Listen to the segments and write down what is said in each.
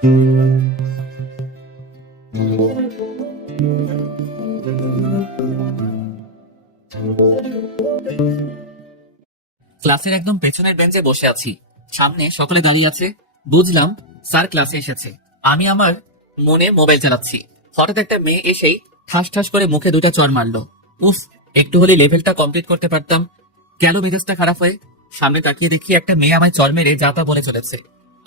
ক্লাসের একদম পেছনের বেঞ্চে বসে আছি, সামনে সকলে দাঁড়িয়ে আছে। বুঝলাম স্যার ক্লাসে এসেছে। আমি আমার মনে মোবাইল চালাচ্ছি, হঠাৎ একটা মেয়ে এসেই ঠাস ঠাস করে মুখে দুটা চড় মারলো। উফ, একটু হলে লেভেলটা কমপ্লিট করতে পারতাম। গেল মেজাজটা খারাপ হয়ে। সামনে তাকিয়ে দেখি একটা মেয়ে আমায় চড় মেরে যা তা বলে চলেছে।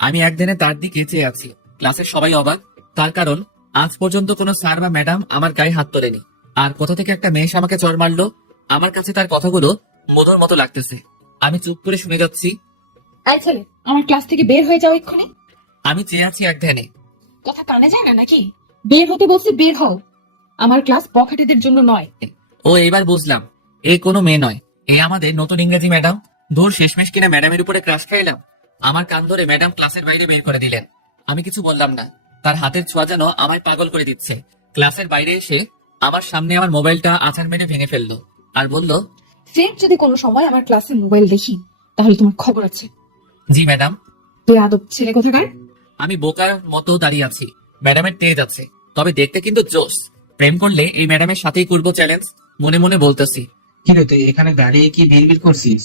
আমি একদিনে তার দিকে চেয়ে আছি। ক্লাসের সবাই অবাক, তার কারণ আজ পর্যন্ত কোনো স্যার বা ম্যাডাম আমার গায়ে হাত তোলেনি। আর কোথা থেকে একটা মেয়ে এসে আমাকে চড় মারলো। আমার কাছে তার কথাগুলো মধুর মতো লাগতেছে। আমি চুপ করে শুনে যাচ্ছি। এই ছেলে, আমার ক্লাস থেকে বের হয়ে যাও এক্ষুনি। আমি চেয়ে আছি এক ধ্যানে। কথা কানে যায় না নাকি? বের হতে বলছি, বের হও। আমার ক্লাস পকেটেদের জন্য নয়। ও, এবার বুঝলাম এই কোনো মেয়ে নয়, এই আমাদের নতুন ইংরেজি ম্যাডাম। দূর, শেষমেশ কিনা ম্যাডামের উপরে ক্রাশ খাইলাম। আমার কান ধরে ম্যাডাম ক্লাসের বাইরে বের করে দিলেন। আমি কিছু বললাম না, তার হাতের ছোঁয়া যেন আমায় পাগল করে দিচ্ছে। ক্লাসের বাইরে এসে আমার সামনে আমার মোবাইলটা আছাড় মেরে ভেঙে ফেললো আর বলল, ফের যদি কোনো সময় আমার ক্লাসে মোবাইল দেখি তাহলে তোমার খবর আছে। জি ম্যাডাম। তুই আদব ছেলে কোথাকার। আমি বোকার মতো দাঁড়িয়ে আছি। ম্যাডামের তেজ আছে, তবে দেখতে কিন্তু জোস। প্রেম করলে এই ম্যাডামের সাথেই করবো চ্যালেঞ্জ, মনে মনে বলতেছি। কিন্তু তুই এখানে দাঁড়িয়ে কি বিড়বিড় করছিস?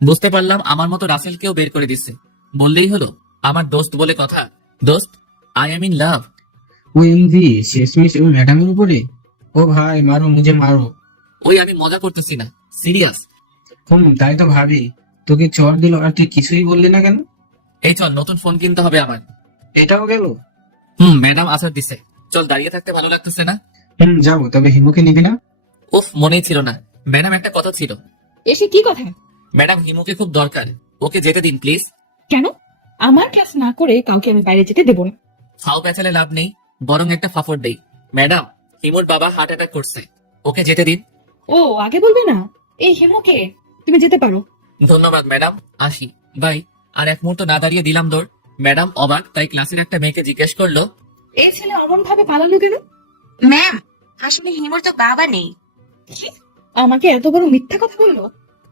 বুঝতে পারলাম আমার মতো রাসেলকেও বের করে দিচ্ছে। বললেই হলো, আমার দোস্ত বলে কথা। দোস্ত, I am in love. OMG, শেষমেশ ওই ম্যাডামের উপরে? ও ভাই, মারো মুঝে মারো। ওই, আমি মজা করতেছি না, সিরিয়াস। তাই তো ভাবি। তোকে চড় দিল আর তুই কিছুই বললি না কেন? এই চল, নতুন ফোন কিনতে হবে আমার। এটাও গেল? ম্যাডাম আসার দিছে। চল, দাঁড়িয়ে থাকতে ভালো লাগতেছে না। যাবো, তবে হিমুকে নিবি না? উফ, মনেই ছিল না। ম্যাডাম, একটা কথা ছিল। এসে কি কথা? ম্যাডাম, হিমুকে খুব দরকার, ওকে যেতে দিন প্লিজ। কেন? আমার ক্লাস না করে কাউকে আমি বাইরে যেতে দেবো না। ফাও প্যাচালে লাভ নেই, বরং একটা ফাফড় দেই। ম্যাডাম, হিমুর বাবা হার্ট অ্যাটাক করছে, ওকে যেতে দিন। ও, আগে বলবে না? এই হেমুকে তুমি যেতে পারো। ধন্যবাদ ম্যাডাম, আসি, বাই। আর এক মুহূর্ত না দাঁড়িয়ে দিলাম দৌড়। ম্যাডাম অবাক, তাই ক্লাসের একটা মেয়েকে জিজ্ঞেস করলো, এই ছেলে অমন ভাবে পালালো কেন? ম্যাম, আসলে হিমুর তো বাবা নেই। কি? আমাকে এত বড় মিথ্যা কথা বললো?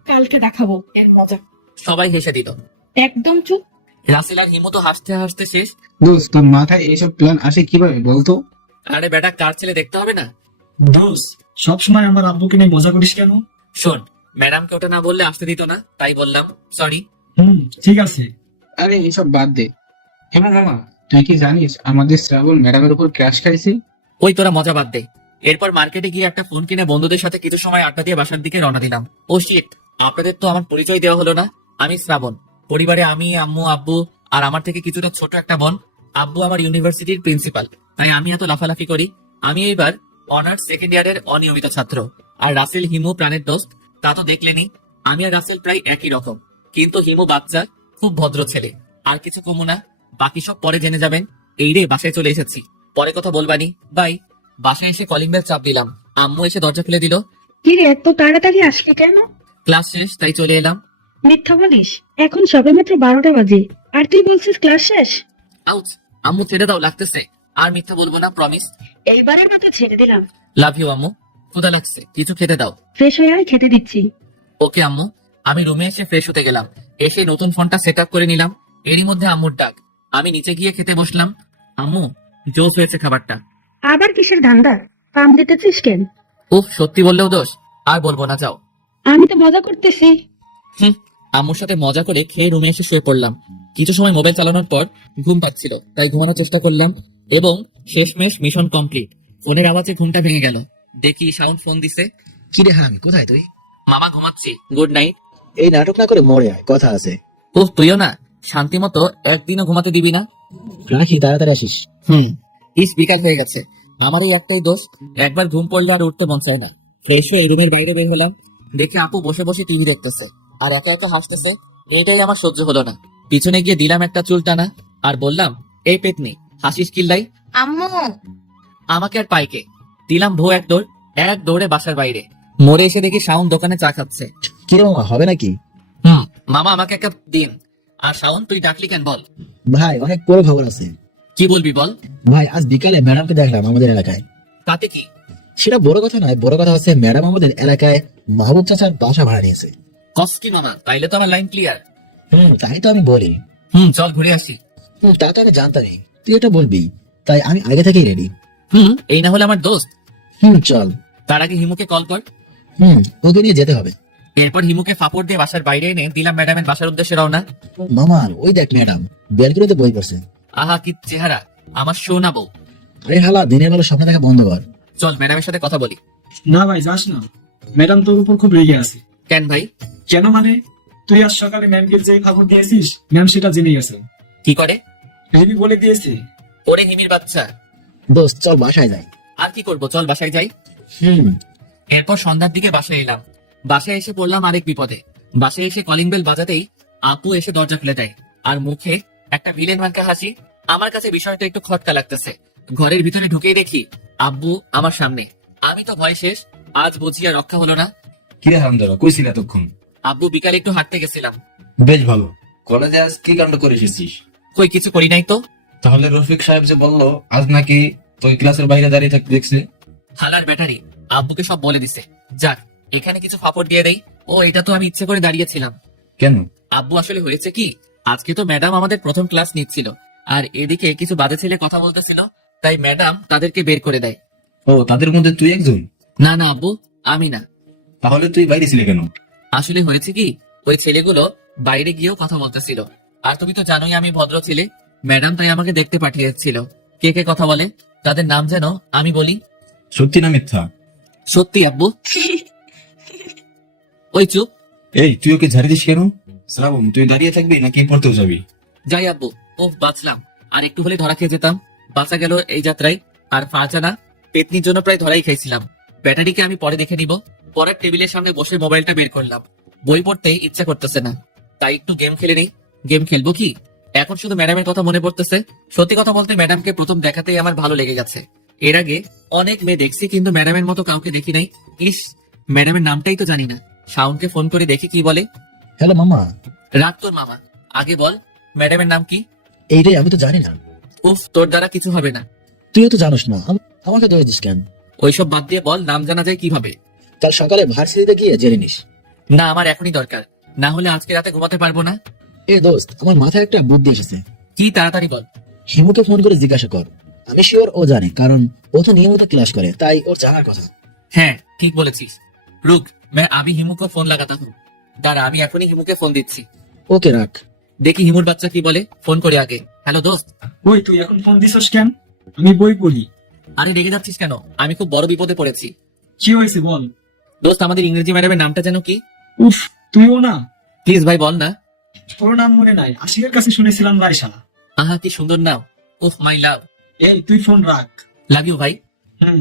কালকে দেখাবো এর মজা। সবাই হেসে দিল। একদম চুপ। রাসেল আর হিমু তো হাসতে হাসতে শেষ। দোস্ত, তোর মাথায় এইসব প্ল্যান আসে কিভাবে বলতো? আরে বেটা, কার ছেলে দেখতে হবে না? দোষ, সবসময় আমার আব্বুকে নিয়ে মজা করিস কেন? শোন, ম্যাডামকে ওটা না বললে আসতে দিত না, তাই বললাম, সরি। ঠিক আছে। আরে এইসব বাদ দে। হেমা মামা, তুই কি জানিস আমাদের শ্রাবণ ম্যাডামের উপর ক্র্যাশ খাইছে? ওই, তোরা মজা বাদ দে। এরপর মার্কেটে গিয়ে একটা ফোন কিনে বন্ধুদের সাথে কিছু সময় আড্ডা দিয়ে বাসার দিকে রওনা দিলাম। ও শিট, আপনাদের তো আমার পরিচয় দেওয়া হলো না। আমি শ্রাবণ। পরিবারে আমি, আম্মু, আব্বু আর আমার থেকে কিছুটা ছোট একটা বোন। আব্বু আমার ইউনিভার্সিটির প্রিন্সিপাল, তাই আমি এত লাফালাফি করি। আমি এবার অনার্স সেকেন্ড ইয়ারের অনিয়মিত ছাত্র। আর রাসেল হিমু প্রাণের দোস্ত, তা তো দেখলেনি। আমি আর রাসেল প্রায় একই রকম, কিন্তু হিমু বাচ্চা, খুব ভদ্র ছেলে। আর কিছু কমু না, বাকি সব পরে জেনে যাবেন। এই রে, বাসায় চলে এসেছি, পরে কথা বলবানি, বাই। বাসায় এসে কলিং বেল চাপ দিলাম, আম্মু এসে দরজা খুলে দিল। কি রে, এত তাড়াতাড়ি আসলি কেন? ক্লাস শেষ, তাই চলে এলাম। মিথ্যা বলিস, এখন সবে মাত্র 12টা বাজে আর তুই বলছিস ক্লাস শেষ। আউচ, আম্মু ছেড়ে দাও, লাগতেছে। আর মিথ্যা বলবো না, প্রমিস। এইবারের মতো ছেড়ে দিলাম। লাভ ইউ আম্মু, ক্ষুধা লাগছে, কিছু খেতে দাও। ফ্রেশ হয়ে আয়, খেতে দিচ্ছি। ওকে আম্মু। আমি রুমে এসে ফ্রেশ হতে গেলাম। এসে নতুন ফোনটা সেট আপ করে নিলাম। এরই মধ্যে আম্মুর ডাক। আমি নিচে গিয়ে খেতে বসলাম। আম্মু, জোস হয়েছে খাবারটা। আবার কিসের ধান্দা? কাম দিতেছিস কেন? উফ, সত্যি বললেও দোষ। আর বলবো না, যাও। আমি তো মজা করতেছি। আম্মুর সাথে মজা করে খেয়ে রুমে এসে শুয়ে পড়লাম। কিছু সময় মোবাইল চালানোর পর ঘুম পাচ্ছিল, তাই ঘুমানোর চেষ্টা করলাম এবং শেষমেশ মিশন কমপ্লিট। ফোনের আওয়াজে ঘুমটা ভেঙে গেল। দেখি সাউন্ড ফোন দিছে। কিরে হারামি, কোথায় তুই? মামা, ঘুমাচ্ছি, গুড নাইট। এই নাটক না করে মরে আয়, কথা আছে। উফ, তুইও না, শান্তি মতো একদিনও ঘুমাতে দিবি না। রাখি, তাড়াতাড়ি আসিস। ইস, বিকাল হয়ে গেছে। আমার এই একটাই দোষ, একবার ঘুম পড়লে আর উঠতে মন চায় না। ফ্রেশ হয়ে রুমের বাইরে বের হলাম। দেখে আপু বসে বসে টিভি দেখতেছে আর একা একা হাসতেছে। এটাই আমার সহ্য হলো না। পিছনে গিয়ে দিলাম একটা চুল টানা আর বললাম, এই পেতনি, হাসিস কিল্লাই। আম্মু, আমাকে আর পাইকে দিলাম ভো এক দৌড়। এক দৌড়ে বাসার বাইরে মরে এসে দেখি শাওন দোকানে চা খাচ্ছে। কিরে মামা, হবে নাকি? মামা, আমাকে একটা দিন। আর শাওন, তুই ডাকলি কেন বল? ভাই, অনেক বড় খবর আছে। কি বলবি বল? ভাই, আজ বিকালে ম্যাডামকে দেখলাম আমাদের এলাকায়। তাতে কি? সেটা বড় কথা নয়, বড় কথা হচ্ছে ম্যাডাম আমাদের এলাকায় মাহবুব চাচার বাসা ভাড়া নিয়েছে। কস কি মামা? তাইলে তো আমার লাইন ক্লিয়ার। তাই তো আমি বলি। চল ঘুরে আসি। তা তো আমি জানতামই। তুই এটা বলবি, তাই আমি আগে থেকেই রেডি। এই না হলে আমার দোস্ত। চল। তার আগে হিমুকে কল কর। ওকে নিয়ে যেতে হবে। এরপর হিমুকে ফাপড় দিয়ে বাসার বাইরে এনে দিলাম ম্যাডামের বাসার উদ্দেশ্যে রওনা। মামা ওই দেখ ম্যাডাম ব্যালকনিতে বই পড়ছে। আহা কি চেহারা, আমার সোনা বউ। আরে হালা, দিনের বেলা স্বপ্ন দেখা বন্ধ কর। চল ম্যাডামের সাথে কথা বলি। না ভাই যাস না, ম্যাডাম তোর উপর খুব রেগে আছে। কেন ভাই? কেন মানে, তুই আজ সকালে ম্যামকে যে খবর দিয়েছিস, ম্যাম সেটা জেনে গেছে। কি করে? রিমি বলে দিয়েছে। ওরে হিমির বাচ্চা। দোস্ত চল বাসায় যাই। আর কি করবো, চল বাসায় যাই। হুম। এরপর সন্ধ্যার দিকে বাসায় এলাম। বাসায় এসে পড়লাম আরেক বিপদে। বাসায় এসে কলিং বেল বাজাতেই আপু এসে দরজা খুলে দেয়, আর মুখে একটা ভিলেন মার্কা হাসি। আমার কাছে বিষয়টা একটু খটকা লাগতেছে। ঘরের ভিতরে ঢুকেই দেখি আব্বু আমার সামনে। আমি তো ভয় শেষ, আজ বুঝি আর রক্ষা হলো না। কিরে হামদারা, কইছিল এতক্ষণ? আব্বু বিকালে একটু হাঁটতে গেছিলাম। বেশ ভালো। কলেজে আজ কি কাণ্ড করে এসেছিস? কই কিছু করি নাই তো। তাহলে রফিক সাহেব যে বললো আজ নাকি তুই ক্লাসের বাইরে দাঁড়িয়ে থাকতে দেখছে। হালার ব্যাটারি আব্বুকে সব বলে দিছে। যাক, এখানে কিছু ফাপড় দিয়ে দেই। ও এটা তো আমি ইচ্ছে করে দাঁড়িয়েছিলাম। কেন? আব্বু আসলে হয়েছে কি, আজকে তো ম্যাডাম আমাদের প্রথম ক্লাস নিচ্ছিল, আর এদিকে কিছু বাজে ছেলে কথা বলতেছিল, তাই ম্যাডাম তাদেরকে বের করে দেয়। ও, তাদের মধ্যে তুই একজন? না না আব্বু, আমি না। তাহলে তুই বাইরে ছিলে কেন? আসলে হয়েছে কি, ওই ছেলেগুলো বাইরে গিয়েও কথা বলতেছিল, আর তুমি তো জানোই আমি ভদ্র ছেলে। ম্যাডাম তাই আমাকে দেখতে পাঠিয়েছিল কে কে কথা বলে। তাদের নাম যেন আমি বলি। সত্যি না মিথ্যা? সত্যি আব্বু। ওই চুপ। এই, তুই ওকে ঝাড়ি দিস কেন? শ্রাবণ, তুই দাঁড়িয়ে থাকবি নাকি পড়তেও যাবি? যাই আব্বু। ও বাঁচলাম, আর একটু হলে ধরা খেয়ে যেতাম। বাঁচা গেল এই যাত্রায়। আর ফাঁচানা পেতনির জন্য প্রায় ধরাই খাইছিলাম। ব্যাটারিকে আমি পরে দেখে নিব। পরের টেবিলের সামনে বসে মোবাইলটা বের করলাম। বই পড়তে ইচ্ছা করতেছে না, তাই একটু গেম খেলে নেই। গেম খেলবো কি, এখন শুধু ম্যাডামের কথা মনে পড়তেছে। সত্যি কথা বলতে ম্যাডামকে প্রথম দেখাতেই আমার ভালো লেগে গেছে। এর আগে অনেক মেয়ে দেখছি, কিন্তু ম্যাডামের মতো কাউকে দেখি নাই। ইস, ম্যাডামের নামটাই তো জানি না। শাওনকে ফোন করে দেখি কি বলে। হ্যালো মামা। রাগ তোর মামা, আগে বল ম্যাডামের নাম কি? এইটাই আমি তো জানি না। উফ, তোর দ্বারা কিছু হবে না। তুইও তো জানোস না, আমাকে ধরে দিস কেন? ওইসব বাদ দিয়ে বল, নাম জানা যায় কিভাবে? কাল সকালে ভার্সিটিতে গিয়ে জেনে নিস। না, আমার এখনই দরকার, না হলে আজকে রাতে ঘুমাতে পারবো না। এ দোস্ত, আমার মাথায় একটা বুদ্ধি এসেছে। কি, তাড়াতাড়ি বল। হিমুকে ফোন করে জিজ্ঞাসা কর। আমি শিওর ও জানে, কারণ ও তো নিয়মিত ক্লাস করে, তাই ওর জানার কথা। হ্যাঁ ঠিক বলেছিস। রুক, আমি হিমুকে ফোন লাগাতা হूं। দাঁড়া, আমি এখনই হিমুকে ফোন দিচ্ছি। ওকে রাখ। দেখি হিমুর বাচ্চা কি বলে। ফোন করে আগে। হ্যালো দোস্ত। ওই তুই এখন ফোন দিছস কেন? আমি বই পড়ি। আরে রেগে যাচ্ছিস কেন? আমি খুব বড় বিপদে পড়েছি। কি হয়েছে বল। দোস্ত, আমাদের ইংরেজি ম্যাডামের নামটা যেন কি? উফ, তুইও না? প্লিজ ভাই বল না। তোর নাম মনে নাই, আশিকের কাছে শুনেছিলাম রায়শা। আহা কি সুন্দর নাম। উফ মাই লাভ। এই তুই ফোন রাখ। লাভ ইউ ভাই। হুম।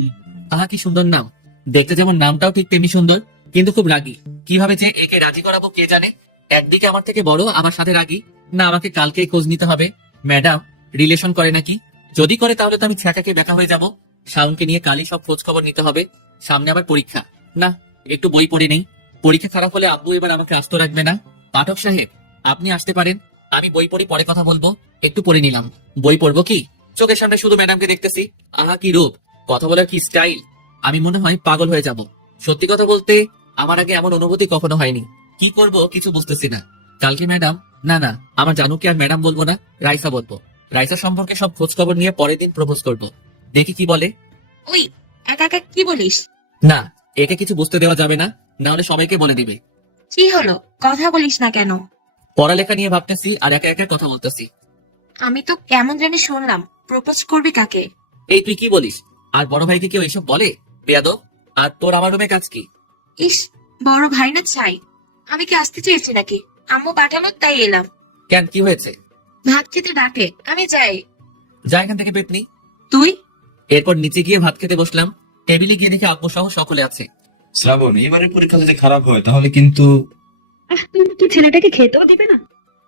আহা কি সুন্দর নাম। দেখতে যেমন নামটাও ঠিক তেমনি সুন্দর, কিন্তু খুব রাগী। কিভাবে যে একে রাজি করাবো কে জানে। একদিকে আমার থেকে বড়, আমার সাথে রাগী। না, আমাকে কালকেই খোঁজ নিতে হবে। ম্যাডাম রিলেশন করে নাকি? যদি করে তাহলে তো আমি ছ্যাঁকাকে দেখা হয়ে যাব। শাওনকে নিয়ে কালই সব খোঁজ খবর নিতে হবে। সামনে আবার পরীক্ষা। না, একটু বই পড়ে নেই। পরীক্ষা খারাপ হলে আব্বু এবার আমাকে আস্ত রাখবে না। পাঠক সাহেব, আপনি আসতে পারেন। আমি বই পড়ি, পরে কথা বলবো। একটু পড়ে নিলাম। বই পড়বো কি, চোখের সামনে শুধু ম্যাডামকে দেখতেছি। আহা কি রূপ, কথা বলার কি স্টাইল। আমি মনে হয় পাগল হয়ে যাব। সত্যি কথা বলতে আমার আগে এমন অনুভূতি কখনো হয়নি। কি করব কিছু বুঝতেছি না। কালকে ম্যাডাম, না আমার জানুকে আর ম্যাডাম বলবো না, রাইসা বলবো। রাইসা সম্পর্কে সব খোঁজ খবর নিয়ে পরের দিন প্রপোজ করব। দেখি কি বলে। ওই একা একা কি বলিস? না, একে কিছু বুঝতে দেওয়া যাবে না, না হলে সবাইকে বলে দিবে। কি হলো, কথা বলিস না কেন? পড়ালেখা নিয়ে ভাবতেছি আর একা একা কথা বলতেছি। আমি তো কেমন জানি শুনলাম প্রপোজ করবি কাকে? এই তুই কি বলিস? আর বড় ভাইকে কেউ এইসব বলে? বেয়াদব। আর তোর আমার রুমে কাজ কি? ইস, বড় ভাই না চাই। আমি কি আসতে চেয়েছি নাকি? আম্মু পাঠালো তাই এলাম। কেন, কি হয়েছে? ভাত খেতে ডাকে, আমি যাই। যা এখান থেকে পেতনি। তুই? এরপর নিচে গিয়ে ভাত খেতে বসলাম। টেবিলে গিয়ে দেখি আব্বু সহ সকলে আছে। শ্রাবণ, এবারে পরীক্ষা যদি খারাপ হয় তাহলে কিন্তু। তুমি কি ছেলেটাকে খেতেও দিবে না?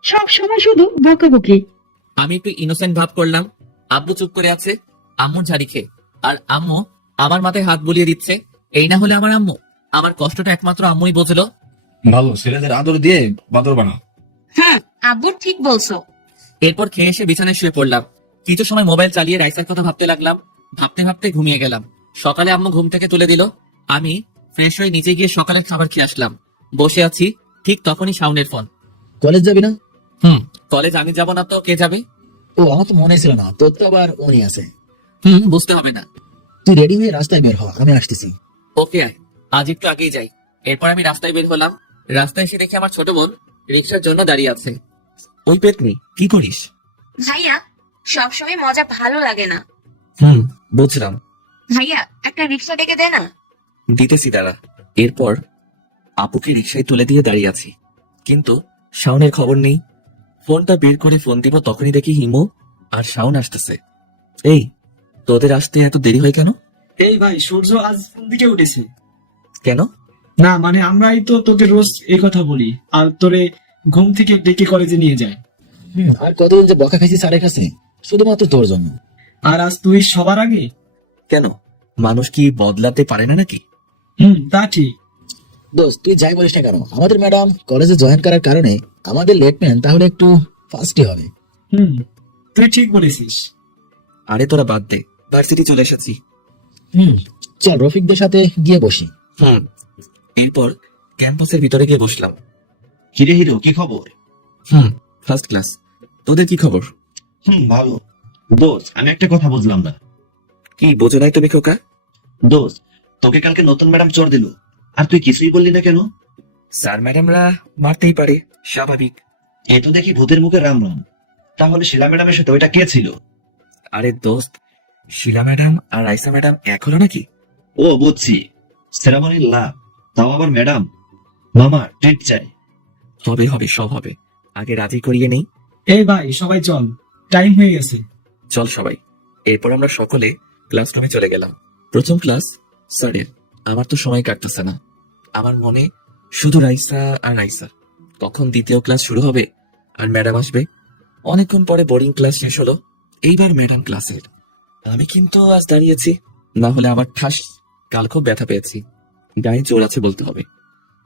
সব সময় শুধু বকাবকি। আমি একটু ইনোসেন্ট ভাব করলাম। আব্বু চুপ করে আছে, আম্মুর ঝাড়ি খেয়ে। আর আম্মু আমার মাথায় হাত বুলিয়ে দিচ্ছে। এই না হলে আমার আম্মু। আমার কষ্টটা একমাত্র আম্মুই বুঝলো। ভালো, ছেলেদের আদর দিয়ে বাদর বানাও। হ্যাঁ, আব্বু ঠিক বলছো। এরপর খেয়ে এসে বিছানায় শুয়ে পড়লাম। কিছু সময় মোবাইল চালিয়ে রাইসার কথা ভাবতে লাগলাম। ভাবতে ভাবতে ঘুমিয়ে গেলাম। সকালে আম্মু ঘুম থেকে তুলে দিল। আমি ফ্রেশ হয়ে নিচে গিয়ে সকালের খাবার খেয়ে আসলাম। বসে আছি, ঠিক তখনই শাওনের ফোন। কলেজ যাবি না? কলেজ আমি যাব না তো কে যাবে? ও আমার তো মনে ছিল না, তোর তো আবার মনে আছে। বুঝতে হবে না। তুই রেডি হয়ে রাস্তায় বের হ, আমি আসতেছি। ওকে আয়, আজ একটু আগেই যাই। এরপর আমি রাস্তায় বের হলাম। রাস্তায় এসে দেখি আমার ছোট বোন রিক্সার জন্য দাঁড়িয়ে আছে। ওই পেতনি, কি করিস? ভাইয়া, সবসময় মজা ভালো লাগে না। বুঝলাম, ভাইয়া, একটা রিক্সা ডেকে দে না। দিতেছি দাঁড়া। এরপর আপুকে রিক্সায় তুলে দিয়ে দাঁড়িয়ে আছি, কিন্তু শাওনের খবর নেই। ফোনটা বের করে ফোন দিব, তখনই দেখি হিমু আর শাওন আসতেছে। এই, তোদের আসতে এত দেরি হয় কেন? এই ভাই, সূর্য আজ কোন দিকে উঠেছে? কেন? না মানে আমরাই তো তোকে রোজ এই কথা বলি, আর তোরে ঘুম থেকে ডেকে কলেজে নিয়ে যায়। আর কতদিন যে বকা খাইছি স্যারের কাছে, শুধুমাত্র তোর জন্য। আর আজ তুই সবার আগে। কেন, মানুষ কি বদলাতে পারে না নাকি? তা ঠিক। দোস্ত, তুই যাই বলিস না কেন, আমাদের ম্যাডাম কলেজে জয়েন করার কারণে আমাদের লেটমেন্ট তাহলে একটু ফাস্টই হবে। তুই ঠিক বলেছিস। আরে তোরা বাদ দে, ভার্সিটি চলে এসেছি। চল রফিকদের সাথে গিয়ে বসি। এরপর ক্যাম্পাসের ভিতরে গিয়ে বসলাম। কিরে হিরো, কি খবর? First class. তোদের কি খবর? ভালো। দোস্ত, আমি একটা কথা বুঝলাম না। কি বোঝো নাই তুমি খোকা? দোস্ত, তোকে কালকে নতুন ম্যাডাম চড় দিল, আর তুই কিছুই বললি না কেন? স্যার ম্যাডামরা মারতেই পারে, স্বাভাবিক। এ তো দেখি ভূতের মুখে রাম রাম। তাহলে শিলা ম্যাডামের সাথে ওইটা কে ছিল? আরে দোস্ত, শিলা ম্যাডাম আর রাইসা ম্যাডাম এক হলো নাকি? ও বুঝছি, সেরামনির লাভ, তাও আবার ম্যাডাম। মামা ট্রিট চাই। হবে হবে, সব হবে। আগে রাজি করিয়ে নেই। এই ভাই, সবাই চল, টাইম হয়ে গেছে। চল সবাই। এরপর আমরা সকলে ক্লাসরুমে চলে গেলাম। প্রথম ক্লাস স্যারের। আমার তো সময় কাটতেছে না, আমার মনে শুধু রাইসা আর রাইসা। কখন দ্বিতীয় ক্লাস শুরু হবে আর ম্যাডাম আসবে। অনেকক্ষণ পরে বোর্ডিং ক্লাস শেষ হলো, এইবার ম্যাডাম ক্লাসের। আমি কিন্তু আজ দাঁড়িয়েছি, না হলে আমার ঠাস। কাল খুব ব্যথা পেয়েছি, গায়ে জোর আছে বলতে হবে।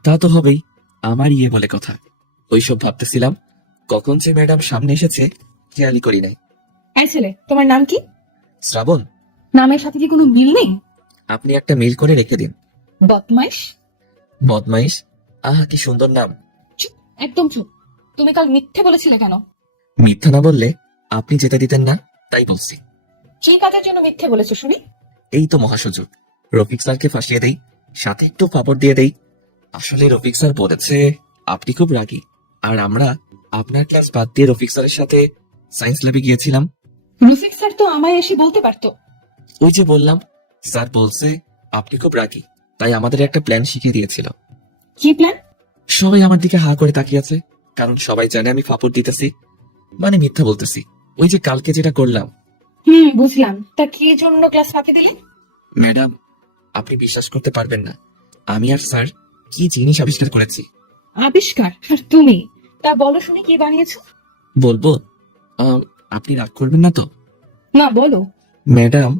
তা তো হবেই, আমার ইয়ে বলে কথা। ওইসব ভাবতেছিলাম, কখন যে ম্যাডাম সামনে এসেছে খেয়ালই করি নাই। এই ছেলে, তোমার নাম কি? শ্রাবণ। নামের সাথে কি কোনো মিল নেই? আপনি একটা মেল করে রেখে দিন। বদমাইশ। বদমাইশ? আহা, কি সুন্দর নাম। একদম চুপ। তুমি কাল মিথ্যে বলেছিলে কেন? মিথ্যা না বললে আপনি যেতে দিতেন না, তাই বলছি। কি কাজের জন্য মিথ্যে বলেছো শুনি? এই তো মহাসুযোগ, রফিক স্যারকে ফাঁসিয়ে দেই, সাথে একটু পাপড় দিয়ে দেই। আসলে রফিক স্যার বলেছে আপনি খুব রাগী, আর আমরা আপনার ক্লাস বাদ দিয়ে রফিক স্যারের সাথে সায়েন্স ল্যাবে গিয়েছিলাম। রফিক স্যার তো আমায় এসে বলতে পারতো। ওই যে বললাম, স্যার বলছে আপনি খুব রাগী, তাই আমাদের একটা প্ল্যান শিখিয়ে দিয়েছিল। কি প্ল্যান? সবাই আমার দিকে হা করে তাকিয়ে আছে, কারণ সবাই জানে আমি ফাপড় দিতেছি, মানে মিথ্যা বলতেছি। ওই যে কালকে যেটা করলাম। বুঝলাম। তা কি জন্য ক্লাস ফাঁকি দিলে? ম্যাডাম, আপনি বিশ্বাস করতে পারবেন না, আমি আর স্যার কি জিনিস আবিষ্কার করেছি। আবিষ্কার? আর তুমি? তা বলো শুনি, কি বানিয়েছো? বলবো? আপনি রাগ করবেন না তো? না, বলো। ম্যাডাম,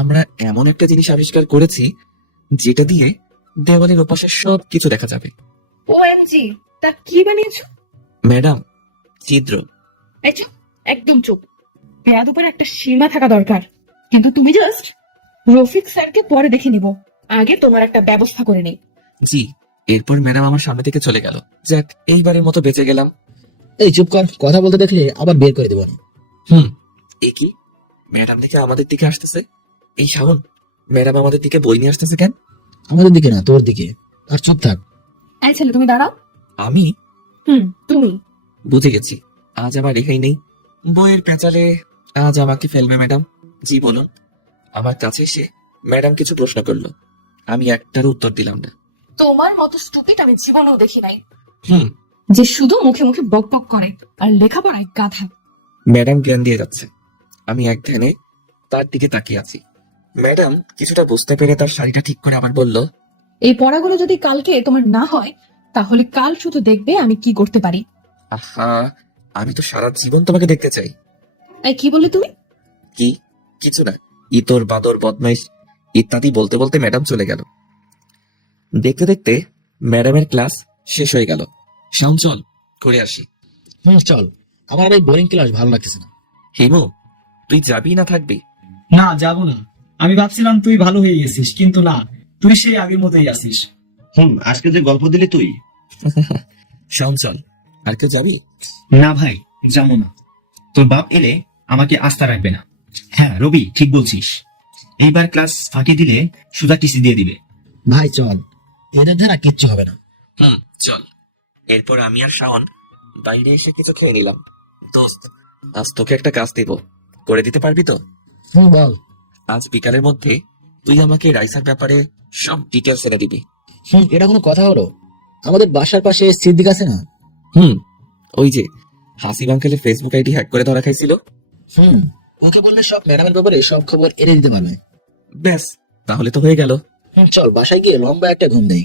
আমরা এমন একটা জিনিস আবিষ্কার করেছি যেটা দিয়ে দেওয়ালের ওপাশে সব কিছু দেখা যাবে। ওএমজি, তা কি বানিয়েছো? ম্যাডাম, ছিদ্র। এই চুপ, একদম চুপ। বেয়াদবের একটা সীমা থাকা দরকার। কিন্তু তুমি জাস্ট রফিক স্যারকে পরে দেখে নিব, আগে তোমার একটা ব্যবস্থা করে নেই। জি। এরপর ম্যাডাম আমার সামনে থেকে চলে গেল। যাক, এইবারের মতো বেঁচে গেলাম। এই চুপ কর, কথা বলতে দেখলে আবার বের করে দেবো না। এই কি, ম্যাডাম দেখে আমাদের দিকে আসতেছে। এই শাওন, ম্যাডাম আমাদের দিকে বই নিয়ে আসতেছে কেন? আমাদের দিকে না, তোর দিকে। আর চুপ থাক। এই ছেলে, তুমি দাঁড়াও। আমি? তুমি। বুঝে গেছি, আজ আমার রেহাই নেই। বইয়ের পেঁচালে আজ আমাকে ফেলবে ম্যাডাম। জি বলুন। আমার কাছে এসে ম্যাডাম কিছু প্রশ্ন করলো, আমি একটারও উত্তর দিলাম না। তোমার মতো স্টুপিড আমি জীবনেও দেখি নাই, হুম যে শুধু মুখে মুখে বক বক করে আর লেখাপড়ায় গাধা। ম্যাডাম জ্ঞান দিয়ে যাচ্ছে, আমি এক ধ্যানে তার দিকে তাকিয়ে আছি। ম্যাডাম কিছুটা বুঝতে পেরে তার শাড়িটা ঠিক করে আবার বলল, এই পড়াগুলো যদি কালকে তোমার না হয়, তাহলে কাল শুধু দেখবে আমি কি করতে পারি। আহা, আমি তো সারা জীবন তোমাকে দেখতে চাই। এই কি বললে তুমি? কি? কিছু না। ইতর বাদর বদমাইশ ইত্যাদি বলতে বলতে ম্যাডাম চলে গেল। দেখতে দেখতে ম্যাডামের ক্লাস শেষ হয়ে গেল। শাওন, চল করে আসি। চল, আমার আর এই বোরিং ক্লাস ভালো লাগতেছে না। হিমু, তুই যাবি না থাকবি? না, যাবো না। আমি ভাবছিলাম তুই ভালো হয়ে গেছিস, কিন্তু না, তুই সেই আগের মতোই আছিস। আজকে যে গল্প দিলি তুই। শাওন, চল। আর কেউ যাবি? না ভাই, যাবো না। তোর বাপ এলে আমাকে আস্থা রাখবে না। হ্যাঁ রবি, ঠিক বলছিস, এইবার ক্লাস ফাঁকি দিলে সুজা টিসি দিয়ে দিবে। ভাই চল, এদের দ্বারা কিচ্ছু হবে না। চল। এরপর আমি আর শাওন বাইরে এসে কিছু খেয়ে নিলাম। দোস্ত, আজ তোকে একটা কাজ দিব, করে দিতে পারবি তো? বল। আজ বিকালের মধ্যে তুই আমাকে রাইসার ব্যাপারে সব ডিটেলস এনে দিবি। এটা কোনো কথা হলো? আমাদের বাসার পাশে সিদ্দিক আছে না? ওই যে হাসিব আঙ্কেলের ফেসবুক আইডি হ্যাক করে ধরা খাইছিল। ওকে বললে সব ম্যাডামের ব্যাপারে সব খবর এনে দিতে পারবে। ব্যাস, তাহলে তো হয়ে গেল। চল বাসায় গিয়ে লম্বা একটা ঘুম দেই।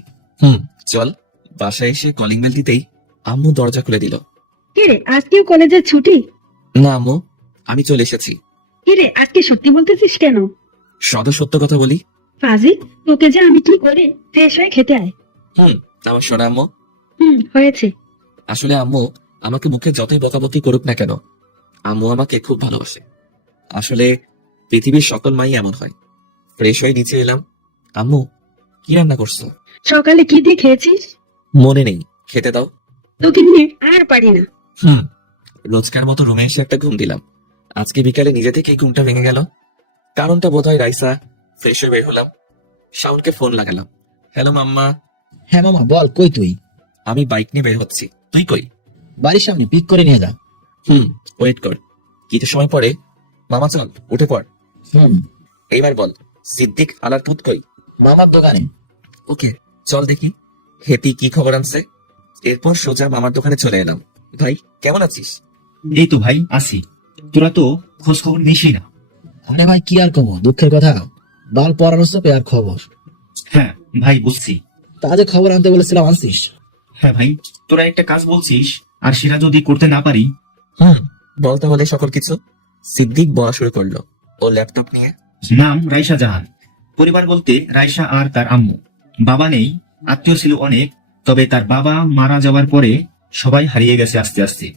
চল। বাসায় এসে কলিং বেল দিতেই আম্মু দরজা খুলে দিল। কিরে আজকেও কলেজের ছুটি? না আম্মু, আমি চলে এসেছি। কিরে আজকে সত্যি বলতেছিস কেন? সত্য কথা বলি। ফাজিল, তোকে যে আমি কি করে, ফ্রেশ হয়ে খেতে আয়। আমার সোনা আম্মু। হয়েছে। আসলে আম্মু আমাকে মুখে যতই বকাবকি করুক না কেন, আম্মু আমাকে খুব ভালোবাসে। আসলে পৃথিবীর সকল মাই এমন হয়। ফ্রেশ হয়ে নিচে এলাম। আম্মু, কি রান্না করছো? সকালে কি দিয়ে খেয়েছিস? মনে নেই, খেতে দাও। তোকে নিয়ে আর পারি না। রোজকার মতো রুমে এসে একটা ঘুম দিলাম। আজকে বিকালে নিজে থেকেই ঘুমটা ভেঙে গেল। কারণটা বোধহয় রাইসা। ফ্রেশ হয়ে বের হলাম, শাওনকে ফোন লাগালাম। হ্যালো মাম্মা। হ্যাঁ মামা বল, কই তুই? আমি বাইক নিয়ে বের হচ্ছি, তুই কই? বাড়ির সামনে, পিক করে নিয়ে যা। ওয়েট কর। কিছু সময় পরে মামা চল উঠে পড়। এইবার বল, সিদ্দিক আলার পুত কই? মামার দোকানে। ওকে, চল দেখি হেপি কি খবর আনছে। এরপর সোজা মামার দোকানে চলে এলাম। ভাই কেমন আছিস? এই তো ভাই আসি, তোরা তো খোঁজ খবর নিসই না। আরে ভাই কি আর কমো, দুঃখের কথা। বাল পরামর্শ পে আর খবর। হ্যাঁ ভাই বুঝছি। তা যে খবর আনতে বলেছিলাম আনছিস? হ্যাঁ ভাই, তোরা একটা কাজ বলছিস আর সেটা যদি করতে না পারি। বল তাহলে সকল কিছু। সিদ্দিক বলা শুরু করলো ও ল্যাপটপ নিয়ে। নাম রাইসা জাহান। পরিবার বলতে রাইসা আর তার আম্মু। বাবা নেই, আত্মীয় ছিল অনেক, তবে তার বাবা মারা যাওয়ার পরে সবাই হারিয়ে গেছে আস্তে আস্তে।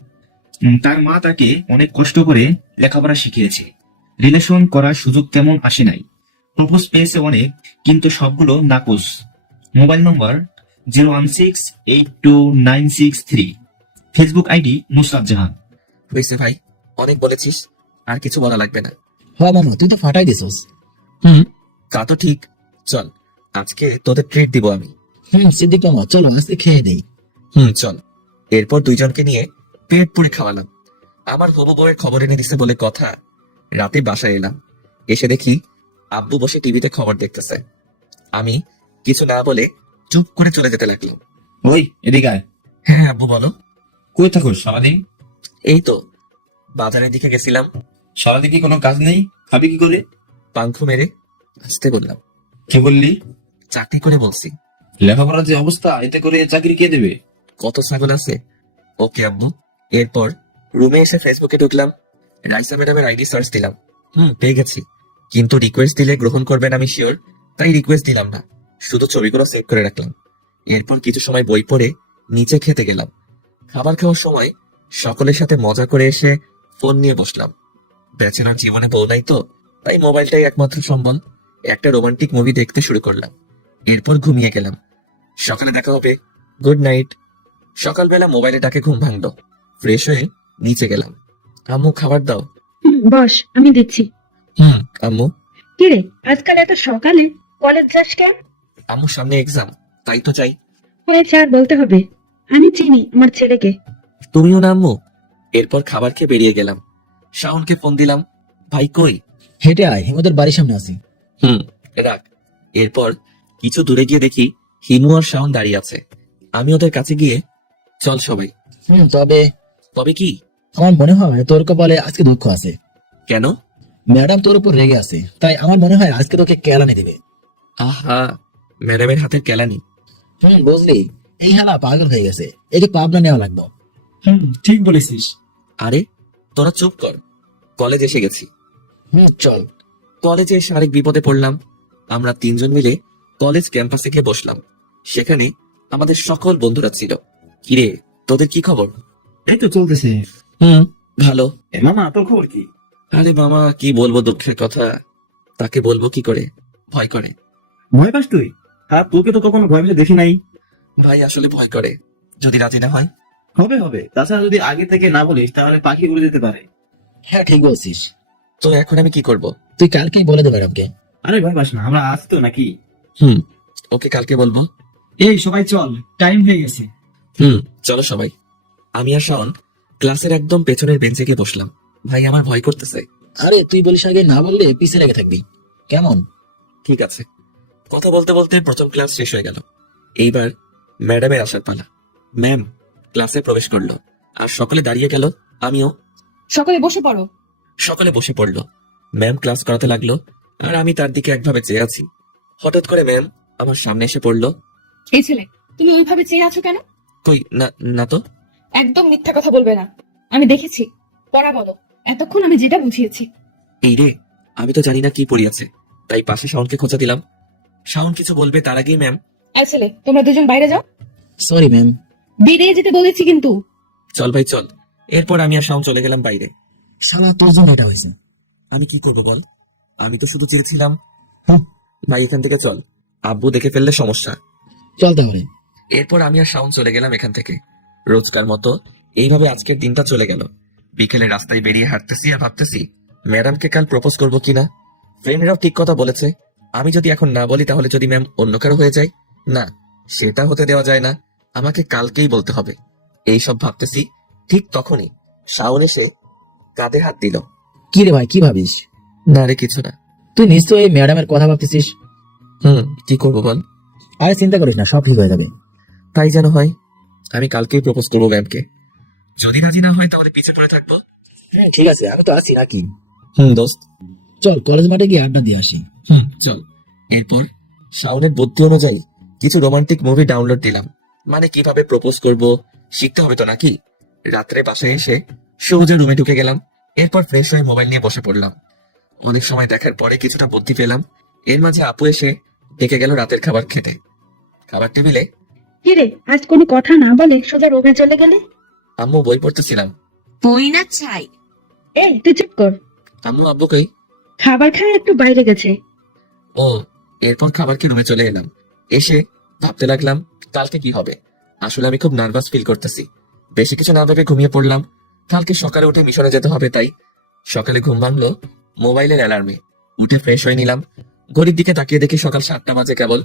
তার মা তাকে অনেক কষ্ট করে লেখাপড়া শিখিয়েছে। রিলেশন করার সুযোগ তেমন আসে নাই। প্রপোজ পেয়েছে অনেক, কিন্তু সবগুলো নাকচ। Mobile number 016829663। Facebook ID Nusrat Jahan. হয়েছে ভাই, অনেক বলেছিস, আর কিছু বলা লাগবে না। হ্যাঁ মামা, তুই তো ফাটাই দিছস। তা তো ঠিক। চল, আজকে তোদের ট্রিট দিব আমি। সিদ্দিক মামা চলো আজকে খেয়ে দেই। চল। এরপর দুইজনকে নিয়ে পেট পুড়ে খাওয়ালাম। আমার হবু বউয়ের খবর এনে দিছে বলে কথা। রাতে বাসায় এলাম, এসে দেখি আব্বু বসে টিভিতে খবর দেখতেছে। আমি কিছু না বলে চুপ করে চলে যেতে লাগলাম। ওই এদিকে আয়। হ্যাঁ আব্বু বলো। কই থাকোস সারাদিন? এই তো বাজারের দিকে গেছিলাম। সারাদিন কি কোনো কাজ নেই? খাবি কি করে? পাংখু মেরে আসতে বললাম। কি বললি? চাকরি করে বলছি। লেখাপড়ার যে অবস্থা, এতে করে চাকরি কে দেবে? কত ছাগল আছে। ওকে আব্বু। এরপর রুমে এসে ফেসবুকে ঢুকলাম, রাইসা ম্যাডামের আইডি সার্চ দিলাম। পেয়ে গেছি, কিন্তু রিকোয়েস্ট দিলে গ্রহণ করবেন আমি শিওর, তাই রিকোয়েস্ট দিলাম না, শুধু ছবিগুলো সেভ করে রাখলাম। এরপর কিছু সময় বই পড়ে নিচে খেতে গেলাম। খাবার খাওয়ার সময় সকলের সাথে মজা করে এসে ফোন নিয়ে বসলাম। ব্যাচেলর জীবনে বউ নাই তো, তাই মোবাইলটাই একমাত্র সম্বল। একটা রোমান্টিক মুভি দেখতে শুরু করলাম, এরপর ঘুমিয়ে গেলাম। সকালে দেখা হবে, গুড নাইট। সকালবেলা মোবাইলে ডাকে ঘুম ভাঙলো। ফ্রেশ হয়ে নিচে গেলাম। আম্মু খাবার দাও। বস, আমি দিচ্ছি। আম্মু। কিরে আজকাল এত সকালে কলেজ যাস কেন? আম্মুর সামনে এক্সাম, তাই তো চাই। হয়েছে আর বলতে হবে, আমি চিনি আমার ছেলেকে। তুমিও না আম্মু? এরপর খাবার খেয়ে বেরিয়ে গেলাম। শাওনকে ফোন দিলাম, ভাই কই? হেঁটে আয়, হিমুদের বাড়ির সামনে আছি। রাখ। এরপর কিছু দূরে গিয়ে দেখি হিমু আর শাওন দাঁড়িয়ে আছে। আমি ওদের কাছে গিয়ে, চল সবাই। তবে তবে কি? আমার মনে হয় তোর কপালে আজকে দুঃখ আছে। কেন? ম্যাডাম তোর উপর রেগে আছে, তাই আমার মনে হয় আজকে তোকে কেলানি দিবে। আহা, ম্যাডামের হাতের কেলানি। বুঝলি, এই হালা পাগল হয়ে গেছে, একে পাবনা নেওয়া লাগবে। ঠিক বলেছিস। আরে তোরা চুপ কর, কলেজ এসে গেছি। চল। কলেজে এসে আরেক বিপদে পড়লাম। আমরা তিনজন মিলে কলেজ ক্যাম্পাসে গিয়ে বসলাম। সেখানে আমাদের সকল বন্ধুরা ছিল। কিরে, তোদের কি খবর? এই তো চলতেছে। ভালো। মামা তোর খবর কি? আরে মামা, কি বলবো দুঃখের কথা, তাকে বলবো কি করে, ভয় করে। ভয় পাস তুই? আর তোকে তো কখনো ভয় পেতে দেখি নাই। ভাই আসলে ভয় করে, যদি রাজি না হয়। হবে হবে, তাছাড়া যদি আগে থেকে না বলিস তাহলে পাখি উড়ে যেতে পারে। হ্যাঁ ঠিক বলছিস। তো এখন আমি কি করব? তুই কালকেই বলে দে ম্যাডামকে। আরে ভয় পাস না, আমরা আসতো নাকি? হুম, ওকে কালকে বলবো। এই সবাই চল, টাইম হয়ে গেছে। চলো সবাই। আমি আর শাওন ক্লাসের একদম পেছনের বেঞ্চে গিয়ে বসলাম। ভাই আমার ভয় করতেছে। আরে তুই বলিস আগে, না বললে পিছে লেগে থাকবি কেমন? ঠিক আছে। কথা বলতে বলতে প্রথম ক্লাস শেষ হয়ে গেল। এইবার ম্যাডামের আসার পালা। ম্যাম ক্লাসে প্রবেশ করলো আর সকলে দাঁড়িয়ে গেল। আমিও। সকালে বসে পড়ো। সকলে বসে পড়লো। ম্যাম ক্লাস করাতে লাগলো আর আমি তার দিকে একভাবে চেয়ে আছি। হঠাৎ করে ম্যাম আমার সামনে এসে পড়লো। এই ছেলে, তুমি ওইভাবে চেয়ে আছো কেন? কই না, না তো। একদম মিথ্যা কথা বলবে না। আমি দেখেছি। পড়া বলো। এতক্ষণ আমি যেটা বুঝিয়েছি। এই রে, আমি তো জানি না কি পড়িয়াছে, তাই পাশে শাওনকে খোঁচা দিলাম। শাওন কিছু বলবে তার আগেই ম্যাম। এই ছেলে, তোমরা দুজন বাইরে যাও। Sorry ma'am. বেরিয়ে যেতে বলেছি কিন্তু। চল ভাই চল। এরপর আমি আর শাওন চলে গেলাম বাইরে। শালা তোর জন্য এটা হয়েছে। আমি কি করব বল? আমি তো শুধু চেয়েছিলাম। হ্যাঁ। ভাই এখান থেকে চল, আব্বু দেখে ফেললে সমস্যা। চল তাহলে। এরপর আমি আর শাওন চলে গেলাম এখান থেকে। রোজকার মতো এইভাবে আজকের দিনটা চলে গেল। বিকেলে রাস্তায় বেরিয়ে হাঁটতেছি আর ভাবতেছি ম্যাডামকে কাল প্রপোজ করবো কিনা। ফ্রেন্ডরাও ঠিক কথা বলেছে, আমি যদি এখন না বলি তাহলে যদি ম্যাম অন্য কারো হয়ে যায়, না সেটা হতে দেওয়া যায় না, আমাকে কালকেই বলতে হবে। এইসব ভাবতেছি, ঠিক তখনই শাওন এসে কাঁধে হাত দিল। কি রে ভাই, কি ভাবিস? না রে কিছু না। তুই নিশ্চয়ই ম্যাডামের কথা ভাবতেছিস। কি করবো বল? আরে চিন্তা করিস না, সব ঠিক হয়ে যাবে। তাই যেন হয়। আমি কালকেই প্রপোজ করবো ম্যামকে। যদি রাজি না হয় তাহলে পিছে পড়ে থাকবো। হ্যাঁ ঠিক আছে, আমি তো আছি নাকি। দোস্ত। চল কলেজ মাঠে গিয়ে আড্ডা দিয়ে আসি। চল। এরপর শাওনের বুদ্ধি অনুযায়ী কিছু রোমান্টিক মুভি ডাউনলোড দিলাম। মানে কিভাবে প্রপোজ করব শিখতে হবে তো নাকি। রাত্রে বাসায় এসে সহজে রুমে ঢুকে গেলাম। এরপর ফ্রেশ হয়ে মোবাইল নিয়ে বসে পড়লাম। অনেক সময় দেখার পরে কিছুটা বুদ্ধি পেলাম। এর মাঝে আপু এসে ডেকে গেল রাতের খাবার খেতে। খাবার টেবিলে কি রে, আজ কোনো কথা না বলে সোজা রুমে চলে গেলে? আম্মু বই পড়তেছিলাম। বই না চাই? এই তুই চুপ কর। আম্মু আব্বু কই? খাবার খায় একটু বাইরে গেছে। ও। এরপর খাবার খেয়ে রুমে চলে এলাম। এসে ভাবতে লাগলাম কালকে কি হবে। আসলে আমি খুব নার্ভাস ফিল করতেছি। বেশি কিছু না ভেবে ঘুমিয়ে পড়লাম। কালকে সকালে উঠে মিশনে যেতে হবে, তাই সকালে ঘুম ভাঙলো মোবাইলের অ্যালার্মে। উঠে ফ্রেশ হয়ে নিলাম। ঘড়ির দিকে তাকিয়ে দেখি সকাল 7টা বাজে কেবল।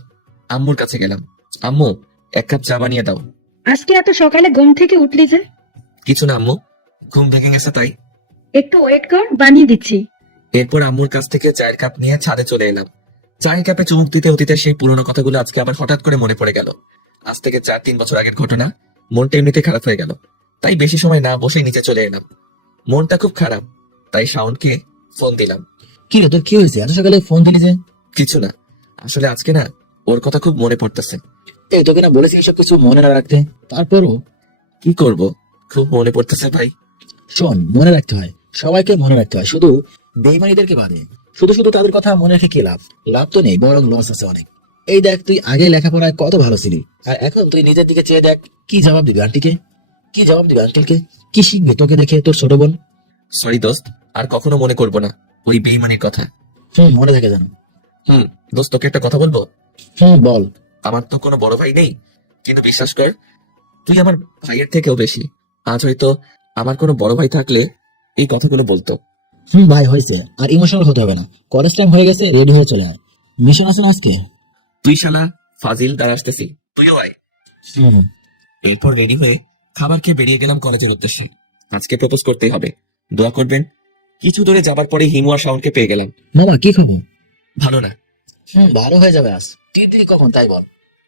আম্মুর কাছে গেলাম। আম্মু 1 কাপ চা বানিয়ে দাও। আজকে এত সকালে ঘুম থেকে উঠলি যে? কিছু না আম্মু, ঘুম ভেঙে গেছে তাই। একটু ওয়েট কর, বানিয়ে দিচ্ছি। এরপর আম্মুর কাছ থেকে চায়ের কাপ নিয়ে ছাদে চলে এলাম। চায়ের কাপে চুমুক দিতে অতীতে সেই পুরোনো কথাগুলো আজকে আবার হঠাৎ করে মনে পড়ে গেল। আজ থেকে 4-3 বছর আগের ঘটনা। মনটা এমনিতে খারাপ হয়ে গেল, তাই বেশি সময় না বসে নিচে চলে এলাম। মনটা খুব খারাপ, তাই শাওনকে ফোন দিলাম। কি রে তোর কি হয়েছে, এত সকালে ফোন দিলি যে? কিছু না, আসলে আজকে না ওর কথা খুব মনে পড়তেছে। এই তোকে না বলেছি এসব কিছু মনে না রাখতে, তারপরও কি করব, খুব মনে পড়তেছে ভাই। শোন, মনে রাখতে হয়, সবাইকে মনে রাখতে হয়, শুধু বেইমানিদেরকে বাদে। শুধু শুধু তাদের কথা মনে রেখে কি লাভ? লাভ তো নেই, বরং লস আছে অনেক। এই দেখ, তুই আগে লেখাপড়ায় কত ভালো ছিলি, আর এখন তুই নিজের দিকে চেয়ে দেখ। কি জবাব দিবি আন্টিকে? কি জবাব দিবি আঙ্কেলকে? কি শিখবে তোকে দেখে তোর ছোট বোন? সরি দোস্ত, আর কখনো মনে করব না ওই বেইমানির কথা। মনে থাকে জানো। দোস্ত তোকে একটা কথা বলবো। বল। আমার তো কোনো বড় ভাই নেই, কিন্তু বিশ্বাস কর তুই আমার ভাইয়ের থেকেও বেশি। আজ হয়তো আমার কোনো বড় ভাই থাকলে এই কথাগুলো বলতো। ভাই হয়েছে, আর ইমোশনাল হতে হবে না। কলেজ টাইম হয়ে গেছে, রেডি হয়ে চলে আয়। মিশন আছে না আজকে? তুই শালা ফাজিল, দাঁড়া আসতেছি, তুইও আয়। এরপর রেডি হয়ে খাবার খেয়ে বেরিয়ে গেলাম কলেজের উদ্দেশ্যে। আজকে প্রপোজ করতেই হবে, দোয়া করবেন। কিছু দূরে যাবার পরে হিমু আর শাওনকে পেয়ে গেলাম। মামা কি খবর? ভালো না। ভালো হয়ে যাবে আজ। তুই কখন তাই বল।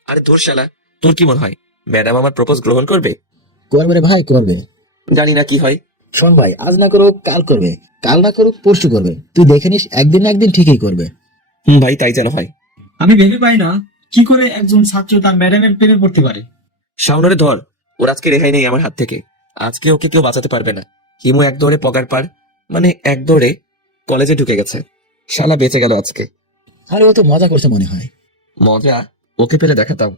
আরে ধুর শালা, তোর কি মনে হয় ম্যাডাম আমার প্রপোজ গ্রহণ করবে? করবে রে ভাই, করবে। জানি না কি হয়। শোন ভাই, আজ না করুক কাল করবে, কাল না করুক পরশু করবে। তুই দেখে নিস, একদিন না একদিন ঠিকই করবে। ভাই তাই যেন হয়। আমি ভেবে পাই না কি করে একজন ছাত্র তার ম্যাডামের প্রেমে পড়তে পারে। শাওনরে ধর, ওর আজকে রেহাই নেই আমার হাত থেকে। আজকে ওকে কেউ বাঁচাতে পারবে না। হিমু এক দৌড়ে পগার পার, মানে এক দৌড়ে কলেজে ঢুকে গেছে। শালা বেঁচে গেল আজকে। আরে ও তো মজা করছে মনে হয়। মজা ওকে পেলে দেখাতাম।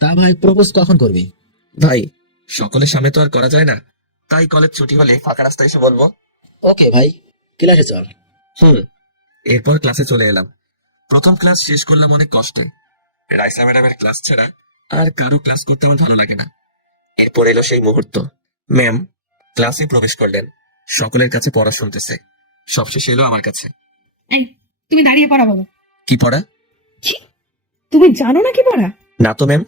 তা ভাই, প্রপোজ কখন করবি? ভাই সকলের সামনে তো আর করা যায় না, তাই কলেজ ছুটি হলে ফাঁকা রাস্তায় এসে বলবো। ওকে ভাই, ক্লাসে চল। এরপর ক্লাসে চলে এলাম। প্রথম ক্লাস শেষ করলাম অনেক কষ্টে। রাইসা ম্যাডামের ক্লাস ছাড়া আর কারো ক্লাস করতে আমার ভালো লাগে না। এরপর এলো সেই মুহূর্ত। ম্যাম ক্লাসে প্রবেশ করলেন। সকলের কাছে পড়া শুনতেছে, সবশেষে এলো আমার কাছে। এই, তুমি দাঁড়িয়ে পড়া বলো। কি পড়া? ছি, তুমি জানো না কি পড়া? না তো ম্যাম।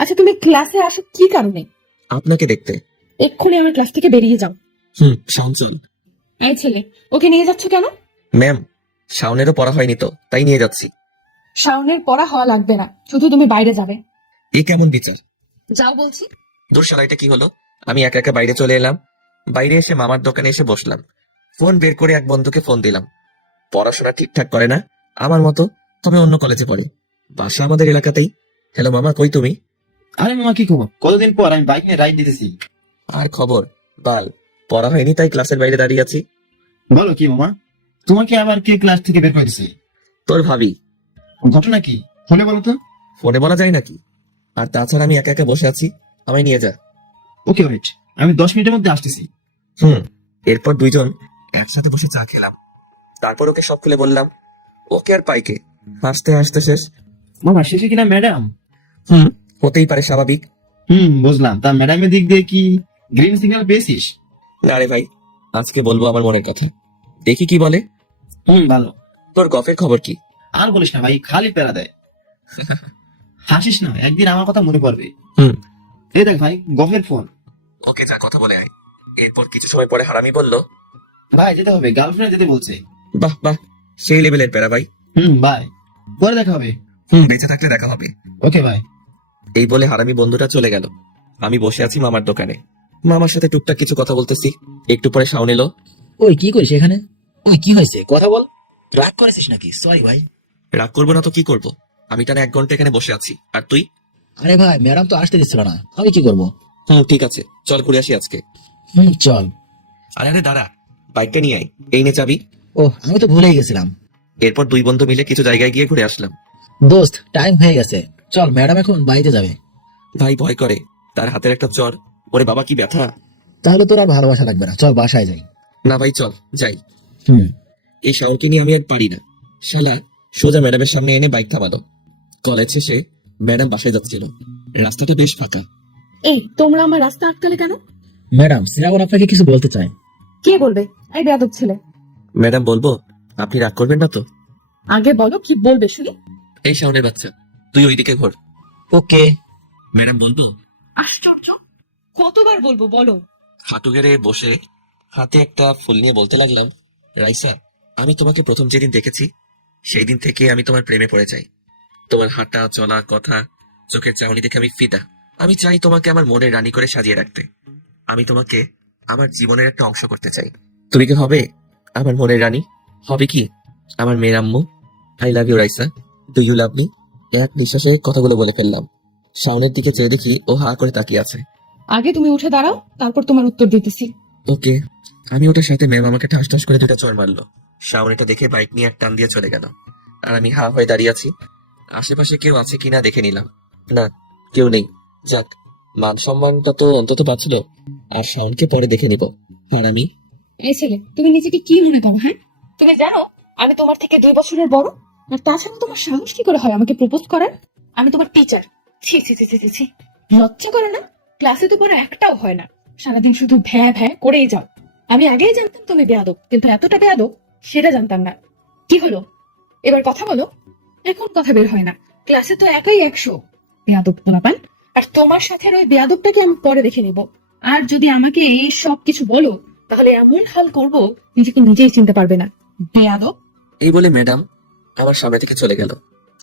আচ্ছা, তুমি ক্লাসে আসো কি কারণে? আপনাকে দেখতে। এক্ষুনি আমার ক্লাস থেকে বেরিয়ে যাও। শাওন চল। এই ছেলে, ওকে নিয়ে যাচ্ছ কেন? ম্যাম, শাওনেরও পড়া হয়নি তো, তাই নিয়ে যাচ্ছি। শাওনের পড়া হওয়া লাগবে না, শুধু তুমি বাইরে যাবে। এ কেমন বিচার? যাও বলছি। দূর শালা, এটা কি হলো? আমি একা একা বাইরে চলে এলাম। বাইরে এসে মামার দোকানে এসে বসলাম। ফোন বের করে এক বন্ধুকে ফোন দিলাম। পড়াশোনা ঠিকঠাক করে না, আমার মতো, তবে অন্য কলেজে পড়ে, বাসা আমাদের এলাকাতেই। হ্যালো মামা, কই তুমি? আরে মামা, কি খবর? কতদিন পর আমি বাইক নিয়ে রাইড দিতেছি। আর খবর বাল, পড়া হয়নি তাই ক্লাসের বাইরে দাঁড়িয়ে আছি। বলো কি মামা, তোমাকে আবার কে ক্লাস থেকে বের করে দিছে? তোর ভাবি। ঘটনা কি ফোনে বলো তো। ফোনে বলা যায় নাকি? আর তাছাড়া আমি একা একা বসে আছি, আমায় নিয়ে যা। ওকে ওয়েট, আমি 10 মিনিটের মধ্যে আসতেছি। এরপর দুইজন একসাথে বসে চা খেলাম। তারপর ওকে সব খুলে বললাম। ওকে আর পাইকে হাসতে হাসতে শেষ। মামা, শেষে কিনা ম্যাডাম? হতেই পারে, স্বাভাবিক। বুঝলাম। তা ম্যাডামের দিক দিয়ে কি গ্রিন সিগন্যাল পেয়েছিস? না রে ভাই, আজকে বলবো আমার মনের কথা, দেখি কি বলে। ভালো। তোর গফের খবর কি? আর বলিস না ভাই, খালি প্যারা দেয়। হাসিস না, একদিন আমার কথা মনে পড়বে। এই দেখ ভাই, গফের ফোন। ওকে, যা কথা বলে আয়। এরপর কিছু সময় পরে হারামি বলল, ভাই যেতে হবে, গার্লফ্রেন্ড যেতে বলছে। বাহ বাহ, সেই লেভেলের প্যারা ভাই। বাই, পরে দেখা হবে। বেঁচে থাকলে দেখা হবে। ওকে ভাই। এই বলে হারামি বন্ধুটা চলে গেল। আমি বসে আছি মামার দোকানে, মামার সাথে টুকটাক কিছু কথা বলতেছি। একটু পরে শাওন এলো। ওই কি করিস এখানে? ওই কি হয়েছে, কথা বল। রাগ করেছিস নাকি? সরি ভাই। রাগ করবো না তো কি করব? আমি টানা 1 ঘন্টা এখানে বসে আছি, আর তুই? আরে ভাই, ম্যাডাম তো আসতে দিচ্ছিল না, আমি কি করবো? ঠিক আছে, চল ঘুরে আসি আজকে। চল। আরে আরে দাঁড়া, বাইকটা নিয়ে আয়। এই নে চাবি। ও, আমি তো ভুলেই গেছিলাম। এরপর দুই বন্ধু মিলে কিছু জায়গায় গিয়ে ঘুরে আসলাম। দোস্ত, টাইম হয়ে গেছে, চল, ম্যাডাম এখন বাড়িতে যাবে। ভাই ভয় করে, তার হাতের একটা চর। ওরে বাবা, কি ব্যথা! তাহলে তোর আর ভালোবাসা লাগবে না, চল বাসায় যাই। না ভাই, চল যাই। হুম। এই শাওনকে নিয়ে আমি আর পারি না। শালা সোজা ম্যাডামের সামনে এনে বাইক থামালো। কলেজ শেষে ম্যাডাম বাসায় যাচ্ছিল, রাস্তাটা বেশ ফাঁকা। এই, তোমরা আমার রাস্তা আটকালে কেন? ম্যাডাম, শ্রাবণ আপনাকে কিছু বলতে চাই। কে বলবে? এই বেয়াদব ছেলে। ম্যাডাম বলবো, আপনি রাগ করবেন না তো? আগে বলো কি বলবে শুনি। এই শাওনের বাচ্চা, তুই ওইদিকে ঘোর। ওকে। ম্যাডাম বলবো। আশ্চর্য, কতবার বলবো বলো। হাঁটু গেড়ে বসে হাতে একটা ফুল নিয়ে বলতে লাগলাম, রাইসা, আমি তোমাকে প্রথম যেদিন দেখেছি সেই দিন থেকে আমি তোমার প্রেমে পড়ে যাই। তোমার হাঁটা চলা কথা, চোখের চাহনি দেখে আমি ফিদা। আমি চাই তোমাকে আমার মনের রানী করে সাজিয়ে রাখতে। আমি তোমাকে আমার জীবনের একটা অংশ করতে চাই। তুমি কি হবে আমার মনের রানী? হবে কি আমার মেয়ের আম্মু? I love you Raisa, do you love me? এক নিঃশ্বাসে কথাগুলো বলে ফেললাম। শাওনের দিকে চেয়ে দেখি ও হা করে তাকিয়ে আছে। আগে তুমি উঠে দাঁড়াও, তারপর তোমার উত্তর দিতেছি। ওকে। আমি ওটার সাথে ম্যাম আমাকে ঠাস ঠাস করে 2টা চড় মারলো। শাওন এটা দেখে বাইক নিয়ে এক টান দিয়ে চলে গেল। আর আমি হা হয়ে দাঁড়িয়ে আছি। আশেপাশে কেউ আছে কিনা দেখে নিলাম। না, কেউ নেই। যাক, মান সম্মানটা তো অন্তত বাঁচলো। আর শাওনকে পরে দেখে নিব। আর আমি? এই ছেলে, তুমি নিজেকে কি মনে করো? হ্যাঁ, তুমি জানো আমি তোমার থেকে 2 বছরের বড়? আর তাছাড়া তোমার সাহস কি করে হয় আমাকে প্রপোজ করার? আমি তোমার টিচার। ছি ছি ছি ছি ছি ছি। লজ্জা করে না? ক্লাসে তো পড়া একটাও হয় না, সারাদিন শুধু ভ্যা ভ্যা করেই যাও। আমি আগেই জানতাম তুমি বেয়াদব, কিন্তু এতটা বেয়াদব সেটা জানতাম না। কি হলো, এবার কথা বলো। এখন কথা বের হয় না, ক্লাসে তো একাই 100 বেয়াদব পোলাপান। আর তোমার সাথে ওই বেয়াদবটাকে আমি পরে দেখে নিব। আর যদি আমাকে এই সব কিছু বলো, তাহলে এমন হাল করব নিজেকে নিজেই চিনতে পারবে না। বেয়াদব। এই বলে ম্যাডাম আমার সামনে থেকে চলে গেল।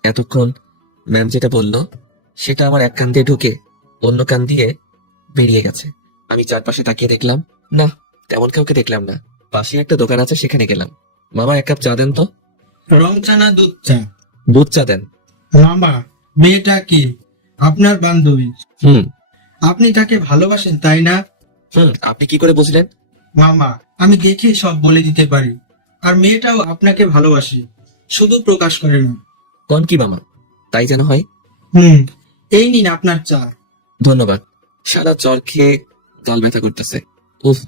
এতক্ষণ ম্যাম যেটা বললো সেটা আমার এক কান দিয়ে ঢুকে অন্য কান দিয়ে বেরিয়ে গেছে। আমি চারপাশে তাকিয়ে দেখলাম, না, তেমন কাউকে দেখলাম না। পাশে একটা দোকান আছে, সেখানে গেলাম। মামা 1 কাপ চা দেন তো। রং চা না দুধ চা? দুধ চা দেন। মামা, মেয়েটা কি আপনার বান্ধবী? আপনি তাকে ভালোবাসেন তাই না? আপনি কি করে বুঝলেন? মামা, আমি দেখে সব বলে দিতে পারি। আর মেয়েটাও আপনাকে ভালোবাসে, শুধু প্রকাশ করে না। কোন কি মামা, তাই যেন হয়। এই নিন আপনার চা। ধন্যবাদ। সারা জ্বর খেয়ে গল ব্যথা করতেছে। উফ।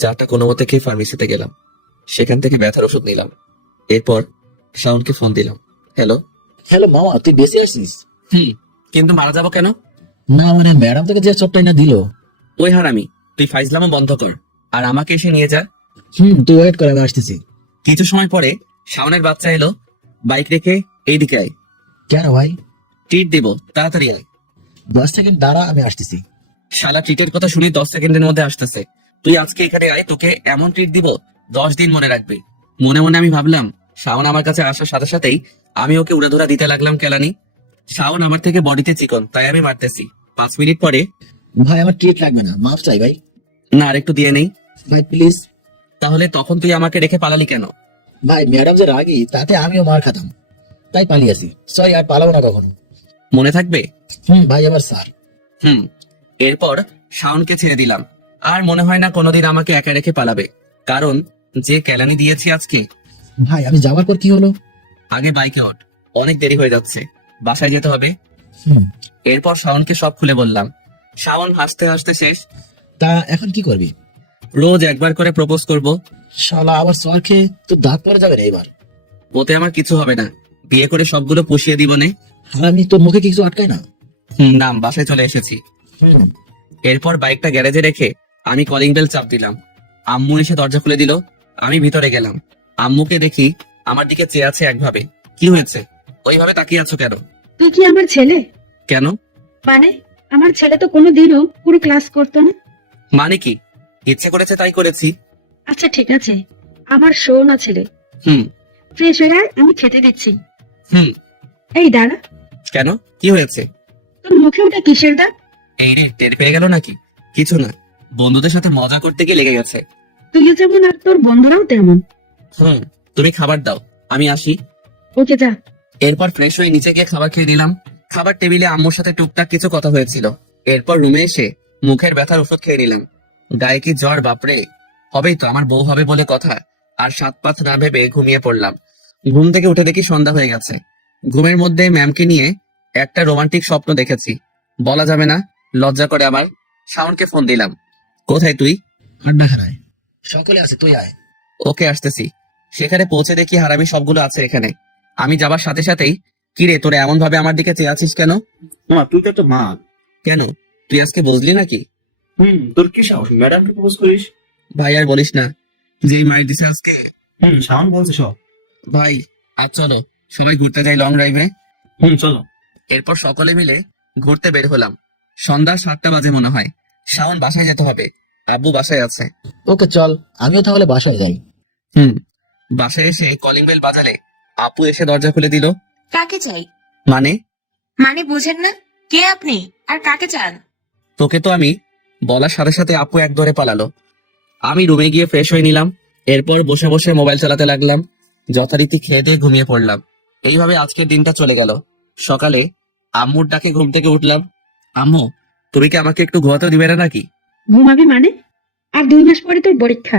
চাটা কোনো মতে খেয়ে ফার্মেসিতে গেলাম, সেখান থেকে ব্যথার ওষুধ নিলাম। এরপর শাওনকে ফোন দিলাম। হ্যালো। হ্যালো মামা, তুই বেঁচে আসিস? কিন্তু মারা যাবো কেন? না মানে ম্যাডাম তোকে যে চপটাই না দিল। ওই হারামি, তুই ফাইজলামও বন্ধ কর। আর আমাকে এসে নিয়ে যা। তুই ওয়েট করে, আমি আসতেছি। কিছু সময় পরে শাওনের বাচ্চা এলো। বাইক রেখে এইদিকে আয়, কেন ভাই? ট্রিট দিব, তাড়াতাড়ি আয়। 10 সেকেন্ড দাঁড়া, আমি আসতেছি। শালা ট্রিটের কথা শুনে 10 সেকেন্ডের মধ্যে আসতেছে। তুই আজকে এখানে আয়, তোকে এমন ট্রিট দিব 10 দিন মনে রাখবি। মনে মনে আমি ভাবলাম, শাওন আমার কাছে আসার সাথে সাথেই আমি ওকে উড়াধুরা দিতে লাগলাম কেলানি। শাওন আমার থেকে বডিতে চিকন, তাই আমি মারতেছি। 5 মিনিট পরে, ভাই আমার ট্রিট লাগবে না, মাফ চাই ভাই। না আর একটু দিয়ে নেই। ভাই প্লিজ। তাহলে তখন তুই আমাকে রেখে পালালি কেন? ভাই ম্যাডাম যে রাগি, তাতে আমিও মার খাতাম, তাই পালিয়েছি। সরি, আর পালাবো না কখনো। মনে থাকবে? ভাই এবার স্যার। এরপর শাওনকে ছেড়ে দিলাম। আর মনে হয় না কোনোদিন আমাকে একা রেখে পালাবে, কারণ যে কেলানি দিয়েছি আজকে। ভাই আমি যাওয়ার পর কি হলো? আগে বাইকে ওঠ, অনেক দেরি হয়ে যাচ্ছে, বাসায় যেতে হবে। হুম, এরপর শাওনকে সব খুলে বললাম। শাওন হাসতে হাসতে শেষ। তা এখন কি করবি? রোজ একবার করে প্রপোজ করব। শালা আবার সর খেয়ে তোর দাঁত পড়ে যাবে রে এবার। ওতে আমার কিছু হবে না, বিয়ে করে সবগুলো পুষিয়ে দিব নে। আর আমি তোর মুখে কিছু আটকাই না। নাম, বাসায় চলে এসেছি। হুম, এরপর বাইকটা গ্যারেজে রেখে আমি কলিং বেল চাপ দিলাম। আম্মু এসে দরজা খুলে দিল। আমি ভিতরে গেলাম। আম্মুকে দেখি আমার দিকে চেয়ে আছে একভাবে। কি হয়েছে, ওইভাবে তাকিয়ে আছো কেন? তুই কি আমার ছেলে? কেন? মানে আমার ছেলে তো কোনোদিনও পুরো ক্লাস করতো না। মানে কি? ইচ্ছে করেছে তাই করেছি। আচ্ছা ঠিক আছে, আমার সোনা ছেলে। হুম ফ্রেশ হয়ে আয়, আমি খেতে দিচ্ছি। হুম এই দাঁড়া, কেন, কি হয়েছে? তোর মুখে ওটা কিসের দাগ? এই রে, টের পেয়ে গেল নাকি? কিছু না, বন্ধুদের সাথে মজা করতে গিয়ে লেগে গেছে। তুই যেমন আর তোর বন্ধুরাও তেমন। তুমি খাবার দাও, আমি আসি। ওকে যা। এরপর ফ্রেশ হয়ে নিচে গিয়ে খাবার খেয়ে দিলাম। খাবার টেবিলে আম্মুর সাথে টুকটাক কিছু কথা হয়েছিল। এরপর রুমে এসে মুখের ব্যথার ওষুধ খেয়ে নিলাম। গায়ে কি জ্বর বাপরে! হবেই তো, আমার বউ হবে বলে কথা। আর 7 না ভেবে ঘুমিয়ে পড়লাম। ঘুম থেকে উঠে দেখি সন্ধ্যা হয়ে গেছে। ঘুমের মধ্যে ম্যামকে নিয়ে একটা রোমান্টিক স্বপ্ন দেখেছি। বলা যাবে না, লজ্জা করে আমার। শাওনকে ফোন দিলাম। কোথায় তুই? আড্ডাখানায় সকলে আছে, তুই আয়। ওকে, আসতেছি। সেখানে পৌঁছে দেখি হারামি সবগুলো আছে এখানে। আমি যাবার সাথে সাথেই, কিরে তোরা এমন ভাবে আমার দিকে চেয়ে আছিস কেন? মামা তুই তো একটা মা। কেন, তুই আজকে বুঝলি নাকি? তোর কি সাহস ম্যাডামকে প্রপোজ করিস? ভাই আর বলিস না, যেই মাইর দিছে আজকে। শাওন বলছে সব। ভাই আজ চলো সবাই ঘুরতে যাই লং ড্রাইভে। চলো। এরপর সকলে মিলে ঘুরতে বের হলাম। সন্ধ্যা 7টা বাজে মনে হয়। শাওন বাসায় যেতে হবে, আব্বু বাসায় আছে। ওকে চল, আমিও তাহলে বাসায় যাই। বাসায় এসে কলিং বেল বাজালে আপু এসে দরজা খুলে দিল। কাকে চাই? মানে? মানে বুঝেন না? কে আপনি আর কাকে চান? তোকে তো আমি বলার সাথে সাথে আপু এক ধরে পালালো। আমি রুমে গিয়ে ফ্রেশ হয়ে নিলাম। এরপর বসে বসে মোবাইল চালাতে লাগলাম। যথারীতি খেয়ে দিয়ে ঘুমিয়ে পড়লাম। এইভাবে আজকের দিনটা চলে গেল। সকালে আম্মুর ডাকে ঘুম থেকে উঠলাম। আম্মু, তুমি কি আমাকে একটু ঘুমাতে দিবে না নাকি? ঘুমাবি মানে? আর 2 মাস পরে তোর পরীক্ষা,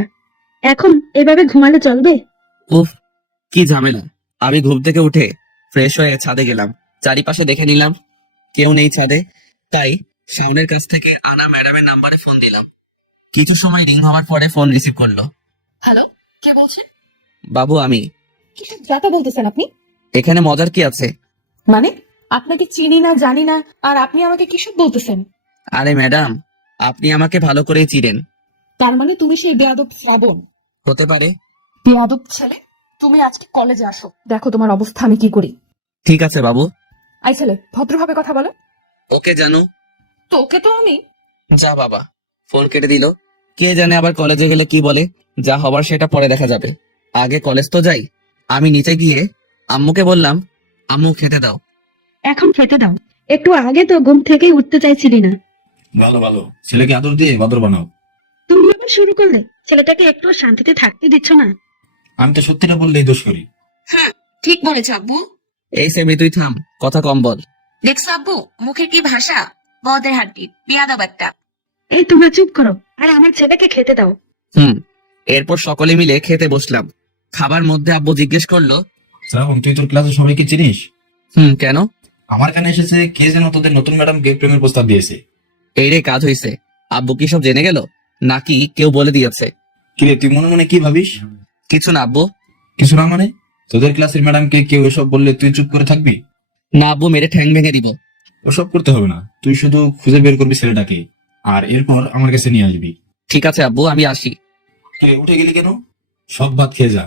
এখন এভাবে ঘুমালে চলবে? উফ, কি ঝামেলা। আমি ঘুম থেকে উঠে ফ্রেশ হয়ে ছাদে গেলাম। চারিপাশে দেখে নিলাম, কেউ নেই ছাদে। তাই শাওনের কাছ থেকে আনা ম্যাডামের নাম্বারে ফোন দিলাম। কিছু সময় রিং হওয়ার পরে ফোন রিসিভ করলো। হ্যালো, কে বলছেন? বাবু আমি। কিসব যাতা বলতেছেন আপনি? এখানে মজার কি আছে? মানে আপনাকে চিনি না, জানি না, আর আপনি আমাকে কিসব বলতেছেন? আরে ম্যাডাম, আপনি আমাকে ভালো করেই চিনেন। তার মানে তুমি সেই বেয়াদব শ্রাবণ? হতে পারে। বেয়াদব ছেলে, তুমি আজকে কলেজে আসো, দেখো তোমার অবস্থা আমি কি করি। ঠিক আছে বাবু। আই ছেলে, ভদ্রভাবে কথা বলো। ওকে জানো। তোকে তো আমি। যা বাবা, ফোন কেটে দিল। কে জানে আবার কলেজে গেলে কি বলে। যা হবার সেটা পরে দেখা যাবে, আগে কলেজ তো যাই। আমি নিচে গিয়ে আম্মুকে বললাম, আম্মু খেতে দাও। এখন খেতে দাও, একটু আগে তো ঘুম থেকেই উঠতে চাইছিলি না। ভালো ভালো, ছেলেকে আদর দিয়ে বাদর বানাও। তুমি আবার শুরু করলে, ছেলেটাকে একটু শান্তিতে থাকতে দিচ্ছ না। আমি তো সত্যিটা বললেই দোষ করি। হ্যাঁ ঠিক বলেছ আব্বু। এই সেমি, তুই থাম, কথা কম বল। দেখছো আব্বু, মুখের কি ভাষা! বদের হাড্ডি, বিয়াদব একটা। এই তোমরা চুপ করো, আর আমার ছেলেকে খেতে দাও। এরপর সকলে মিলে খেতে বসলাম। খাবার মধ্যে আব্বু জিজ্ঞেস করলো, শ্রাবণ তুই তোর ক্লাসে সবাইকে চিনিস? কেন? আমার কানে এসেছে কে যেন তোদের নতুন ম্যাডামকে প্রেমের প্রস্তাব দিয়েছে। এই রে, কাজ হয়েছে। আব্বু কি সব জেনে গেল নাকি কেউ বলে দিয়েছে? কিরে তুই মনে মনে কি ভাবিস? কিছু না আব্বু। কিছু না মানে? তোদের ক্লাসের ম্যাডামকে কেউ এসব বললে তুই চুপ করে থাকবি? না আব্বু, মেরে ঠ্যাং ভেঙে দিব। ওসব করতে হবে না, তুই শুধু খুঁজে বের করবি ছেলেটাকে, আর এরপর আমার কাছে নিয়ে আসবি। ঠিক আছে আব্বু, আমি আসি। তুই উঠে গেলি কেন? সব ভাত খেয়ে যা।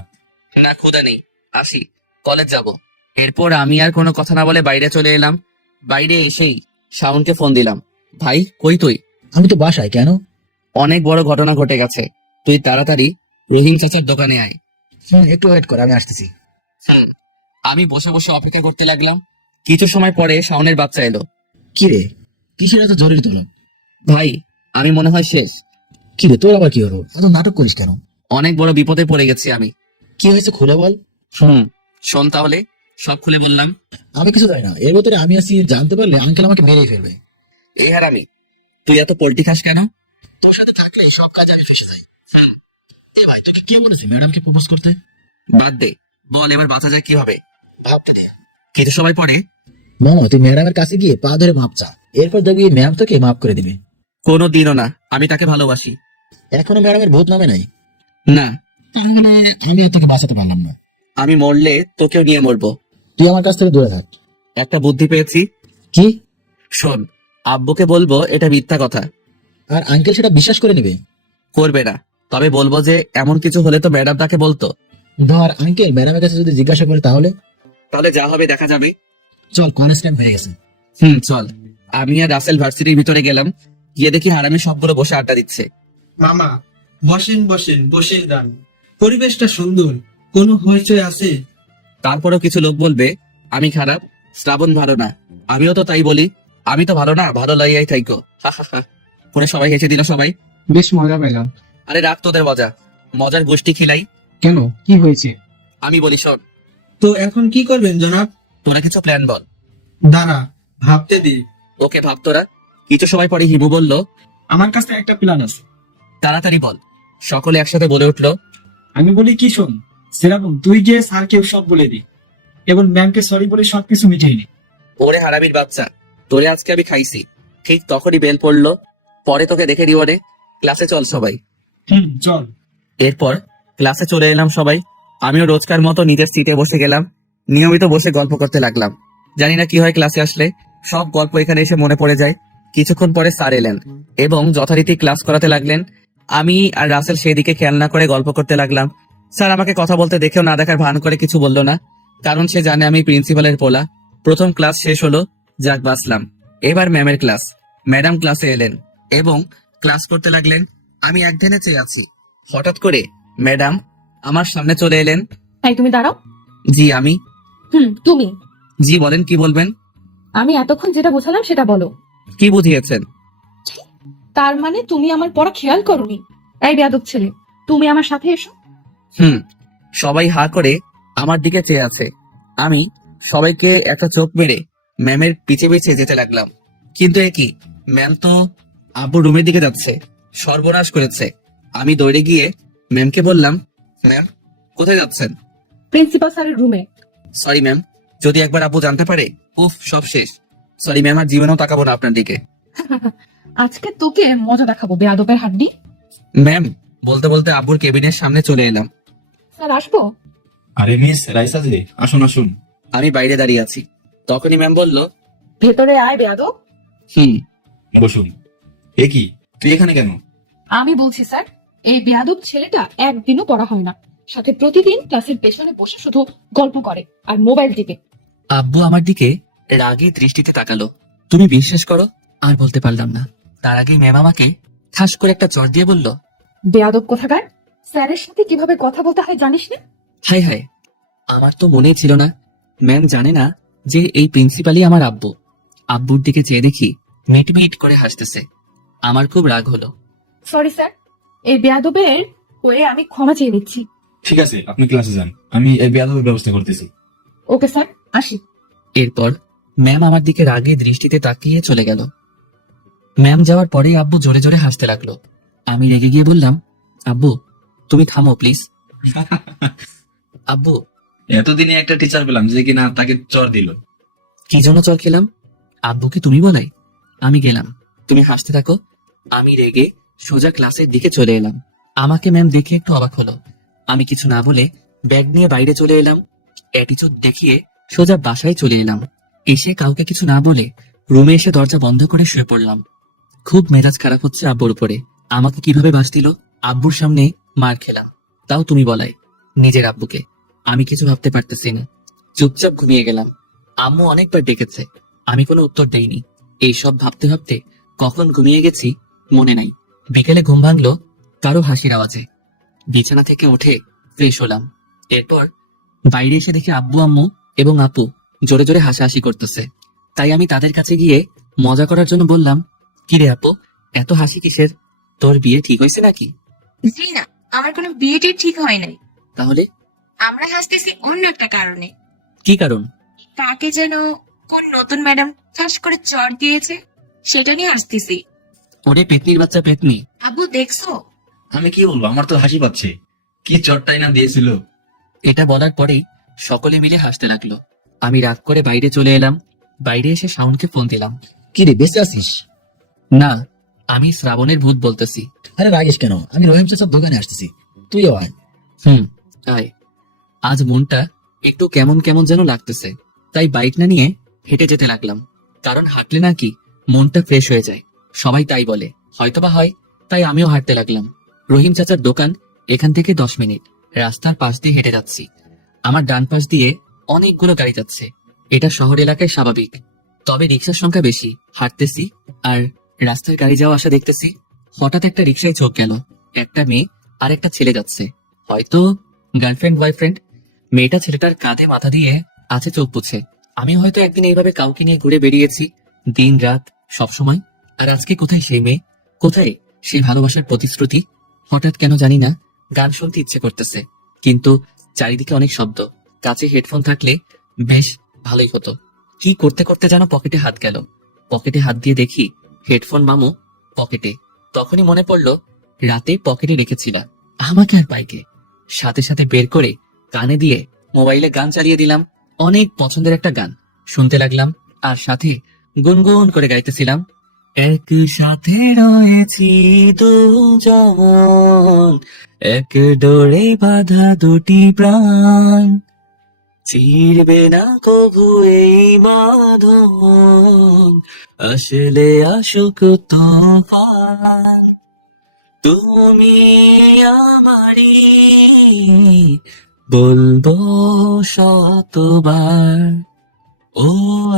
না, ক্ষুধা নেই, আসি, কলেজ যাব। এরপর আমি আর কোনো কথা না বলে বাইরে চলে এলাম। বাইরে এসেই শাওনকে ফোন দিলাম। ভাই, কই তুই? আমি তো বাসায়। কেন? অনেক বড় ঘটনা ঘটে গেছে, তুই তাড়াতাড়ি রহিম চাচার দোকানে আয়। একটু ওয়েট কর, আমি আসতেছি। আমি বসে বসে অপেক্ষা করতে লাগলাম। কিছু সময় পরে শাওনের বাচ্চা এলো। কি রে, কিসের এত জরুরি তলব? ভাই, আমি মনে হয় শেষ। কি রে, তোর আবার কি হলো? এত নাটক করিস কেন? অনেক বড় বিপদে পড়ে গেছি আমি। কি হয়েছে খুলে বল। শোন তাহলে, সব খুলে বললাম। আমি কিছু জানি না, এর ভিতরে আমি আছি জানতে পারলে আঙ্কেল আমাকে মেরেই ফেলবে। এই হারামি, তুই এত পোল্টি খাস কেন? তোর সাথে থাকলে সব কাজে আমি ফেসে যাই। এ ভাই, তুই কি কে মনে আছে ম্যাডামকে প্রপোজ করতে? বাদ দে, বল এবার বাঁচা যায় কিভাবে? ভাবতে দে। কিছু সময় পরে, মামা, তুই ম্যাডামের কাছে গিয়ে পা ধরে মাপ চা, এরপর দেখবি ম্যাম তোকে মাফ করে দিবে। কোনো দিনও না, আমি তাকে ভালোবাসি। এখনো ম্যাডামের ভূত নামে নাই? না, তাহলে আমি আর তোকে বাঁচাতে পারলাম না। আমি মরলে তোকেও নিয়ে মরবো। তুই আমার কাছ থেকে দূরে থাক। একটা বুদ্ধি পেয়েছি। কি? শোন, আব্বুকে বলবো এটা মিথ্যা কথা। আর আঙ্কেল সেটা বিশ্বাস করে নেবে? করবে না, তবে বলবো যে এমন কিছু হলে তো ম্যাডাম তাকে বলতো। ধর আঙ্কেল ম্যাডামের কাছে যদি জিজ্ঞাসা করে তাহলে? তাহলে যা হবে দেখা যাবে। চল, কনস্ট্যান্ট হয়ে গেছে। চল। আমি আর রাসেল ভার্সিটির ভিতরে গেলাম। গিয়ে দেখি হারামি সবগুলো বসে আড্ডা দিচ্ছে। মামা, বসেন বসেন, বসে যান। পরিবেশটা সুন্দর, কোনো হইচই আছে? তারপরেও কিছু লোক বলবে আমি খারাপ, শ্রাবণ ভালো না। আমিও তো তাই বলি, আমি তো ভালো না, ভালো লাগাই থাইকো। পরে সবাই হেসে দিল সবাই। বেশ মজা পেলাম। আরে রাখ তোদের মজা, মজার গোষ্ঠী খিলাই। কেন, কি হয়েছে? আমি বলি শোন, তো এখন কি করবেন জনাব? তোরা কিছু প্ল্যান বল। দাঁড়া, ভাবতে দি। ওকে ভাব তোরা। কিছু সময় পরে হিমু বলল, আমার কাছে একটা প্ল্যান আছে। তাড়াতাড়ি বল। সকলে একসাথে বলে উঠলো। আমি বলি কি, শোন সেরকম, তুই গিয়ে স্যারকে সব বলে দি এবং ম্যামকে সরি বলে সবকিছু মিটিয়ে নি। ওরে হারামির বাচ্চা, তোরে আজকে আমি খাইছি। ঠিক তখনই বেল পড়লো। পরে তোকে দেখে দিও রে। ক্লাসে চল সবাই। চল। এরপর ক্লাসে চলে এলাম সবাই। আমিও রোজকার মতো নিজের সিটে বসে গেলাম। নিয়মিত বসে গল্প করতে লাগলাম। জানি না কি হয় ক্লাসে আসলে, সব গল্প এখানে এসে মনে পড়ে যায়। কিছুক্ষণ পরে স্যার এলেন এবং যথারীতি ক্লাস করাতে লাগলেন। আমি আর রাসেল সেদিকে খেয়াল না করে গল্প করতে লাগলাম। স্যার আমাকে কথা বলতে দেখেও না দেখার ভান করে কিছু বললো না, কারণ সে জানে আমি প্রিন্সিপালের পোলা। প্রথম ক্লাস শেষ হলো, যাক বাঁচলাম। এবার ম্যামের ক্লাস। ম্যাডাম ক্লাসে এলেন এবং ক্লাস করতে লাগলেন। আমি একদিনে চেয়ে আছি। হঠাৎ করে ম্যাডাম আমার সামনে চলে এলেন। তাই তুমি দাঁড়াও। জি আমি। তুমি। জি বলেন, কি বলবেন? আমি এতক্ষণ যেটা বোঝালাম সেটা বলো। কি বুঝিয়েছেন? তার মানে তুমি আমার পড়া খেয়াল করোনি? এই বেয়াদব ছেলে, তুমি আমার সাথে এসো। সবাই হা করে আমার দিকে চেয়ে আছে। আমি সবাইকে একটা চোখ মেরে ম্যামের পিছে পিছে যেতে লাগলাম। কিন্তু এ কি, ম্যাম তো আব্বুর রুমের দিকে যাচ্ছে। সর্বনাশ করেছে। আমি দৌড়ে গিয়ে ম্যামকে বললাম, ম্যাম কোথায় যাচ্ছেন? প্রিন্সিপাল স্যারের রুমে। সরি ম্যাম, যদি একবার আব্বু জানতে পারে, উফ সব শেষ। সরি ম্যাম, আর জীবনেও তাকাবো না আপনার দিকে। আজকে তোকে মজা দেখাবো বেয়াদবের হাড্ডি। ম্যাম বলতে বলতে আব্বুর কেবিনের সামনে চলে এলাম। স্যার আসবো? আরে মিস রাইসা জি, আসুন আসুন। আমি বাইরে দাঁড়িয়ে আছি। তখনই ম্যাম বলল, ভেতরে আয় বেয়াদব। বসুন। এ কি, তুই এখানে কেন? আমি বলছি স্যার, এই বেয়াদব ছেলেটা একদিনও পড়া হয় না, সাথে প্রতিদিন ক্লাসের পেছনে বসে শুধু গল্প করে আর মোবাইল টিপে। আব্বু আমার দিকে রাগী দৃষ্টিতে তাকালো। তুমি বিশ্বাস করো, আর বলতে পারলাম না। তার আগে ম্যাম আমাকে ঠাস করে একটা চড় দিয়ে বলল, বেয়াদব কোথাকার, স্যারের সাথে কিভাবে কথা বলতে হয় জানিস না? হাই হাই, আমার তো মনে ছিল না। ম্যাম জানে না যে এই প্রিন্সিপালই আমার আব্বু। আব্বুর দিকে চেয়ে দেখি মিটমিট করে হাসতেছে। আমার খুব রাগ হলো। সরি স্যার, এই বেয়াদবের হয়ে আমি ক্ষমা চেয়ে নিচ্ছি। ঠিক আছে, আপনি ক্লাসে যান, আমি এই বেয়াদবের ব্যবস্থা করতেছি। ওকে স্যার, আসি। এরপর ম্যাম আমার দিকে রাগে দৃষ্টিতে তাকিয়ে চলে গেল। ম্যাম যাওয়ার পরেই আব্বু জোরে জোরে হাসতে লাগলো। আমি রেগে গিয়ে বললাম, আব্বু তুমি থামো প্লিজ। আব্বু, এতদিনে একটা টিচার পেলাম যে কিনা তাকে চর দিল। কি জন্য চল খেলাম? আব্বুকে তুমি বলাই। আমি গেলাম, তুমি হাসতে থাকো। আমি রেগে সোজা ক্লাসের দিকে চলে এলাম। আমাকে ম্যাম দেখে একটু অবাক হলো। আমি কিছু না বলে ব্যাগ নিয়ে বাইরে চলে এলাম। অ্যাটিচিউড দেখিয়ে সোজা বাসায় চলে এলাম। এসে কাউকে কিছু না বলে রুমে এসে দরজা বন্ধ করে শুয়ে পড়লাম। খুব মেজাজ খারাপ হচ্ছে আব্বুর উপরে। আমাকে কিভাবে বাস দিল? আব্বুর সামনে মার খেলাম, তাও তুমি বলাই, নিজের আব্বুকে। আমি কিছু ভাবতে পারতেছি না, চুপচাপ ঘুমিয়ে গেলাম। আম্মু অনেকবার ডেকেছে, আমি কোনো উত্তর দেইনি। এইসব ভাবতে ভাবতে কখন ঘুমিয়ে গেছি মনে নাই। বিকেলে ঘুম ভাঙলো কারো হাসির আওয়াজে। বিছানা থেকে উঠে ফ্রেশ হলাম। এরপর বাইরে এসে দেখি আব্বু আম্মু এবং আপু জোরে জোরে হাসাহাসি করতেছে। তাই আমি তাদের কাছে গিয়ে মজা করার জন্য বললাম, কিরে আপু, এত হাসি কিসের? তোর বিয়ে ঠিক হয়েছে নাকি? জি না, আমার কোনো বিয়েটি ঠিক হয় নাই। তাহলে আমরা হাসতেছি অন্য একটা কারণে। কি কারণ? কাকে যেন কোন নতুন ম্যাডাম ঠাস করে চড় দিয়েছে, সেটা নিয়ে হাসতেছি। ওরে পেতনির বাচ্চা পেতনি! আব্বু দেখছো? আমি কি বলবো, আমার তো হাসি পাচ্ছে। কি চটটাই না দিয়েছিল। এটা বলার পরেই সকলে মিলে হাসতে লাগলো। আমি রাগ করে বাইরে চলে এলাম। বাইরে এসে শাওনকে ফোন দিলাম। কি রে, বেঁচে আছিস? না, আমি শ্রাবণের ভূত বলতেছি। আরে রাগিস কেন, আমি রহিম চাচার দোকানে আসতেছি, তুইও আয়। আয়। আজ মনটা একটু কেমন কেমন যেন লাগতেছে, তাই বাইক না নিয়ে হেঁটে যেতে লাগলাম। কারণ হাঁটলে নাকি মনটা ফ্রেশ হয়ে যায়, সবাই তাই বলে, হয়তোবা হয়। তাই আমিও হাঁটতে লাগলাম। রহিম চাচার দোকান এখান থেকে 10 মিনিট। রাস্তার পাশ দিয়ে হেঁটে যাচ্ছি। আমার ডান পাশ দিয়ে অনেকগুলো গাড়ি যাচ্ছে। এটা শহর এলাকায় স্বাভাবিক, তবে রিক্সার সংখ্যা বেশি। হাঁটতেছি আর রাস্তার গাড়ি যাওয়া আসা দেখতেছি। হঠাৎ একটা রিক্সায় চোখ গেল। একটা মেয়ে আর একটা ছেলে যাচ্ছে, হয়তো গার্লফ্রেন্ড বয়ফ্রেন্ড। মেয়েটা ছেলেটার কাঁধে মাথা দিয়ে আছে চোখ পুছে। আমি হয়তো একদিন এইভাবে কাউকে নিয়ে ঘুরে বেরিয়েছি, দিন রাত সবসময়। আর আজকে কোথায় সেই মেয়ে, কোথায় সেই ভালোবাসার প্রতিশ্রুতি? হঠাৎ কেন জানি না গান শুনতে ইচ্ছে করতেছে, কিন্তু চারিদিকে অনেক শব্দ। কাছে হেডফোন থাকলে বেশ ভালোই হতো। কি করতে করতে যেন পকেটে হাত গেল। পকেটে হাত দিয়ে দেখি হেডফোন মামু পকেটে। তখনই মনে পড়লো রাতে পকেটে রেখেছিলাম। আমাকে আর বাইকে সাথে সাথে বের করে কানে দিয়ে মোবাইলে গান চালিয়ে দিলাম। অনেক পছন্দের একটা গান শুনতে লাগলাম, আর সাথে গুনগুন করে গাইতেছিলাম, এক সাথে রয়েছি দুজন, এক ডোরে বাঁধা দুটি প্রাণ, চিরবে না কভু এই বাঁধন, আসলে আসুক তুফান, তুমি আমারই বলবো শতবার, ও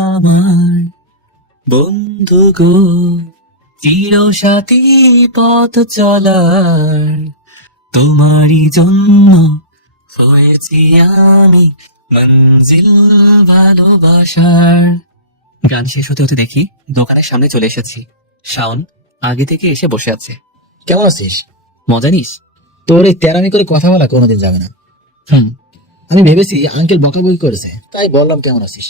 আমার বন্ধু গো, চিরসাথী পথ চলার, তোমারই জন্য হয়েছি আমি মঞ্জিল ভালোবাসার। গান শেষ হতে হতে দেখি দোকানের সামনে চলে এসেছি। শাওন আগে থেকে এসে বসে আছে। কেমন আছিস? মজা নিস? তোর এই তেরামি করে কথা বলা কোনোদিন যাবে না। হুম। আমি ভেবেছি আঙ্কেল বকাবকি করেছে, তাই বললাম কেমন আছিস।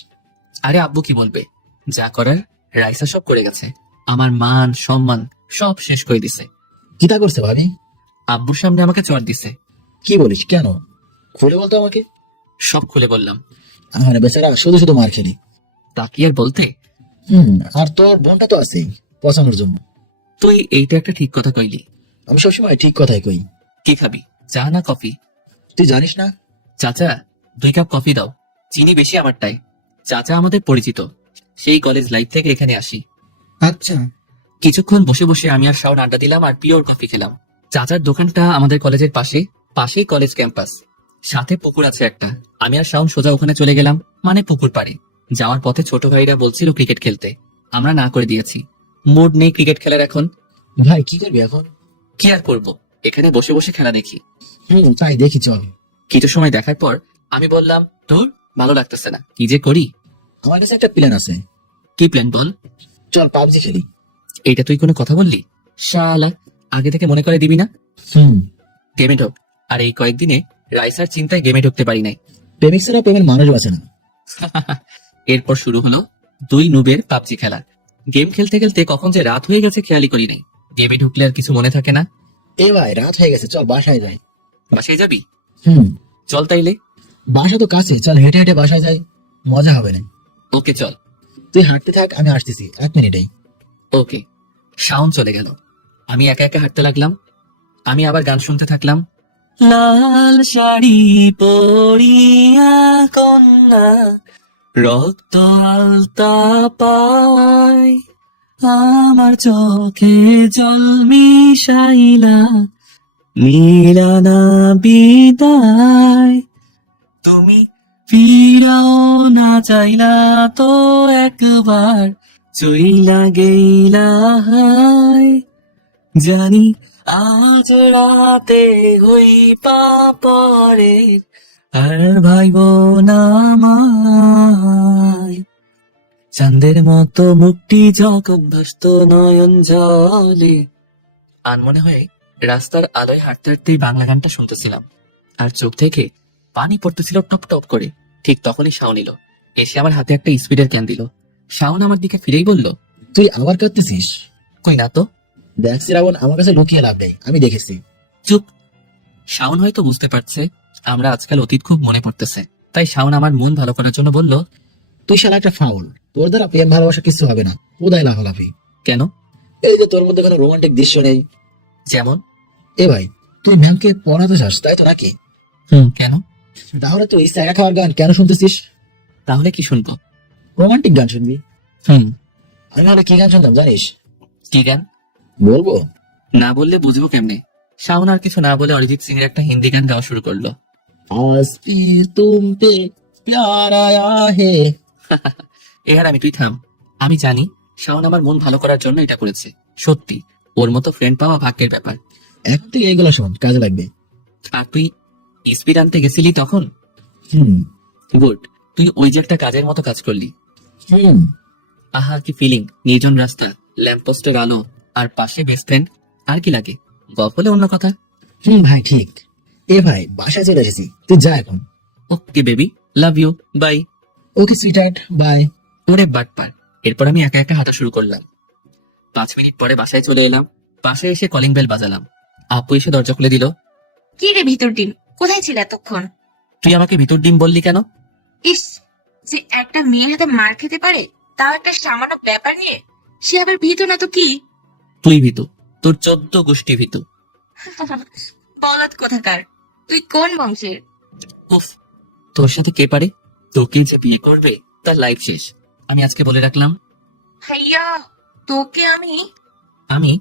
আরে আব্বু কি বলবে, যা করার রাইসা সব করে গেছে। আমার মান সম্মান সব শেষ করে দিছে। চিন্তা করছে ভাবি? আব্বুর সামনে আমাকে চড় দিছে। কি বলিস, কেন? খুলে বলতো আমাকে। সব খুলে বললাম। মানে বেচারা শুধু শুধু মার খেলি। তা কি আর বলতে। আর তোর বোনটা তো আছেই পছন্দের জন্য। তুই এইটা একটা ঠিক কথা কইলি। আমি সবসময় ঠিক কথাই কই। কি খাবি, চা না কফি? তুই জানিস না? চাচা 2 কাপ কফি দাও, চিনি বেশি আমারটাই। চাচা আমাদের পরিচিত, সেই কলেজ লাইফ থেকে এখানে আসি। আচ্ছা। কিছুক্ষণ বসে বসে আমি আর শাওন আড্ডা দিলাম আর পিওর কফি খেলাম। চাচার দোকানটা আমাদের কলেজের পাশেই কলেজ ক্যাম্পাস, সাথে পুকুর আছে একটা। আমি আর শাওন সোজা ওখানে চলে গেলাম, মানে পুকুর পাড়ে। যাওয়ার পথে ছোট ভাইরা বলছিল ক্রিকেট খেলতে, আমরা না করে দিয়েছি। মুড নেই ক্রিকেট খেলার এখন। ভাই কি করবি এখন? কি আর করবো, এখানে বসে বসে খেলা দেখি। তাই দেখি, চল। কিছু সময় দেখার পর আমি বললাম, তোর ভালো লাগতেছে না, কি যে করি। আমার কাছে একটা প্ল্যান আছে। কি প্ল্যান বল? চল পাবজি খেলি। এইটা তুই কোনো কথা বললি? শালা, আগে থেকে মনে করে দিবি না? গেমে ঢোক। আর এই কয়েকদিনে রাইসার চিন্তায় গেমে ঢুকতে পারি নাই। প্রেমিক ছাড়া প্রেমের মানুষ বাঁচে না। এরপর শুরু হলো 2 নুবের পাবজি খেলা। গেম খেলতে খেলতে কখন যে রাত হয়ে গেছে খেয়ালই করি নাই। গেমে ঢুকলে আর কিছু মনে থাকে না। এ ভাই, রাত হয়ে গেছে, চল বাসায় যাই। বাসায় যাবি? চল তাইলে। বাসা তো কাছে, চল হেঁটে হেঁটে বাসায় যাই, মজা হবে না। ওকে চল। তুই হাঁটতে থাক, আমি আসতেছি 1 মিনিটেই। ওকে। শাওন চলে গেল, আমি একা একা হাঁটতে লাগলাম। আমি আবার গান শুনতে থাকলাম। লাল শাড়ি পরিয়া কন্যা, রক্ত আলতা পায়, আমার চোখে জল মিশাইলা মিলানা বিদায়, তুমি ফিরাও না চাইলা তো একবার চইলা গেইলা হায়। জানি আজ রাতে হই পাপরে আর ভাইব না আমায়। চাঁদের মতো মুক্তি যখন ভাসত নয়ন জলে। আনমনে হয়ে রাস্তার আলোয় হাঁটতে হাঁটতেই বাংলা গানটা শুনতেছিলাম, আর চোখ থেকে পানি পড়তেছিল টপ টপ করে। ঠিক তখনই শাওন এলো, এসে আমার হাতে একটা স্পিডের ক্যান দিল। শাওন আমার দিকে ফিরেই বলল, তুই আবার কাঁদতেছিস? কই না তো। দেখ শ্রাবণ, আমার কাছে লুকিয়ে লাভ নেই, আমি দেখেছি। চুপ। শাওন হয়তো বুঝতে পারছে আমরা আজকাল অতীত খুব মনে পড়তেছে, তাই শাওন আমার মন ভালো করার জন্য বলল, তুই শালা একটা ফাউল, তোর দ্বারা প্রেম ভালোবাসা কিছু হবে না, উদয় লাফালাফি। কেন? এই যে তোর মধ্যে কোনো রোমান্টিক দৃশ্য নেই। যেমন? এ ভাই, তুই ম্যামকে পড়াতে চাস তাই তো নাকি? কেন? তাহলে তুই স্যাগা খাওয়ার গান কেন শুনতেছিস? তাহলে কি শুনবো? রোমান্টিক গান শুনবি। হুম। আমি নাহলে কি গান শুনতাম জানিস? কি গান? বলবো? না বললে বুঝবো কেমনে? শাওন আর কিছু না বলে অরিজিৎ সিং এর একটা হিন্দি গান গাওয়া শুরু করলো। আজ ফির তুম পে প্যার আয়া হে। এর আমি, তুই থাম। আমি জানি শাওন আমার মন ভালো করার জন্য এটা করেছে। সত্যি ওর মতো ফ্রেন্ড পাওয়া ভাগ্যের ব্যাপার। এখন তুই এইগুলো শোন, কাজে লাগবে। আর তুই স্পিড আনতে গেছিলি তখন? হুম গুড। তুই ওই যে একটা কাজের মতো কাজ করলি। হুম আহা কি ফিলিং! নির্জন রাস্তা, ল্যাম্পপোস্টের আলো, আর পাশে বেস্ট ফ্রেন্ড। আর কি লাগে? গল্প হলে অন্য কথা। ভাই ঠিক। এ ভাই, বাসায় চলে এসেছি, তুই যা এখন। Okay baby, love you, bye. Okay sweetheart, bye. ওরে বাটপার। এরপর আমি একা একা হাঁটা শুরু করলাম। 5 মিনিট পরে বাসায় চলে এলাম। বাসায় এসে কলিং বেল বাজালাম। আপু এসে দরজা খুলে দিল। কি রে ভিতর ডিম, কোথায় ছিল এতক্ষণ? তুই আমাকে ভিতর ডিম বললি কেন? ইস, যে একটা মেয়ের হাতে মার খেতে পারে, তাও একটা সামান্য ব্যাপার নিয়ে, সে আবার ভীত না তো কি? তুই ভীতু, তোর 14 গোষ্ঠী ভীতু। বলদ কোথাকার, তুই কোন বংশের? উফ, তোর সাথে কে পারে? তোকে যে বিয়ে করবে তার লাইফ শেষ। আমি আজকে বলে রাখলাম। ভাইয়া, তোকে আমি আমি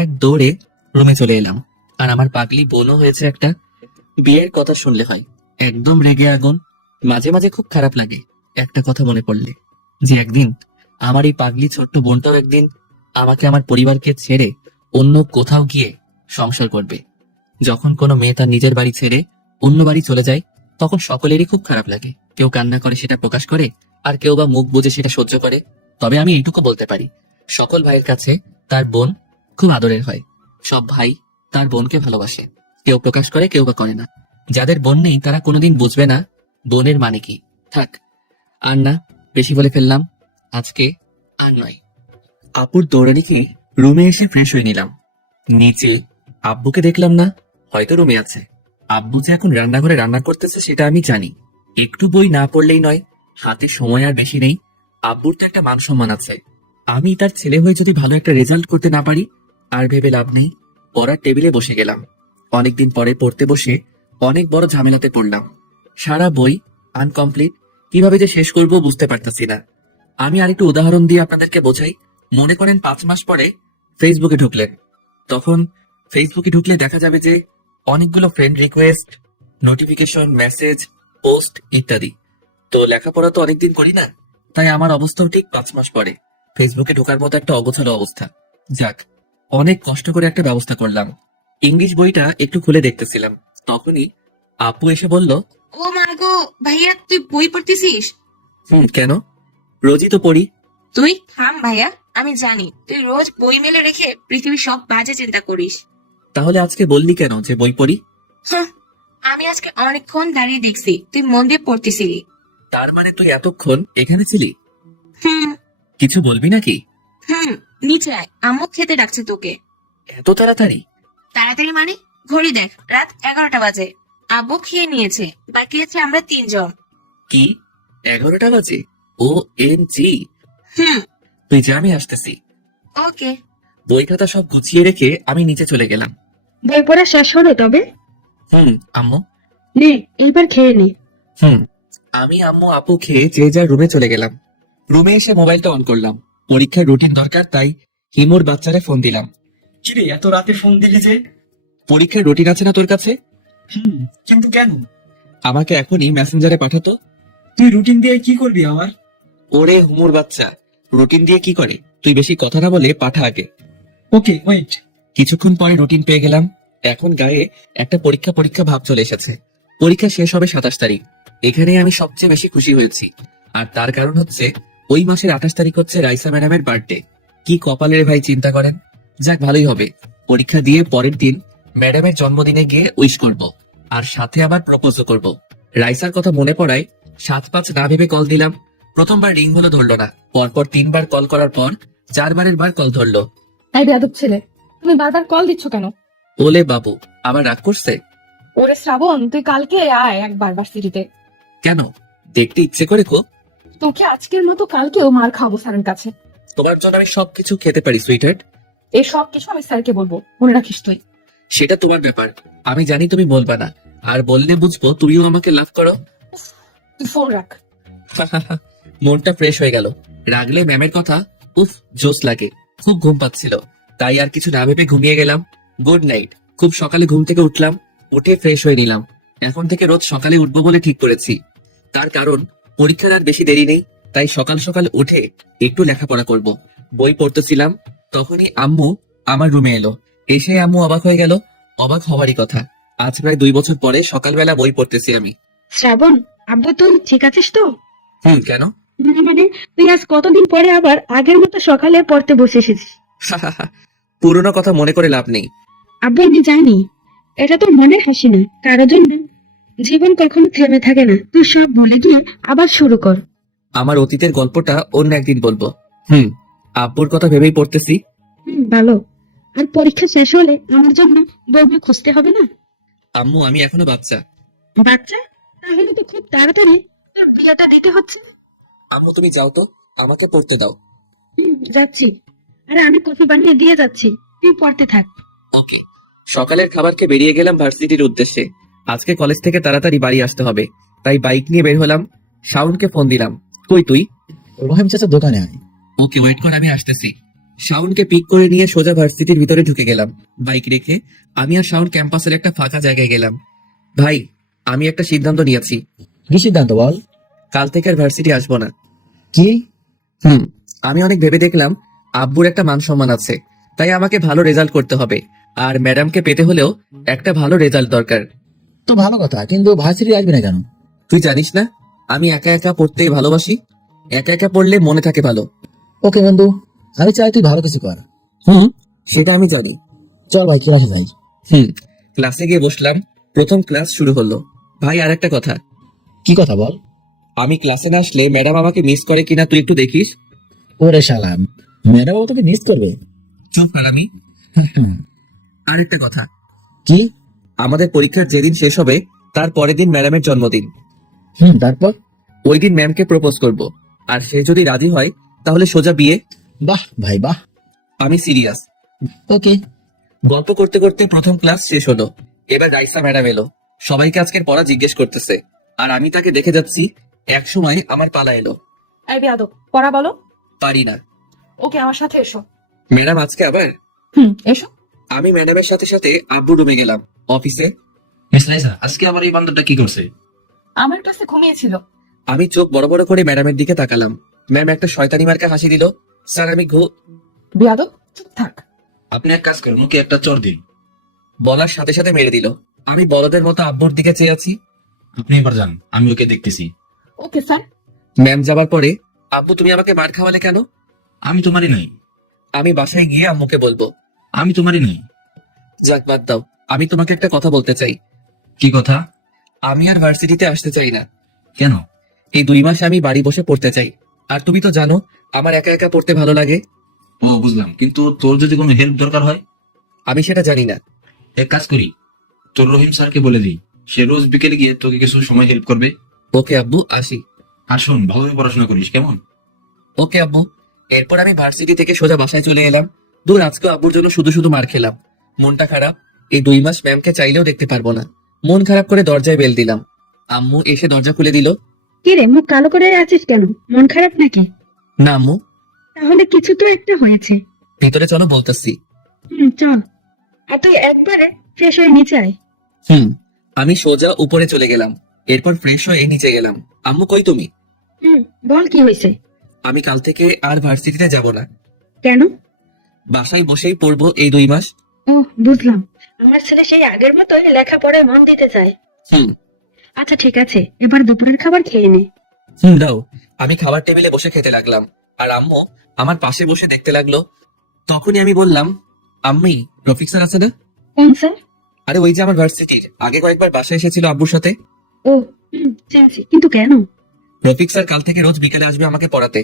এক দৌড়ে রুমে চলে এলাম। আর আমার পাগলি বোনও হয়েছে একটা। বিয়ের কথা শুনলে হয় একদম রেগে আগুন। মাঝে মাঝে খুব খারাপ লাগে একটা কথা মনে পড়লে, যে একদিন আমার এই পাগলি ছোট্ট বোনটাও একদিন আমাকে, আমার পরিবারকে ছেড়ে অন্য কোথাও গিয়ে সংসার করবে। যখন কোনো মেয়ে তার নিজের বাড়ি ছেড়ে অন্য বাড়ি চলে যায়, তখন সকলেরই খুব খারাপ লাগে। কেউ কান্না করে সেটা প্রকাশ করে, আর কেউ বা মুখ বুজে সেটা সহ্য করে। তবে আমি এইটুকু বলতে পারি, সকল ভাইয়ের কাছে তার বোন খুব আদরের হয়। সব ভাই তার বোনকে ভালোবাসে, কেউ প্রকাশ করে কেউ বা করে না। যাদের বোন নেই তারা কোনোদিন বুঝবে না বোনের মানে কি। থাক, আর না, বেশি বলে ফেললাম। আজকে আর নয়। আপুর দৌড়ানি খেয়ে রুমে এসে ফ্রেশ হয়ে নিলাম। নিচে আব্বুকে দেখলাম না, হয়তো রুমে আছে। আব্বু যে এখন রান্নাঘরে রান্না করতেছে সেটা আমি জানি। একটু বই না পড়লেই নয়, হাতে সময় আর বেশি নেই। আব্বুর তো একটা মান সম্মান আছে। আমি তার ছেলে হয়ে যদি ভালো একটা রেজাল্ট করতে না পারি, আর ভেবে লাভ নেই। পড়ার টেবিলে বসে গেলাম। অনেকদিন পরে পড়তে বসে অনেক বড় ঝামেলাতে পড়লাম। সারা বই আনকমপ্লিট, কিভাবে যে শেষ করব বুঝতে পারতেছি না। আমি আরেকটু উদাহরণ দিয়ে আপনাদেরকে বোঝাই। মনে করেন 5 মাস পরে ফেসবুকে ঢুকলেন। তখন ফেসবুকে ঢুকলে দেখা যাবে যে অনেকগুলো friend request, notification, message, post ইত্যাদি। তো লেখাপড়া তো অনেকদিন করি না, তাই আমার অবস্থাও ঠিক 5 মাস পরে ফেসবুকে ঢোকার মতো একটা অগোছালো অবস্থা। যাক, অনেক কষ্ট করে একটা ব্যবস্থা করলাম। ইংলিশ বইটা একটু খুলে দেখতেছিলাম, তখনই আপু এসে বলল, ও মা গো, ভাইয়া তুই বই পড়তেছিস? কেন? রোজই তো পড়ি। তুই থাম ভাইয়া, আমি জানি তুই রোজ বই মেলে রেখে পৃথিবীর সব বাজে চিন্তা করিস। তাহলে আজকে বললি কেন যে বই পড়ি? হাহ, আমি আজকে অনেকক্ষণ দাঁড়িয়ে দেখছি তুই মন দিয়ে পড়তেছিলি। তার মানে তুই এতক্ষণ এখানে ছিলি? হুম কিছু বলবি নাকি? হুম নিচে আয়, আম্মু খেতে ডাকছে তোকে। এত তাড়াতাড়ি? তাড়াতাড়ি মানে? ঘড়ি দেখ, রাত 11টা বাজে। আব্বু খেয়ে নিয়েছে, বাকি আছে আমরা 3 জন। কি 11টা বাজে? ও এম জি। হুম তুই যা, আমি আসতেছি। ওকে। বই খাতা সব গুছিয়ে রেখে আমি নিচে চলে গেলাম। বই পড়া শেষ হলো তবে? আম্মু। নে, এইবার খেয়ে নে। আমি, আম্মু, আপু খেয়ে যে যার রুমে চলে গেলাম। রুমে এসে মোবাইলটা অন করলাম। পরীক্ষার রুটিন দরকার, তাই হিমুর বাচ্চারে ফোন দিলাম। কিরে এত রাতে ফোন দিলি যে? পরীক্ষার রুটিন আছে না তোর কাছে? কিন্তু কেন? আমাকে এখনই মেসেঞ্জারে পাঠাতো। তুই রুটিন দিয়ে কি করবি আমার? ওরে হুমুর বাচ্চা, রুটিন দিয়ে কি করে? তুই বেশি কথা না বলে পাঠা আগে। Okay wait. কিছুক্ষণ পরে রুটিন পেয়ে গেলাম। এখন গায়ে একটা পরীক্ষা পরীক্ষা ভাব চলে এসেছে। পরীক্ষা শেষ হবে 27 তারিখ। এখানে আমি সবচেয়ে বেশি খুশি হয়েছি, আর তার কারণ হচ্ছে ওই মাসের 28 তারিখ হচ্ছে রাইসা ম্যাডামের বার্থডে। কি কপালের ভাই চিন্তা করেন। যাক, ভালোই হবে। পরীক্ষা দিয়ে পরের দিন ম্যাডামের জন্মদিনে গিয়ে উইশ করব, আর সাথে আবার প্রপোজও করব। রাইসার কথা মনে পড়ায় 7-5 না ভেবে কল দিলাম। প্রথমবার রিং হলো, ধরলো না। পরপর 3বার কল করার পর 4বারের বার কল ধরলো। এই বেয়াদব ছেলে, তুমি বারবার কল দিচ্ছ কেন? ওলে বাবু, আবার রাগ করছে? ওরে শ্রাবণ, তুই কালকে আয় একবার ভার্সিটিতে। কেন? দেখতে ইচ্ছে করে কো। তোকে আজকের মতো কালকেও মার খাবো স্যারের কাছে। তোমার জন্য আমি সবকিছু খেতে পারি সুইটহার্ট। এই সব কিছু আমি স্যারকে বলবো, মনে রাখিস তুই। সেটা তোমার ব্যাপার, আমি জানি তুমি বলবা না, আর বললে বুঝবো তুমিও আমাকে লাভ করো। তুই ফোন রাখ। মনটা ফ্রেশ হয়ে গেল। রাগলে ম্যামের কথা উফ জোস লাগে। খুব ঘুম পাচ্ছিল, তাই আর কিছু না ভেবে ঘুমিয়ে গেলাম। Good night. খুব সকালে ঘুম থেকে উঠলাম, উঠে ফ্রেশ হয়ে নিলাম। এখন থেকে রোজ সকালে উঠবো বলে ঠিক করেছি। তার কারণ পরীক্ষার আর বেশি দেরি নেই, তাই সকাল সকাল উঠে একটু লেখাপড়া করব। বই পড়তেছিলাম, তখনই আম্মু আমার রুমে এলো। এসে আম্মু অবাক হয়ে গেল। অবাক হওয়ারই কথা, আজ প্রায় 2 বছর পরে সকালবেলা বই পড়তেছি আমি। শ্রাবণ, আব্বু তুই ঠিক আছিস তো? কেন? মানে তুই আজ কতদিন পরে আবার আগের মতো সকালে পড়তে বসে এসেছিস? পুরোনো কথা মনে করে লাভ নেই। আব্বু আমি জানি এটা তোর মনে হাসি না, কারোর জন্য জীবন কখনো থেমে থাকে না। তুই সব ভুলে গিয়ে আবার শুরু কর। আমার অতীতের গল্পটা অন্য একদিন বলবো। আব্বুর কথা ভেবেই পড়তেছি। ভালো। আর পরীক্ষা শেষ হলে আমার জন্য বউকে খুঁজতে হবে না? আম্মু, আমি এখনো বাচ্চা। বাচ্চা? তাহলে তো খুব তাড়াতাড়ি তোর বিয়েটা দিতে হচ্ছে। আম্মু তুমি যাও তো, আমাকে পড়তে দাও। যাচ্ছি। আরে আমি কফি বানিয়ে দিয়ে যাচ্ছি, তুই পড়তে থাক। ওকে। সকালের খাবার খেয়ে বেরিয়ে গেলাম ভার্সিটির উদ্দেশ্যে। আজকে কলেজ থেকে তাড়াতাড়ি বাড়ি আসতে হবে, তাই বাইক নিয়ে বের হলাম। শাওনকে ফোন দিলাম। কই তুই? রহিম চাচা দোকানে আয়। ওকে, ওয়েট কর, আমি আসতেছি। শাওনকে পিক করে নিয়ে সোজা ভার্সিটির ভিতরে ঢুকে গেলাম। বাইক রেখে আমি আর শাওন ক্যাম্পাসের একটা ফাঁকা জায়গায় গেলাম। ভাই, আমি একটা সিদ্ধান্ত নিয়েছি। কি সিদ্ধান্ত বল? কাল থেকে আর ভার্সিটি আসবো না। কি? আমি অনেক ভেবে দেখলাম আব্বুর একটা মান সম্মান আছে, তাই আমাকে ভালো রেজাল্ট করতে হবে, আর ম্যাডামকে পেতে হলেও একটা ভালো রেজাল্ট দরকার। তো ভালো কথা, কিন্তু ভার্সিটি আসবি না কেন? তুই জানিস না আমি একা একা পড়তেই ভালোবাসি। একা একা পড়লে মনে থাকে ভালো। ওকে বন্ধু, আমি চাই তুই ভালো কিছু কর। সেটা আমি জানি। চল ভাই, কি রাখা যাই। ক্লাসে গিয়ে বসলাম। প্রথম ক্লাস শুরু হলো। ভাই, আর একটা কথা। কি কথা বল? আমি ক্লাসে না আসলে ম্যাডাম আমাকে মিস করে কিনা তুই একটু দেখিস। ওরে শালাম, ম্যাডাম তোকে মিস করবে? চুপ আমি। আর একটা কথা। কি? আমাদের পরীক্ষার যেদিন শেষ হবে তার পরের দিন ম্যাডামের জন্মদিন। তারপর? ওই দিন ম্যামকে প্রপোজ করব, আর সে যদি রাজি হয় তাহলে সোজা বিয়ে। বাহ ভাই বাহ। আমি সিরিয়াস। ওকে। গল্প করতে করতে প্রথম ক্লাস শেষ হলো। এবার রাইসা ম্যাডাম এলো। সবাইকে আজকের পড়া জিজ্ঞেস করতেছে, আর আমি তাকে দেখে যাচ্ছি। এক সময় আমার পালা এলো। এই বেয়াদব, পড়া বলো। পারি না। ওকে, আমার সাথে এসো। ম্যাডাম আজকে আবার? এসো। আমি ম্যাডামের সাথে সাথে আব্বু রুমে গেলাম। অফিসে মিস রাইসা, আজকে আমার এই বান্ধবটা কি করছে? আমার ক্লাসে ঘুমিয়েছিল। আমি চোখ বড় বড় করে ম্যাডামের দিকে তাকালাম। ম্যাম একটা শয়তানি মার্কা হাসি দিল। স্যার আমি বেয়াদব, চুপ থাক। আপনি এক কাজ করুন, ওকে একটা চড় দিন। বলার সাথে সাথে মেরে দিল। আমি বলদের মতো আব্বুর দিকে চেয়ে আছি। আপনি এবার যান, আমি ওকে দেখতেছি। Okay sir. ম্যাম যাবার পরে, আব্বু তুমি আমাকে মার খাওয়ালে কেন? আমি তোমারই নাই। আমি বাসায় গিয়ে আম্মুকে বলবো। আমি তোমারই নাই। যাক, বাদ দাও। আমি তোমাকে একটা কথা বলতে চাই। কি কথা? আমি আর ভার্সিটিতে আসতে চাই না। কেন? এই 2 মাস আমি বাড়ি বসে পড়তে চাই। আর তুমি তো জানো আমার একা একা পড়তে ভালো লাগে। ও বুঝলাম, কিন্তু তোর যদি কোনো হেল্প দরকার হয়? আমি সেটা জানি না। এক কাজ করি, তোর রহিম স্যারকে বলে দিই, সে রোজ বিকেলে গিয়ে তোকে কিছু সময় হেল্প করবে। ওকে আব্বু, আসি। আর শোন, ভালোভাবে পড়াশোনা করিস, কেমন? ওকে আব্বু। এরপর আমি ভার্সিটি থেকে সোজা বাসায় চলে এলাম। দূর, আজকে আব্বুর জন্য শুধু শুধু মার খেলাম। মনটা খারাপ। এই 2 মাস ম্যামকে চাইলেও দেখতে পারবো না। মন খারাপ করে দরজায় বেল দিলাম। আম্মু এসে দরজা খুলে দিল। কি রে, মুখ কালো করে আছিস কেন? মন খারাপ নাকি? না আম্মু, তাহলে কিছু তো একটা হয়েছে। ভিতরে চলো বলতেছি। চল। আর তুই একবারে ফ্রেশ হয়ে নিচে আয়। আমি সোজা উপরে চলে গেলাম। এরপর ফ্রেশ হয়ে নিচে গেলাম। আম্মু কই তুমি? বল কি হয়েছে? আমি কাল থেকে আর ভার্সিটিতে যাব না। কেন? বাসায় বসেই পড়বো এই 2 মাস। ও, বুঝলাম। আমার ছেলে সেই আগের মতোই লেখাপড়ায় মন দিতে চায়। হুম আচ্ছা ঠিক আছে, এবার দুপুরের খাবার খেয়ে নে। দাও। আমি খাবার টেবিলে বসে খেতে লাগলাম, আর আম্মু আমার পাশে বসে দেখতে লাগলো। তখনই আমি বললাম, আম্মি, রফিক স্যার আছে না? কোন স্যার? আরে ওই যে আমার ভার্সিটির, আগে কয়েকবার বাসায় এসেছিল আব্বুর সাথে। ও, চিনছি, কিন্তু কেন? রফিক স্যার কাল থেকে রোজ বিকেলে আসবে আমাকে পড়াতে।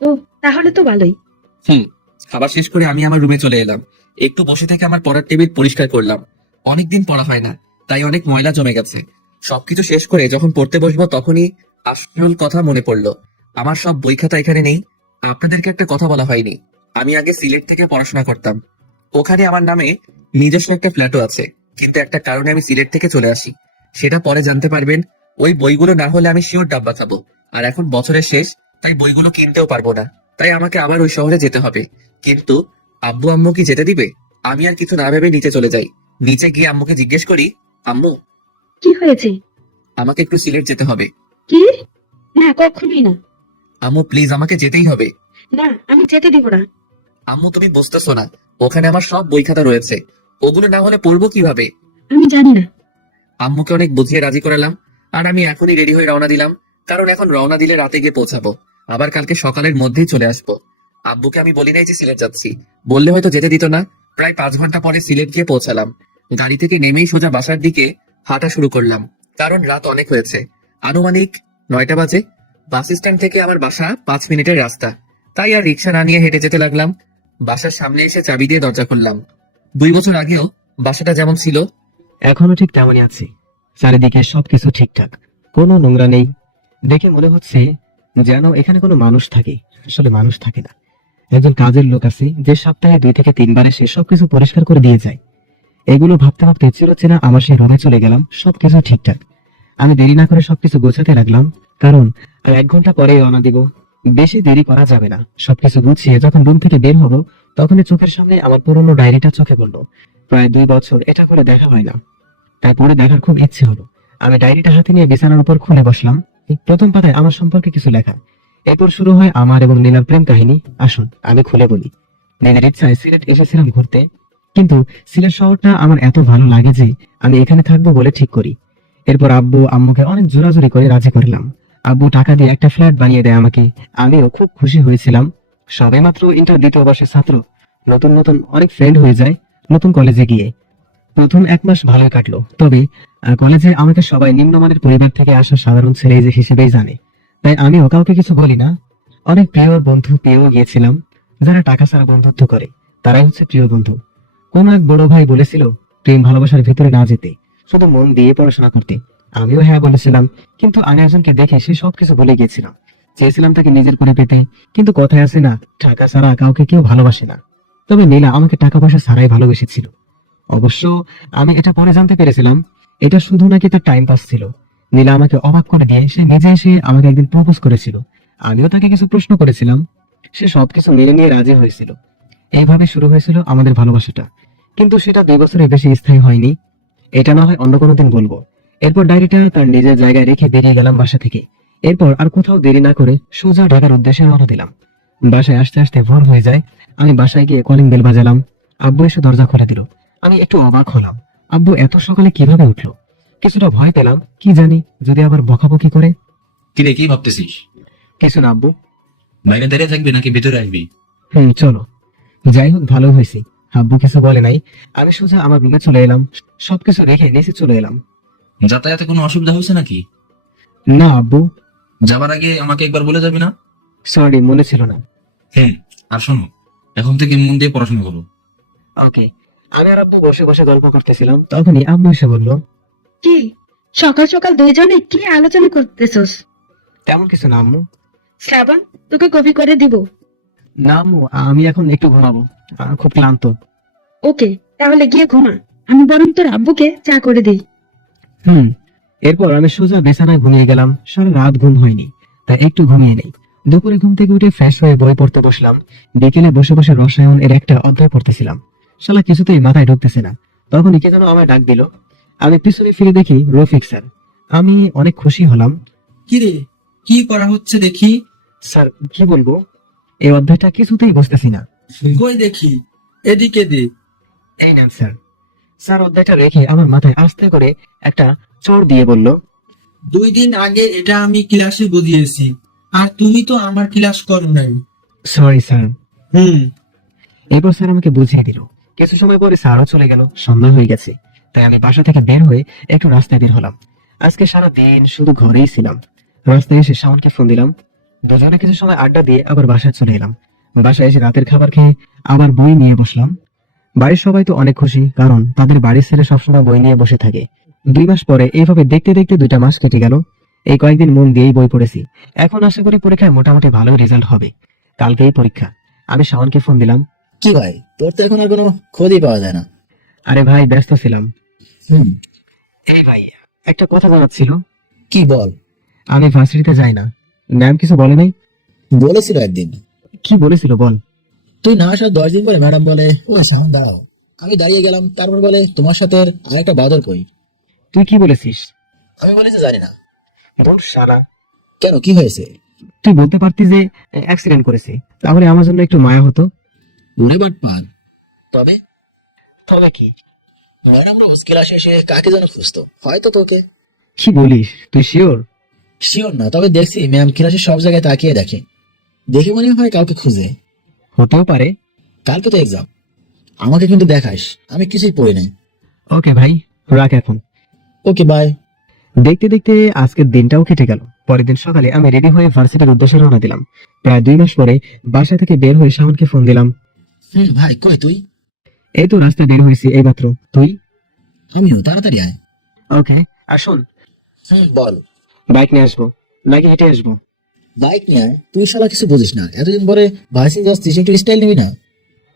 ও, তাহলে তো ভালোই। খাবার শেষ করে আমি আমার রুমে চলে এলাম। একটু বসে থেকে আমার পড়ার টেবিল পরিষ্কার করলাম। অনেকদিন পড়া হয় না, তাই অনেক ময়লা জমে গেছে। সবকিছু শেষ করে যখন পড়তে বসবো তখনই আসল কথা মনে পড়লো। আমার সব বই খাতা এখানে নেই। আপনাদেরকে একটা কথা বলা হয়নি, আমি আগে সিলেট থেকে পড়াশোনা করতাম। ওখানে আমার নামে নিজস্ব একটা ফ্ল্যাটও আছে, কিন্তু একটা কারণে আমি সিলেট থেকে চলে আসি। সেটা পরে জানতে পারবেন। ওই বইগুলো না হলে আমি শিওর ডাব্বা খাবো। আর এখন বছরের শেষ, তাই বইগুলো কিনতেও পারবো না। তাই আমাকে আবার ওই শহরে যেতে হবে। কিন্তু আব্বু আম্মু কি যেতে দিবে? আমি আর কিছু না ভেবে নিচে চলে যাই। নিচে গিয়ে আম্মুকে জিজ্ঞেস করি, আম্মু, কি হয়েছে? আমাকে একটু সিলেট যেতে হবে। কি? না, কখনোই না। আম্মু প্লিজ, আমাকে যেতেই হবে। না, আমি যেতে দিব না। আম্মু তুমি বুঝতেছো না, ওখানে আমার সব বই খাতা রয়েছে, ওগুলো না হলে পড়বো কিভাবে? আমি জানি না। আম্মুকে অনেক বুঝিয়ে রাজি করালাম, আর আমি এখনই রেডি হয়ে রওনা দিলাম। কারণ এখন রওনা দিলে রাতে গিয়ে পৌঁছাবো, আবার কালকে সকালের মধ্যেই চলে আসবো। আব্বুকে আমি বলি নাই যে সিলেট যাচ্ছি, বললে হয়তো যেতে দিত না। প্রায় 5 ঘন্টা পরে সিলেট গিয়ে পৌঁছালাম। গাড়ি থেকে নেমেই সোজা বাসার দিকে হাঁটা শুরু করলাম, কারণ রাত অনেক হয়েছে। আনুমানিক 9টা বাজে। বাস স্ট্যান্ড থেকে আমার বাসা 5 মিনিটের রাস্তা, তাই আর রিক্সা না নিয়ে হেঁটে যেতে লাগলাম। বাসার সামনে এসে চাবি দিয়ে দরজা খুললাম। 2 বছর আগেও বাসাটা যেমন ছিল এখনো ঠিক তেমনই আছে। চারিদিকে সবকিছু ঠিকঠাক, কোনো নোংরা নেই। দেখে মনে হচ্ছে যেন এখানে কোনো মানুষ থাকে। আসলে মানুষ থাকে না, একজন কাজের লোক আছে যে সপ্তাহে 2 থেকে 3 বার এসে সবকিছু পরিষ্কার করে দিয়ে যায়। এগুলো ভাবতে ভাবতে চিরচেনা আমার সেই রুমে চলে গেলাম। সবকিছু ঠিকঠাক। আমি দেরি না করে সবকিছু গোছাতে রাখলাম, কারণ আর 1 ঘন্টা পরে রওনা দিব। বেশি দেরি করা যাবে না। সবকিছু গুছিয়ে যখন রুম থেকে বের হবো, তখনই চোখের সামনে আমার পুরোনো ডায়েরিটা চোখে পড়লো। প্রায় 2 বছর এটা করে দেখা হয় না, তাই পরে দেখার খুব ইচ্ছে হলো। আমি ডায়েরিটা হাতে নিয়ে বিছানার উপর খুলে বসলাম। প্রথম পাতায় আমার সম্পর্কে কিছু লেখা। এরপর শুরু হয় আমার এবং নীলার প্রেম কাহিনী। আসুন আমি খুলে বলি। নিজের ইচ্ছায় সিলেট এসেছিলাম ঘুরতে, কিন্তু সিলেট শহরটা আমার এত ভালো লাগে যে আমি এখানে থাকবো বলে ঠিক করি। এরপর আব্বু আম্মুকে অনেক জোরাজুরি করে রাজি করলাম। আব্বু টাকা দিয়ে একটা ফ্ল্যাট বানিয়ে দেয় আমাকে। আমিও খুব খুশি হয়েছিলাম। সবে মাত্র ইন্টার 2য় বর্ষের ছাত্র, নতুন নতুন অনেক ফ্রেন্ড হয়ে যায় নতুন কলেজে গিয়ে। প্রথম 1 মাস ভালোই কাটলো, তবে কলেজে আমাকে সবাই নিম্নমানের পরিবার থেকে আসা সাধারণ ছেলে যে হিসেবেই জানে, তাই আমিও কাউকে কিছু বলি না। অনেক প্রিয় বন্ধু পেয়েও গিয়েছিলাম। যারা টাকা ছাড়া বন্ধুত্ব করে তারাই হচ্ছে প্রিয় বন্ধু। কোন এক বড় ভাই বলেছিল প্রেম ভালোবাসার ভেতরে না যেতে, শুধু মন দিয়ে পড়াশোনা করতে। আমিও হ্যাঁ বলেছিলাম, কিন্তু আমি একজনকে দেখে সে সবকিছু ভুলে গিয়েছিলাম। চেয়েছিলাম তাকে নিজের করে পেতে, কিন্তু কথায় আছে না, টাকা ছাড়া কাউকে কেউ ভালোবাসে না। তবে নীলা আমাকে টাকা পয়সা ছাড়াই ভালোবেসেছিল। অবশ্য আমি এটা পরে জানতে পেরেছিলাম এটা শুধু নাকি তার টাইম পাস ছিল। নীলা আমাকে অবাক করে দিয়ে সে নিজে এসে আমাকে একদিন প্রপোজ করেছিল। আমিও তাকে কিছু প্রশ্ন করেছিলাম, সে সবকিছু মেনে নিয়ে রাজি হয়েছিল। এইভাবে শুরু হয়েছিল আমাদের ভালোবাসাটা, কিন্তু সেটা 2 বছরের বেশি স্থায়ী হয়নি। এটা না হয় অন্য কোনো দিন বলবো। এরপর ডায়েরিটা তার নিজের জায়গায় রেখে বেরিয়ে গেলাম বাসা থেকে। এরপর আর কোথাও দেরি না করে সোজা ঢাকার উদ্দেশ্যে রওনা দিলাম। বাসায় আসতে আসতে ভোর হয়ে যায়। আমি বাসায় গিয়ে কলিং বেল বাজালাম। আব্বু এসে দরজা খুলে দিল। আমি একটু অবাক হলাম, আব্বু এত সকালে কিভাবে উঠলো। কিছুটা ভয় পেলাম, কি জানি যদি আবার বকাবকি করে। কিরে, কি ভাবতেছিস? কিছু না আব্বু। বাইরে দাঁড়িয়ে থাকবি নাকি ভিতরে আসবি? চলো। যাই হোক, ভালো হয়েছি আব্বু কিছু বলে নাই। আমি সোজা আমার রুমে চলে এলাম। সবকিছু রেখে নিচে চলে এলাম। যাতায়াতে কোনো অসুবিধা হয়েছে নাকি? না আব্বু। যাবার আগে আমাকে একবার বলে যাবি না? সরি, মনে ছিল না। আর শোনো, এখন থেকে মন দিয়ে পড়াশোনা করো। ওকে। আমি আর আব্বু বসে বসে গল্প করতেছিলাম, তখনই আম্মু এসে বলল, কি সকাল সকাল দুইজনে কি আলোচনা করতেছস? তেমন কিছু না আম্মু। শ্রাবণ, তোকে কপি করে দিব। না আম্মু, আমি এখন একটু ঘুমাবো, খুব ক্লান্ত। ওকে, তাহলে গিয়ে ঘুমা। আমি বরং তোর আব্বুকে চা করে দিই। এরপর আমি সোজা বিছানায় ঘুমিয়ে গেলাম। সারা রাত ঘুম হয়নি, তাই একটু ঘুমিয়ে নেই। দুপুরে ঘুম থেকে উঠে ফ্রেশ হয়ে বই পড়তে বসলাম। বিকেলে বসে বসে রসায়ন এর একটা অধ্যায় পড়তেছিলাম। শালা কিছুতেই মাথায় ঢুকতেছে না। তখনই কে যেন আমায় ডাক দিল। আমি পিছনে ফিরে দেখি রফিক স্যার। আমি অনেক খুশি হলাম। কি রে, কি করা হচ্ছে দেখি? স্যার কি বলবো, এই অধ্যায়টা কিছুতেই বুঝতেছি না। কই দেখি, এদিকে দে। এই নেন স্যার। স্যার অধ্যায়টা রেখে আমার মাথায় আস্তে করে একটা চড় দিয়ে বলল, 2 দিন আগে এটা আমি ক্লাসে বুঝিয়েছি, আর তুমি তো আমার ক্লাস করো নাই। Sorry sir. হুম। এরপর স্যার আমাকে বুঝিয়ে দিল। কিছু সময় পরে স্যারও চলে গেল, সন্ধ্যা হয়ে গেছে। তাই আমি বাসা থেকে বের হয়ে একটু রাস্তায় বের হলাম। আজকে সারা দিন শুধু ঘরেই ছিলাম। রাস্তায় এসে শাওনকে ফোন দিলাম। দুজনে কিছু সময় আড্ডা দিয়ে আবার বাসায় চলে এলাম। বাসায় এসে রাতের খাবার খেয়ে আবার বই নিয়ে বসলাম। বাড়ির সবাই তো অনেক খুশি, কারণ তাদের বাড়ির ছেলে সবসময় বই নিয়ে বসে থাকে। 2 মাস পরে এইভাবে দেখতে দেখতে 2টা মাস কেটে গেল। এই কয়েকদিন মন দিয়েই বই পড়েছি। এখন আশা করি পরীক্ষায় মোটামুটি ভালো রেজাল্ট হবে। কালকেই পরীক্ষা। আমি শাওনকে ফোন দিলাম। কি ভাই, তোর তো এখন আর কোনো খোঁজই পাওয়া যায় না। আরে ভাই ব্যস্ত ছিলাম। হুম। এই ভাই, একটা কথা জানার ছিল। কি বল? আমি ভার্সিটিতে যাই না। ম্যাম কিছু বলে নাই? বলেছিল একদিন। কি বলেছিল বল। তুই না আসার 10 দিন পরে ম্যাডাম বলে, ওই শাওন দাঁড়াও। আমি দাঁড়িয়ে গেলাম, তারপর বলে তোমার সাথে আরেকটা বাদর কই। তুই কি বলেছিস? আমি বলেছি জানি না। বল শালা। কেন, কি হয়েছে? তুই বলতে পারতি যে অ্যাক্সিডেন্ট করেছে, তাহলে আমার জন্য একটু মায়া হতো। ওরে বাট পান। তবে তবে কি? ম্যাডাম রোজ ক্লাসে এসে কাকে যেন খুঁজতো, হয়তো তোকে। কি বলিস, তুই শিওর? শিওর না, তবে দেখছি ম্যাম ক্লাসে সব জায়গায় তাকিয়ে দেখে। দেখে মনে হয় কাউকে খুঁজে। হতেও পারে। কালকে তো এক্সাম, আমাকে কিন্তু দেখাস, আমি কিছুই পড়ি নাই। ওকে ভাই, রাখ এখন। Okay bye. দেখতে দেখতে আজকের দিনটাও কেটে গেল। পরের দিন সকালে আমি রেডি হয়ে ভার্সিটির উদ্দেশ্যে রওনা দিলাম। প্রায় 2 মাস পরে বাসা থেকে বের হয়ে শাওনকে ফোন দিলাম। ভাই কই তুই? এই তো রাস্তায় বের হয়েছি এইমাত্র। তুই? আমিও, তাড়াতাড়ি আয়। ওকে। আর শোন, বল। বাইক নিয়ে আসবো নাকি হেঁটে আসবো? বাইক নিয়ে আয়, তুই শালা কিছু বুঝিস না। এতদিন পরে ভার্সিটি যাচ্ছিস, একটু স্টাইল নিবি না?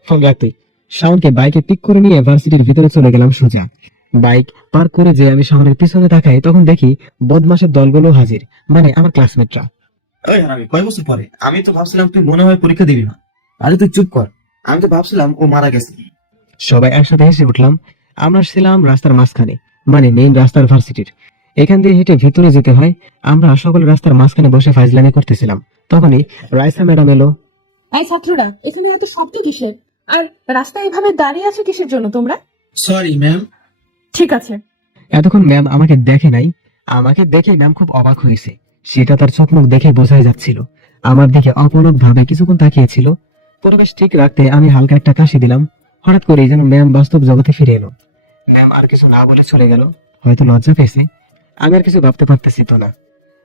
ফোন রাখ তুই। শাওনকে বাইকে পিক করে নিয়ে ভার্সিটির ভিতরে চলে গেলাম সোজা। বাইক পার্ক করে যে আমি শহরের পিছনে তাকাই, তখন দেখি বদমাসের দলগুলো হাজির, মানে আমার ক্লাসমেটরা। ওই হারামি, কয় বছর পরে? আমি তো ভাবছিলাম তুই মনে হয় পরীক্ষা দিবি না। আরে তুই চুপ কর, আমি তো ভাবছিলাম ও মারা গেছে। সবাই একসাথে হেসে উঠলাম। আমরা ছিলাম রাস্তার মাঝখানে, মানে মেইন রাস্তার ভার্সিটির। এখান দিয়ে হেঁটে ভিতরে যেতে হয়। আমরা সকল রাস্তার মাঝখানে বসে ফাইজলামি করতেছিলাম। তখনই রাইসা ম্যাডাম এলো। এই ছাত্ররা, এখানে এত শব্দ কিসের? আর রাস্তায় এভাবে দাঁড়িয়ে আছে কিসের জন্য তোমরা? Sorry ma'am. ঠিক আছে। এতক্ষণ ম্যাম আমাকে দেখে নাই। আমাকে দেখে ম্যাম খুব অবাক হয়েছে। সেটা তার চোখ মুখ দেখে বোঝাই যাচ্ছিল। আমার দিকে অপলক ভাবে কিছুক্ষণ তাকিয়েছিল। পরিবেশ ঠিক রাখতে আমি হালকা একটা কাশি দিলাম। হঠাৎ করেই যেন ম্যাম বাস্তব জগতে ফিরে এলো। ম্যাম আর কিছু না বলে চলে গেল। হয়তো লজ্জা পেয়েছে। আমি আর কিছু ভাবতে পারতেছি তো না।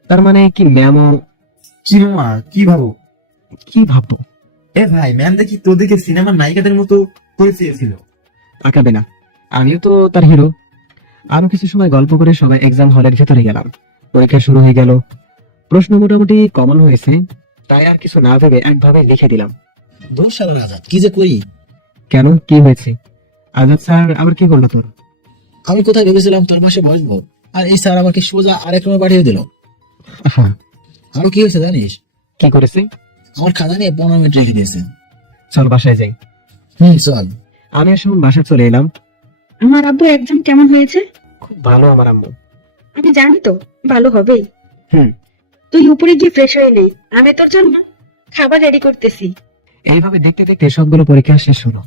তার মানে কি ম্যামও? কি মামা, কি ভাবো? কি ভাববো? এ ভাই, ম্যাম দেখি তোদেরকে সিনেমার নায়িকাদের মতো করে চেয়েছিল। আঁকাবে না, আমিও তো তার হিরো। আরো কিছু সময় গল্প করে সবাই এক্সাম হলের ভেতরে গেলাম। পরীক্ষা শুরু হয়ে গেল। প্রশ্ন মোটামুটি কমন হয়েছে, তাই আর কিছু না ভেবে একভাবে লিখে দিলাম। দোষ শালা আজাদ, কি যে করি। কেন, কি হয়েছে? আজাদ স্যার আবার কি করলো তোর? আমি কোথায় ভেবেছিলাম তোর পাশে বসবো, আর এই স্যার আমাকে সোজা আরেক রুমে পাঠিয়ে দিল। হ্যাঁ। আরো কি হয়েছে জানিস? কি করেছে? আমার খাতা নিয়ে 15 মিনিট রেখে দিয়েছে। চল বাসায় যাই। চল। আমি আসলে বাসায় চলে এলাম। আমার আব্বু এক্সাম কেমন হয়েছে? খুব ভালো আমার আম্মু। আমি জানি তো ভালো হবেই। হুম। তুই উপরে গিয়ে ফ্রেশ হয়ে নে, আমি তোর জন্য খাবার রেডি করতেছি। এইভাবে দেখতে দেখতে সবগুলো পরীক্ষা শেষ হলো।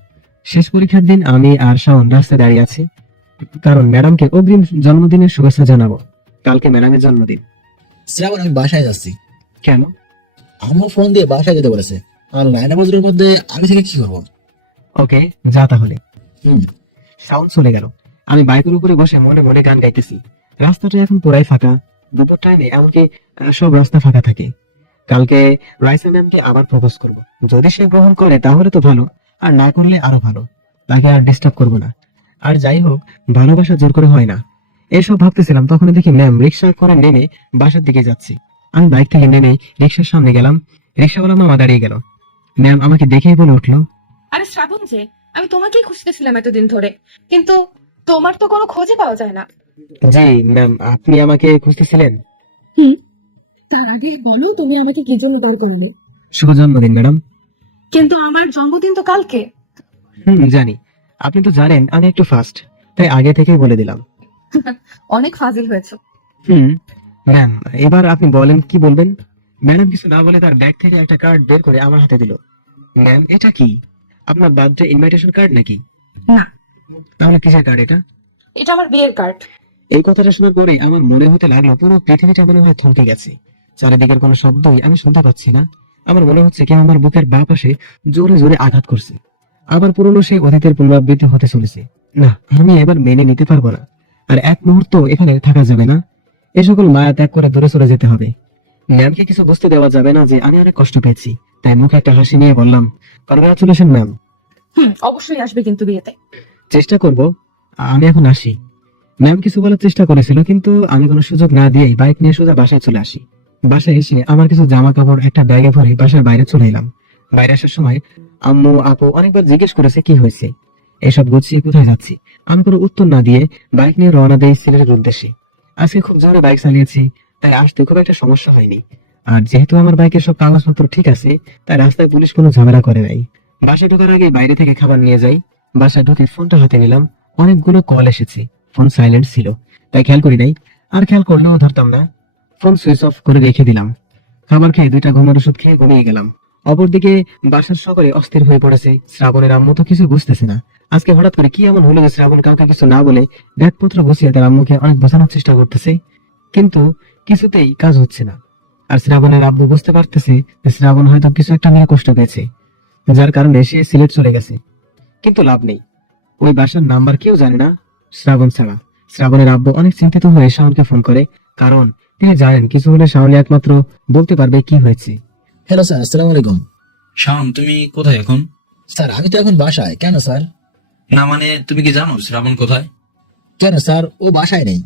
শেষ পরীক্ষার দিন আমি আর শাওন রাস্তায় দাঁড়িয়ে আছি, কারণ ম্যাডামকে অগ্রিম জন্মদিনের শুভেচ্ছা জানাবো। কালকে ম্যাডামের জন্মদিন। শ্রাবণ, আমি বাসায় যাচ্ছি। কেন? আম্মু ফোন দিয়ে বাসায় যেতে বলেছে, আর 9 বছরের মধ্যে আমি থেকে কি করবো? ওকে, যা তাহলে। হুম। সাউন্ড চলে গেল। আমি বাইকের উপরে বসে মনে মনে গান গাইতেছি। রাস্তাটা এখন পুরাই ফাঁকা। দুপুর টাইমে এমনকি সব রাস্তা ফাঁকা থাকে। কালকে রাইসা ম্যামকে আবার প্রপোজ করব। যদি সে গ্রহণ করে তাহলে তো ভালো, আর না করলে আরো ভালো। তাকে আর ডিস্টার্ব করবো না। আর যাই হোক, ভালোবাসা জোর করে হয় না। এসব ভাবতেছিলাম, তখন দেখি ম্যাম রিক্সা করে নেমে বাসার দিকে যাচ্ছে। আমি বাইক থেকে নেমে রিক্সার সামনে গেলাম। রিক্সাওয়ালা মামা দাঁড়িয়ে গেল। ম্যাম আমাকে দেখেই বলে উঠলো, আরে শ্রাবণ যে, আমি তোমাকেই খুঁজতেছিলাম এতদিন ধরে, কিন্তু তোমার তো কোনো খোঁজে পাওয়া যায় না। জি ম্যাম, আপনি আমাকে খুঁজতেছিলেন? হুম। তার আগে বলো তুমি আমাকে কি জন্য দাঁড় করালে? শুভ জন্মদিন ম্যাডাম। কিন্তু আমার জন্মদিন তো কালকে। জানি, আপনি তো জানেন আমি একটু ফাস্ট, তাই আগে থেকেই বলে দিলাম। অনেক ফাজিল হয়েছে। ম্যাম, এবার আপনি বলেন কি বলবেন। ম্যাডাম কিছু না বলে তার ব্যাগ থেকে একটা কার্ড বের করে আমার হাতে দিল। ম্যাম, এটা কি? আপনার বার্থডে ইনভাইটেশন কার্ড নাকি? না। তাহলে কিসের কার্ড এটা? এটা আমার বিয়ের কার্ড। এই কথাটা শোনার পরেই আমার মনে হতে লাগলো পুরো পৃথিবীটা মনে হয় থমকে গেছে। চারিদিকের কোনো শব্দই আমি শুনতে পাচ্ছি না। আমার মনে হচ্ছে কেউ আমার বুকের বাঁ পাশে জোরে জোরে আঘাত করছে। আবার পুরনো সেই অতীতের পুনরাবৃত্তি হতে চলেছে। না, আমি এবার মেনে নিতে পারবো না। আর এক মুহূর্ত এখানে থাকা যাবে না। এ সকল মায়া ত্যাগ করে দূরে চলে যেতে হবে। ম্যামকে কিছু বুঝতে দেওয়া যাবে না যে আমি অনেক কষ্ট পেয়েছি। তাই মুখে একটা হাসি নিয়ে বললাম, কনগ্রাচুলেশন ম্যাম। অবশ্যই আসবে কিন্তু বিয়েতে। চেষ্টা করব। আমি এখন আসি। ম্যাম কিছু বলার চেষ্টা করেছিল, কিন্তু আমি কোনো সুযোগ না দিয়েই বাইক নিয়ে সোজা বাসায় চলে আসি। বাসায় এসে আমার কিছু জামা কাপড় একটা ব্যাগে ভরে বাসার বাইরে চলে এলাম। বাইরে আসার সময় আম্মু আপু অনেকবার জিজ্ঞেস করেছে কি হয়েছে, এসব গুছিয়ে কোথায় যাচ্ছি। আমি কোনো উত্তর না দিয়ে বাইক নিয়ে রওনা দেই সিলেটের উদ্দেশ্যে। আজকে খুব জোরে বাইক চালিয়েছি, তাই আসতে খুব একটা সমস্যা হয়নি। আর যেহেতু আমার বাইকের সব কাগজপত্র ঠিক আছে, তাই রাস্তায় পুলিশ কোনো ঝামেলা করে নাই। বাসায় ঢোকার আগে বাইরে থেকে খাবার নিয়ে যাই। বাসায় ঢুকে ফোনটা হাতে নিলাম। অনেকগুলো কল এসেছে, ফোন সাইলেন্ট ছিল, তাই খেয়াল করি নাই। আর খেয়াল করলেও ধরতাম না। ফোন সুইচ অফ করে রেখে দিলাম। খাবার খেয়ে 2টা ঘুমের ওষুধ খেয়ে ঘুমিয়ে গেলাম। অপরদিকে বাসার সকলে অস্থির হয়ে পড়েছে। শ্রাবণের আম্মু তো কিছু বুঝতেছে না আজকে হঠাৎ করে কি এমন হলো যে শ্রাবণ কাউকে কিছু না বলে ব্যাগপত্র গুছিয়ে তার আম্মুকে অনেক বোঝানোর চেষ্টা করতেছে, কিন্তু কিছুতেই কাজ হচ্ছে না। আর শ্রাবণের আব্বু বুঝতে পারতেছে যে শ্রাবণ হয়তো কিছু একটা নিয়ে কষ্ট পেয়েছে, যার কারণে সে সিলেট চলে গেছে। কিন্তু লাভ নেই, ওই বাসার নাম্বার কেউ জানে না শ্রাবণ ছাড়া। শ্রাবণের আব্বু অনেক চিন্তিত হয়ে শাওনকে ফোন করে, কারণ তিনি জানেন কিছু হলে শাওন একমাত্র বলতে পারবে কি হয়েছে। হ্যালো স্যার, আসসালামু আলাইকুম। শাওন, তুমি কোথায় এখন? স্যার আমি তো এখন বাসায়। কেন স্যার? না মানে তুমি কি জানো শ্রাবণ কোথায়? কেন স্যার, ও বাসায় নেই।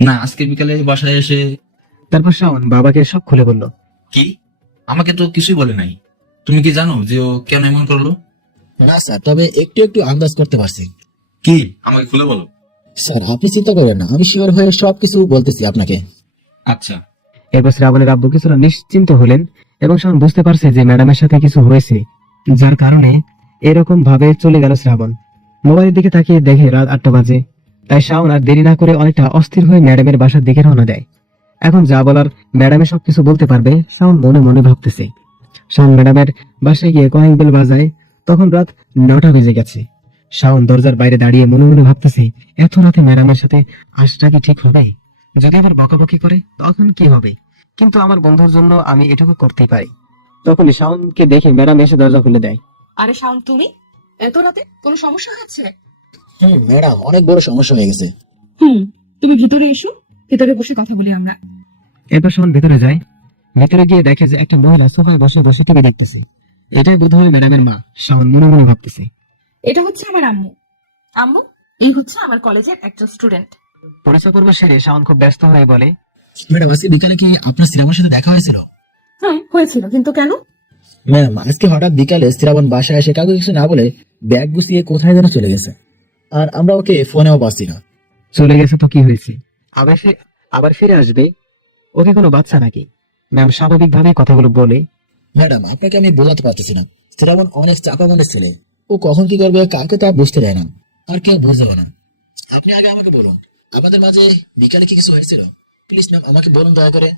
না, আজকে বিকালে বাসায় এসে। তারপর শাওন বাবাকে সব খুলে বলল। কি? আমাকে তো কিছুই বলে নাই। তুমি কি জানো যে ও কেন এমন করলো? না স্যার, তবে একটু একটু আন্দাজ করতে পারছি। কি? আমাকে খুলে বলো। স্যার আপনি চিন্তা করেন না, আমি শিওর হয়ে সবকিছু বলতেছি আপনাকে। আচ্ছা। এরপর শ্রাবণের আব্বু কিছুটা নিশ্চিন্ত হলেন এবং শাওন বুঝতে পারছে যে ম্যাডামের সাথে কিছু হয়েছে, যার কারণে এরকম ভাবে চলে গেল শ্রাবণ। মোবাইলের দিকে তাকিয়ে দেখে রাত 8টা বাজে। তাই শাওন আর দেরি না করে অনেকটা অস্থির হয়ে ম্যাডামের বাসার দিকে রওনা দেয়। এখন যা বলার ম্যাডামে সবকিছু বলতে পারবে, শাওন মনে মনে ভাবতেছে। শাওন ম্যাডামের বাসায় গিয়ে কলিং বেল বাজায়। তখন রাত 9টা বেজে গেছে। শাওন দরজার বাইরে দাঁড়িয়ে মনে মনে ভাবতেছে, এত রাতে ম্যাডামের সাথে আসাটা কি ঠিক হবে? যদি আবার বকাবকি করে তখন কি হবে? কিন্তু আমার বন্ধুর জন্য আমি এটুকু করতেই পারি। তখন শাওনকে দেখে ম্যাডাম এসে দরজা খুলে দেয়। আরে শাওন, তুমি এত রাতে কোনো সমস্যা হয়েছে? ম্যাডাম, অনেক বড় সমস্যা হয়ে গেছে। তুমি ভিতরে এসো, ভিতরে বসে কথা বলি আমরা। এরপর শাওন ভেতরে যায়। ভেতরে গিয়ে দেখে যে একটা মহিলা সোফায় বসে বসে টিভি দেখতেছে। এটাই বোধহয় ম্যাডামের মা। শাওন মনে মনে ভাবতেছে। এটা হচ্ছে আমার আম্মু। আম্মু, এই হচ্ছে আমার কলেজের একজন স্টুডেন্ট। পরিচয় পর্ব সেরে শাওন খুব ব্যস্ত হয়ে বলে, ম্যাডাম আজকে বিকালে কি আপনার শ্রাবণের সাথে দেখা হয়েছিল? হ্যাঁ হয়েছিল, কিন্তু কেন? ম্যাম আজকে হঠাৎ বিকালে শ্রাবণ বাসায় এসে কাউকে কিছু না বলে ব্যাগ গুছিয়ে কোথায় যেন চলে গেছে, আর আমরা ওকে ফোনেও পাচ্ছি না। চলে গেছে তো কি হয়েছে, আবার ফিরে আসবে। ওকে কোনো বাচ্চা নাকি? ম্যাম স্বাভাবিকভাবে কথাগুলো বলে। ম্যাডাম আপনাকে আমি বোঝাতে পারতেছি না, শ্রাবণ অনেক চাপা মনের ছেলে। ও কখন কি করবে কাকে তা বুঝতে দেয় না, আর কেউ বুঝবে না। আপনি আগে আমাকে বলুন, আপনাদের মাঝে বিকালে কি কিছু হয়েছিল? প্লিজ ম্যাম আমাকে বলুন দয়া করে।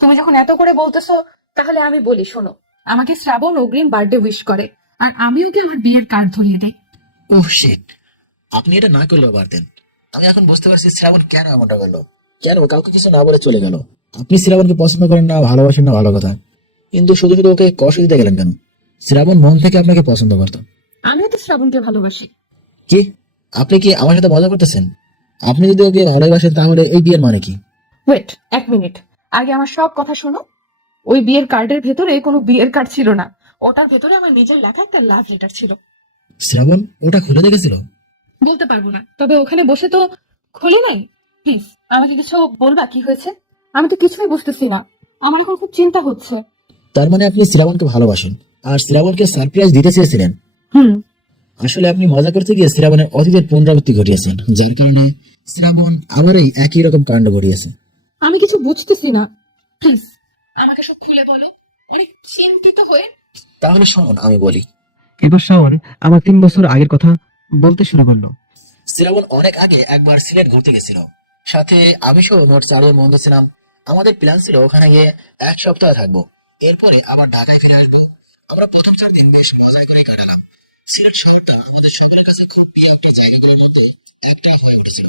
তুমি যখন এত করে বলতেছো তাহলে আমি বলি, শোনো। আমাকে শ্রাবণ অগ্রিম বার্থডে উইশ করে, আর আমি ওকে আমার বিয়ের কার্ড ধরিয়ে দেই। ওহ শিট, আপনি এটা না করলেও পারতেন। আমি এখন বুঝতে পারছি শ্রাবণ কেন এমনটা করলো, কেন কাউকে কিছু না বলে চলে গেল। আপনি শ্রাবণকে পছন্দ করেন না, ভালোবাসেন না, ভালো কথা, কিন্তু শুধু শুধু ওকে কষ্ট দিতে গেলেন কেন? শ্রাবণ মন থেকে আপনাকে পছন্দ করতো। আমিও তো শ্রাবণকে ভালোবাসি। কি? আপনি কি আমার সাথে মজা করতেছেন? আপনি যদি ওকে ভালোবাসেন তাহলে এই বিয়ের মানে কি? ওয়েট 1 মিনিট, আগে আমার সব কথা শোনো। ওই বিয়ের কার্ডের ভেতরে কোনো বিয়ের কার্ড ছিল না, ওটার ভেতরে আমার নিজের লেখা একটা লাভ লেটার ছিল। শ্রাবণ ওটা খুলে দেখেছিল? বলতে পারবো না, তবে ওখানে বসে তো খুলে নাই। প্লিজ আমাকে কিছু বলবা, কি হয়েছে? আমি তো কিছুই বুঝতেছি না, আমার এখন খুব চিন্তা হচ্ছে। তার মানে আপনি শ্রাবণকে ভালোবাসেন আর শ্রাবণকে সারপ্রাইজ দিতে চেয়েছিলেন। আসলে আপনি মজা করতে গিয়ে শ্রাবণের অতীতের পুনরাবৃত্তি ঘটিয়েছেন, যার কারণে শ্রাবণ আবার এই একই রকম কাণ্ড ঘটিয়েছে। আমি কিছু বুঝতেছি না, প্লিজ আমাকে সব খুলে বলো, অনেক চিন্তিত হয়ে। তাহলে শুনুন আমি বলি। এবার শাওন আমার 3 বছর আগের কথা বলতে শুরু করলো। শ্রাবণ অনেক আগে একবার সিলেট ঘুরতে গেছিল, সাথে আমি সহ মোট 4 জন বন্ধু ছিলাম। আমাদের প্ল্যান ছিল ওখানে গিয়ে 1 সপ্তাহ থাকবো, এরপরে আবার ঢাকায় ফিরে আসবো। আমরা প্রথম 4 দিন বেশ মজা করে কাটালাম। সিলেট শহরটা আমাদের সকলের কাছে খুব প্রিয় একটা জায়গাগুলোর মধ্যে একটা হয়ে উঠেছিল।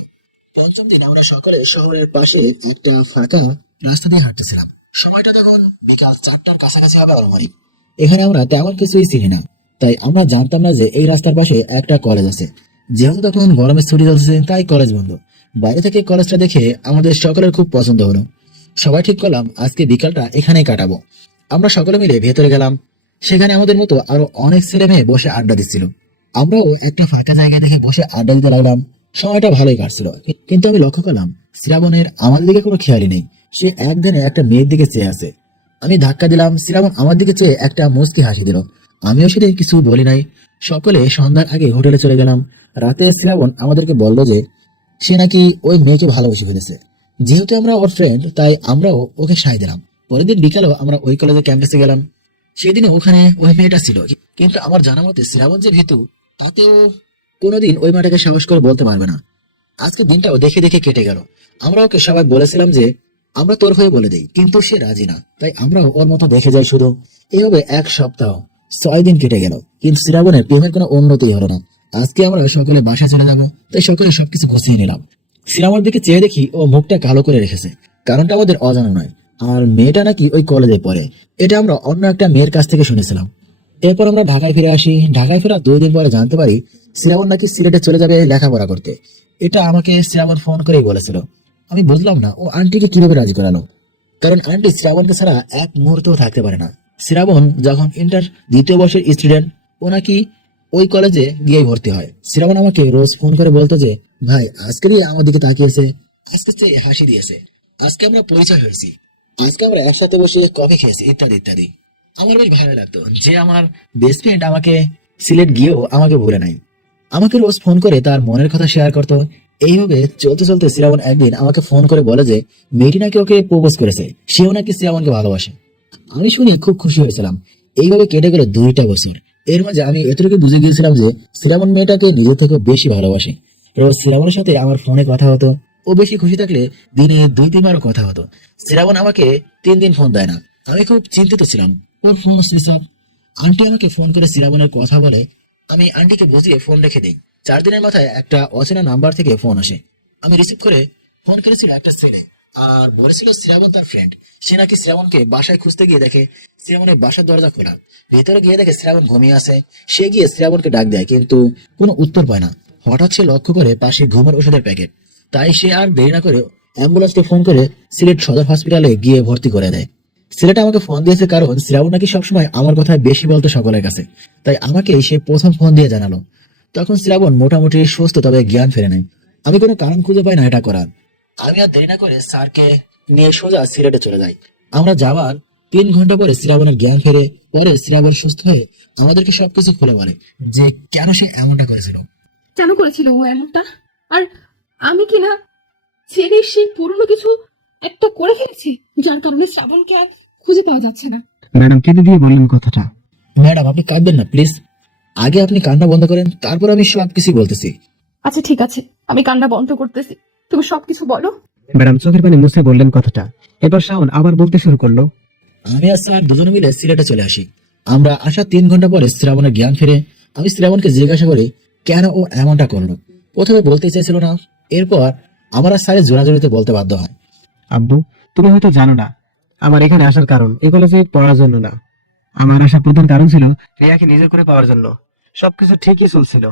পঞ্চম দিন আমরা সকালে শহরের পাশে একটা ফাঁকা রাস্তা দিয়ে হাঁটতেছিলাম। সময়টা তখন বিকাল 4টার কাছাকাছি হবে অনুমানিক। এখানে আমরা তেমন কিছুই চিনি না, তাই আমরা জানতাম না যে এই রাস্তার পাশে একটা কলেজ আছে। যেহেতু তখন গরমের ছুটি চলছে তাই কলেজ বন্ধ। বাইরে থেকে কলেজটা দেখে আমাদের সকলের খুব পছন্দ হলো। সবাই ঠিক করলাম আজকে বিকালটা এখানেই কাটাবো। আমরা সকলে মিলে ভেতরে গেলাম। সেখানে আমাদের মতো আরো অনেক ছেলে মেয়ে বসে আড্ডা দিচ্ছিল। আমরাও একটা ফাঁকা জায়গা দেখে বসে আড্ডা দিতে লাগলাম। সময়টা ভালোই কাটছিল, কিন্তু আমি লক্ষ্য করলাম শ্রাবণের আমাদের দিকে কোনো খেয়ালই নেই। সে একদিনে একটা মেয়ের দিকে চেয়ে আছে। আমি ধাক্কা দিলাম, শ্রাবণ আমার দিকে চেয়ে একটা মুচকি হাসি দিল। আমিও সেদিন কিছু বলি নাই। সকলে সন্ধ্যার আগে হোটেলে চলে গেলাম। রাতে শ্রাবণ আমাদেরকে বলল যে সে নাকি ওই মেয়েকে ভালোবেসে ফেলেছে। যেহেতু আমরা ওর ফ্রেন্ড তাই আমরাও ওকে সায় দিলাম। পরের দিন বিকালেও আমরা ওই কলেজের ক্যাম্পাসে গেলাম। সেদিনে ওখানে ওই মেয়েটা ছিল, কিন্তু আমার জানা মতে শ্রাবণ যে ভীতু তাতেও কোনোদিন ওই মেয়েটাকে সাহস করে বলতে পারবে না। আজকে দিনটাও দেখে দেখে কেটে গেল। আমরা ওকে সবাই বলেছিলাম যে আমরা তোর হয়ে বলে দিই, কিন্তু সে রাজি না, তাই আমরাও ওর মতো দেখে যাই শুধু। এইভাবে 1 সপ্তাহ 6 দিন কেটে গেল, কিন্তু শ্রাবণের প্রেমের কোনো উন্নতি হলো না। আজকে আমরা সকলে বাসা চলে যাবো, তাই সকলে সবকিছু গুছিয়ে নিলাম। শ্রাবণের দিকে চেয়ে দেখি ও মুখটা কালো করে রেখেছে। কারণটা আমাদের অজানা নয়, আর মেয়েটা নাকি ওই কলেজে পড়ে। এটা আমরা অন্য একটা মেয়ের কাছ থেকে শুনেছিলাম। এরপর আমরা ঢাকায় ফিরে আসি। ঢাকায় ফেরা 2 দিন পরে জানতে পারি শ্রাবণ নাকি সিলেটে চলে যাবে লেখাপড়া করতে। এটা আমাকে শ্রাবণ ফোন করেই বলেছিল। আমি বুঝলাম না ও আন্টিকে কিভাবে রাজি করালো, কারণ আন্টি শ্রাবণকে ছাড়া এক মুহূর্তেও থাকতে পারে না। শ্রাবণ যখন ইন্টার 2য় বর্ষের স্টুডেন্ট, ও নাকি ওই কলেজে গিয়ে ভর্তি হয়। শ্রাবণ আমাকে রোজ ফোন করে বলতো যে ভাই আজকে দিয়ে আমার দিকে তাকিয়েছে, আজকে সে হাসি দিয়েছে, আজকে আমরা পরিচয় হয়েছি, আজকে আমরা একসাথে বসে কফি খেয়েছি, ইত্যাদি ইত্যাদি। আমার বেশ ভালো লাগতো যে আমার বেস্ট ফ্রেন্ড আমাকে সিলেট গিয়েও আমাকে ভুলে নাই। আমাকে রোজ ফোন করে তার মনের কথা শেয়ার করতো। এইভাবে চলতে চলতে শ্রাবণ একদিন আমাকে ফোন করে বলে যে মেয়েটি নাকি ওকে প্রপোজ করেছে, সেও নাকি শ্রাবণকে ভালোবাসে। আমি শুনে খুব খুশি হয়েছিলাম। এইভাবে কেটে গেল 2টা বছর। এর মাঝে আমি এতটুকু বুঝে গিয়েছিলাম যে শ্রাবণ মেয়েটাকে নিজের থেকে বেশি ভালোবাসে। রোজ শ্রাবণের সাথে আমার ফোনে কথা হতো। ও বেশি খুশি থাকলে দিনে 2-3 বারও কথা হতো। শ্রাবণ আমাকে 3 দিন ফোন দেয় না। আমি খুব চিন্তিত ছিলাম, ওর ফোন সুইচ অফ। আন্টি আমাকে ফোন করে শ্রাবণের কথা বলে। আমি আন্টিকে বুঝিয়ে ফোন রেখে দিই। 4 দিনের মাথায় একটা অচেনা নাম্বার থেকে ফোন আসে। আমি রিসিভ করে ফোন করেছিল একটা ছেলে, আর বলেছিল শ্রাবণ তার ফ্রেন্ড। সে নাকি শ্রাবণকে বাসায় খুঁজতে গিয়ে দেখে শ্রাবণের বাসার দরজা খোলা। ভেতরে গিয়ে দেখে শ্রাবণ ঘুমিয়ে আছে। সে গিয়ে শ্রাবণকে ডাক দেয়, কিন্তু কোনো উত্তর পায় না। হঠাৎ সে লক্ষ্য করে পাশে ঘুমের ওষুধের প্যাকেট। তাই সে আর দেরি না করে অ্যাম্বুলেন্সকে ফোন করে সিলেট সদর হসপিটালে গিয়ে ভর্তি করে দেয়। সিলেট আমাকে ফোন দিয়েছে কারণ শ্রাবণ নাকি সবসময় আমার কথা বেশি বলতো সকলের কাছে, তাই আমাকে সে প্রথম ফোন দিয়ে জানালো। তখন শ্রাবণ মোটামুটি সুস্থ, তবে জ্ঞান ফেরে নাই। আমি কোনো কারণ খুঁজে পাই না এটা করার। আমি আর দেরি না করে স্যারকে নিয়ে সোজা সিলেটে চলে যাই। আমরা যাওয়ার 3 ঘন্টা পরে শ্রাবণের জ্ঞান ফেরে। পরে শ্রাবণ সুস্থ হয়ে আমাদেরকে সবকিছু খুলে বলে যে কেন সে এমনটা করেছিল। কেন করেছিল ও এমনটা? আর আমি কিনা ছেড়ে সেই পুরনো কিছু একটা করে ফেলেছি, যার কারণে শ্রাবণকে আর খুঁজে পাওয়া যাচ্ছে না। ম্যাডাম কেঁদে দিয়ে বললেন কথাটা। ম্যাডাম আপনি কাঁদবেন না প্লিজ। আগে আপনি কান্না বন্ধ করেন, তারপর আমি সবকিছু বলতেছি। আচ্ছা ঠিক আছে, আমি কান্না বন্ধ করতেছি, তুমি সবকিছু বলো। ম্যাডাম চোখের পানি মুছে বললেন কথাটা। এবার শাওন আবার বলতে শুরু করলো। আমি আর স্যার দুজনে মিলে সিলেটে চলে আসি। আমরা আসার 3 ঘন্টা পরে শ্রাবণের জ্ঞান ফিরে। আমি শ্রাবণকে জিজ্ঞাসা করি কেন ও এমনটা করলো। প্রথমে বলতে চাইছিল না, এরপর আমার আর স্যারের জোরাজোরিতে বলতে বাধ্য হয়। আব্বু তুমি হয়তো জানো না, আমার এখানে আসার কারণ এই কলেজে পড়ার জন্য না। আমার আসার প্রধান কারণ ছিল রিয়াকে নিজের করে পাওয়ার জন্য। সবকিছু ঠিকই চলছিল।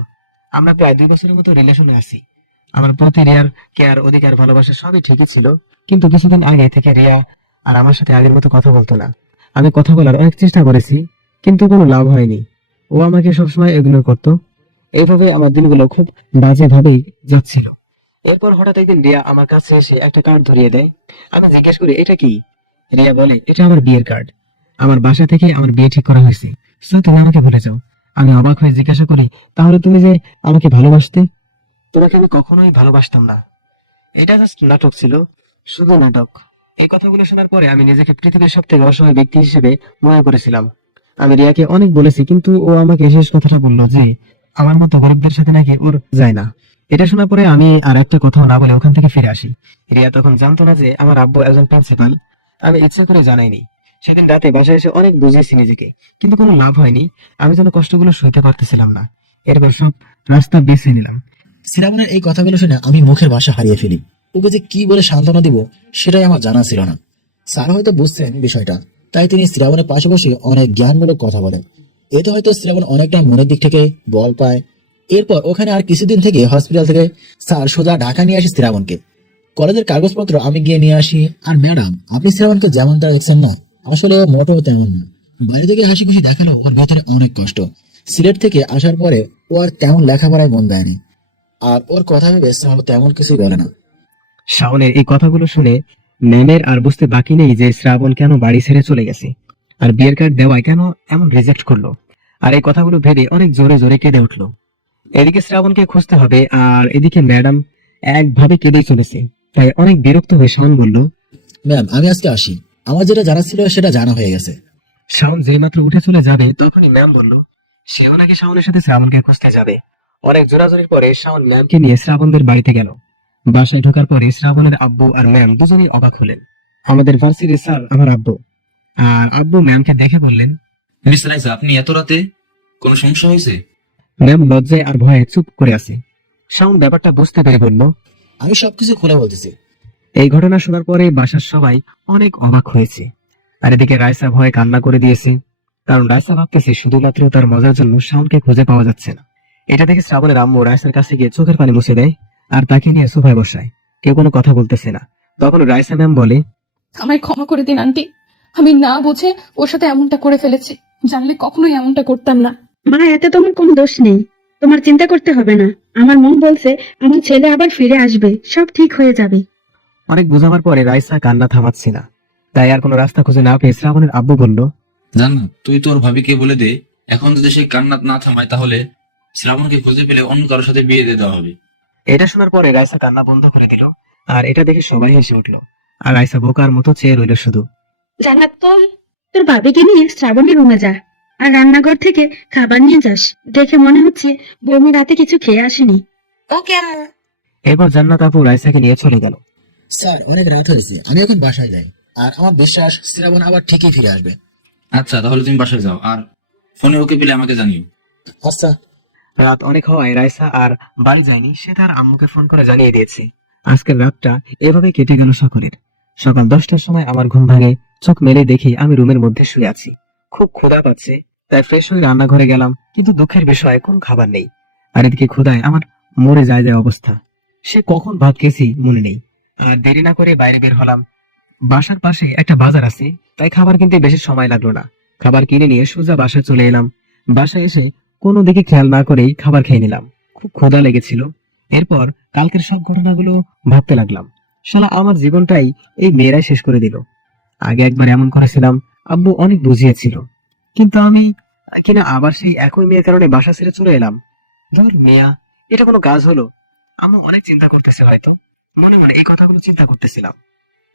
আমরা প্রায় 2 বছরের মতো রিলেশনে আছি। আমার প্রতি রিয়ার কেয়ার, অধিকার, ভালোবাসা সবই ঠিকই ছিল, কিন্তু কিছুদিন আগে থেকে রিয়া আর আমার সাথে আগের মতো কথা বলতো না। আমি কথা বলার অনেক চেষ্টা করেছি, কিন্তু কোনো লাভ হয়নি। ও আমাকে সবসময় ইগনোর করতো। এইভাবে আমার দিনগুলো খুব বাজে ভাবেই যাচ্ছিল। এরপর হঠাৎ একদিন রিয়া আমার কাছে এসে একটা কার্ড ধরিয়ে দেয়। আমি জিজ্ঞেস করি এটা কি। রিয়া বলে এটা আমার বিয়ের কার্ড। আমার বাসা থেকে আমার বিয়ে ঠিক করা হয়েছে, সো তুমি আমাকে ভুলে যাও। আমি অবাক হয়ে জিজ্ঞাসা করি তাহলে তুমি যে আমাকে ভালোবাসতে? তোমাকে আমি কখনোই ভালোবাসতাম না। এটা জাস্ট নাটক ছিল, শুধু নাটক। এই কথাগুলো শোনার পরে আমি নিজেকে পৃথিবীর সব থেকে অসহায় ব্যক্তি হিসেবে মনে করেছিলাম। আমি রিয়াকে অনেক বলেছি, কিন্তু ও আমাকে শেষ কথাটা বললো যে আমার মতো গরিবদের সাথে নাকি ওর যায় না। এটা শোনার পরে আমি আর একটা কথাও না বলে ওখান থেকে ফিরে আসি। রিয়া তখন জানতো না যে আমার আব্বু একজন প্রিন্সিপাল। আমি ইচ্ছে করে জানাইনি। সেদিন রাতে বাসায় এসে অনেক বুঝিয়েছি নিজেকে, কিন্তু কোনো লাভ হয়নি। আমি যেন কষ্টগুলো সইতে পারতেছিলাম না। এরপর সব রাস্তা বেছে নিলাম। শ্রাবণের এই কথাগুলো শুনে আমি মুখের ভাষা হারিয়ে ফেলি। ওকে যে কি বলে সান্ত্বনা দিব সেটাই আমার জানা ছিল না। স্যার হয়তো বুঝছেন বিষয়টা, তাই তিনি শ্রাবণের পাশে বসে অনেক জ্ঞানমূলক কথা বলেন। এতে হয়তো শ্রাবণ অনেকটা মনের দিক থেকে বল পায়। এরপর ওখানে আর কিছুদিন থেকে হসপিটাল থেকে স্যার সোজা ঢাকা নিয়ে আসি শ্রাবণকে। কলেজের কাগজপত্র আমি গিয়ে নিয়ে আসি। আর ম্যাডাম, আপনি শ্রাবণকে যেমনটা দেখছেন না, আসলে ও মোটেও তেমন না। বাইরে থেকে হাসি খুশি দেখালো, ওর ভেতরে অনেক কষ্ট। সিলেট থেকে আসার পরে ও আর তেমন লেখাপড়ায় মন দেয়নি। আর ওর কথা ভেবে স্যার তেমন কিছুই বলে না। শাওনের এই কথাগুলো শুনে ম্যামের আর বুঝতে বাকি নেই যে শ্রাবণ কেন বাড়ি ছেড়ে চলে গেছে, আর বিয়ের কার্ড দেওয়ায় কেন এমন রিজেক্ট করলো। আর এই কথাগুলো ভেবে অনেক জোরে জোরে কেঁদে উঠলো। এদিকে শ্রাবণকে খুঁজতে হবে, আর এদিকে ম্যাডাম একভাবে কেঁদেই চলেছে। তাই অনেক বিরক্ত হয়ে শাওন বলল, ম্যাম, আমি আজকে আসি। আমার যেটা জানা ছিল সেটা জানা হয়ে গেছে। শাওন যেই মাত্র উঠে চলে যাবে তখনই ম্যাম বলল সেও নাকি শাওনের সাথে শ্রাবণকে খুঁজতে যাবে। অনেক জোরাজোরির পরে শাওন ম্যামকে নিয়ে শ্রাবণদের বাড়িতে গেল। বাসায় ঢোকার পরে শ্রাবণের আব্বু আর ম্যাম দুজনেই অবাক হলেন। আমাদের ভার্সিটির স্যার আমার আব্বু। আর আব্বু ম্যামকে দেখে বললেন, মিস রাইসা, আপনি এত রাতে কোনো সমস্যা হয়েছে? ম্যাম লজ্জায় আর ভয়ে চুপ করে আছে। শাওন ব্যাপারটা বুঝতে পেরে বলল, আমি সবকিছু খুলে বলতেছি। এই ঘটনা শোনার পরে বাসার সবাই অনেক অবাক হয়েছে। আর এদিকে রাইসা ভয়ে কান্না করে দিয়েছে, কারণ রাইসা ভাবতেছে শুধুমাত্র তার মজার জন্য শাওনকে খুঁজে পাওয়া যাচ্ছে না। এটা দেখে শ্রাবণের আম্মু রাইসার কাছে গিয়ে চোখের পানি মুছে দেয় আর তাকে নিয়ে সোফায় বসায়। কেউ কোনো কথা বলতেছে না। তখন রাইসা ম্যাম বলে, আমায় ক্ষমা করে দিন আন্টি, আমি না বুঝে ওর সাথে এমনটা করে ফেলেছি। জানলে কখনোই এমনটা করতাম না। মা, এতে তোমার কোনো দোষ নেই। তোমার চিন্তা করতে হবে না। আমার মন বলছে আমার ছেলে আবার ফিরে আসবে, সব ঠিক হয়ে যাবে। অনেক বোঝাবার পরে রাইসা কান্না থামাচ্ছে না। তাই আর কোনো রাস্তা খুঁজে না পেয়ে শ্রাবণের আব্বু বলল, জান না, তুই তোর ভাবিকে বলে দে, এখন যদি সে কান্না না থামায় তাহলে শ্রাবণকে খুঁজে পেলে অন্য কারোর সাথে বিয়ে দিয়ে দেওয়া হবে। এটা শোনার পরে রাইসা কান্না বন্ধ করে দিল। আর এটা দেখে সবাই হেসে উঠলো। আর রাইসা বোকার মতো চেয়ে রইল শুধু। জান্নাত, তোর ভাবিকে নিয়ে শ্রাবণের রুমে যা, আর রান্নাঘর থেকে খাবার নিয়ে যাস। দেখে মনে হচ্ছে বৌমি রাতে কিছু খেয়ে আসেনি। ওকে আম্মু। এরপর জান্নাত আপু রাইসাকে নিয়ে চলে গেল। স্যার, অনেক রাত হয়েছে, আমি এখন বাসায় যাই। আর আমার বিশ্বাস শ্রাবণ আবার ঠিকই ফিরে আসবে। আচ্ছা, তাহলে তুমি বাসায় যাও, আর ফোনে ওকে পেলে আমাকে জানিও। আচ্ছা। রাত অনেক হওয়ায় রাইসা আর বাড়ি যায়নি। সে তার আম্মুকে ফোন করে জানিয়ে দিয়েছে। আজকের রাতটা এভাবে কেটে গেল সকলের। সকাল 10টার সময় আমার ঘুম ভাঙে। চোখ মেলে দেখি আমি রুমের মধ্যে শুয়ে আছি। খুব ক্ষুধা পাচ্ছে, তাই ফ্রেশ হয়ে রান্নাঘরে গেলাম, কিন্তু দুঃখের বিষয় কোন খাবার নেই। আর এদিকে ক্ষুধায় আমার মরে যায় অবস্থা। সে কখন ভাত খেয়েছি মনে নেই। আর দেরি না করে বাইরে বের হলাম। বাসার পাশে একটা বাজার আছে, তাই খাবার কিনতে বেশি সময় লাগলো না। খাবার কিনে নিয়ে সোজা বাসায় চলে এলাম। বাসায় এসে কোনো দিকে খেয়াল না করেই খাবার খেয়ে নিলাম। খুব ক্ষুধা লেগেছিল। এরপর কালকের সব ঘটনাগুলো ভাবতে লাগলাম। শালা আমার জীবনটাই এই মেয়েরাই শেষ করে দিল। আগে একবার এমন করেছিলাম, আব্বু অনেক বুঝিয়েছিল, কিন্তু আমি কিনা আবার সেই একই মেয়ের কারণে বাসা ছেড়ে চলে এলাম। ধর মেয়া, এটা কোনো কাজ হলো? আম্মু অনেক চিন্তা করতেছে হয়তো। মনে মনে এই কথাগুলো চিন্তা করতেছিলাম।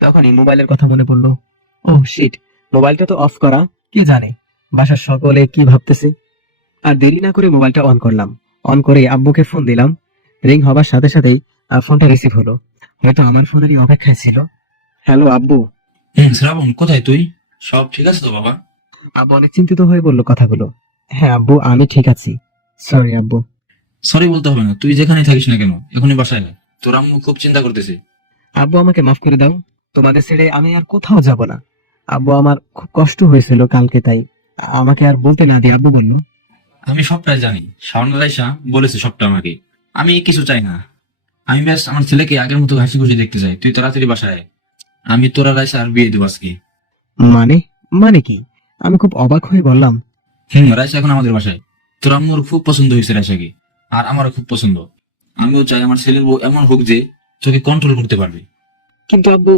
তখনই মোবাইলের কথা মনে পড়লো। ও শিট, মোবাইলটা তো অফ করা। কে জানে বাসার সকলে কি ভাবতেছে। আর দেরি না করে মোবাইলটা অন করলাম। অন করে আব্বুকে ফোন দিলাম। রিং হবার সাথে সাথেই ফোনটা রিসিভ হলো। হয়তো আমার ফোনেরই অপেক্ষায় ছিল। হ্যালো আব্বু। শ্রাবণ, কোথায় তুই? সব ঠিক আছে তো বাবা? আব্বু অনেক চিন্তিত হয়ে বললো কথাগুলো। হ্যাঁ আব্বু, আমি ঠিক আছি। সরি আব্বু। সরি বলতে হবে না, তুই যেখানেই থাকিস না কেন এখনই বাসায় আয়। তোর আম্মু খুব চিন্তা করতেছে। আব্বু আমাকে মাফ করে দাও, তোমাদের ছেড়ে আমি আর কোথাও যাব না। আব্বু আমার খুব কষ্ট হয়েছিল কালকে, তাই আমাকে আর বলতে না দিয়ে আব্বু বলল, আমি সবটাই জানি। শাওন রাইসা বলেছে সবটা আমাকে। আমি কিছু চাই না, আমি ব্যাস আমার ছেলেকে আগের মতো হাসি খুশি দেখতে চাই। তুই তাড়াতাড়ি বাসায় আয়, আমি তোরা রাইসা আর বিয়ে দেবো আজকে। মানে মানে কি? আমি খুব অবাক হয়ে বললাম, রাইসা এখন আমাদের বাসায়। তোর আম্মুর খুব পছন্দ হয়েছে রাইসাকে, আর আমারও খুব পছন্দ। আমিও চাই আমার ছেলের বউ এমন হোক যে তোকে কন্ট্রোল করতে পারবে। কিন্তু আব্বু,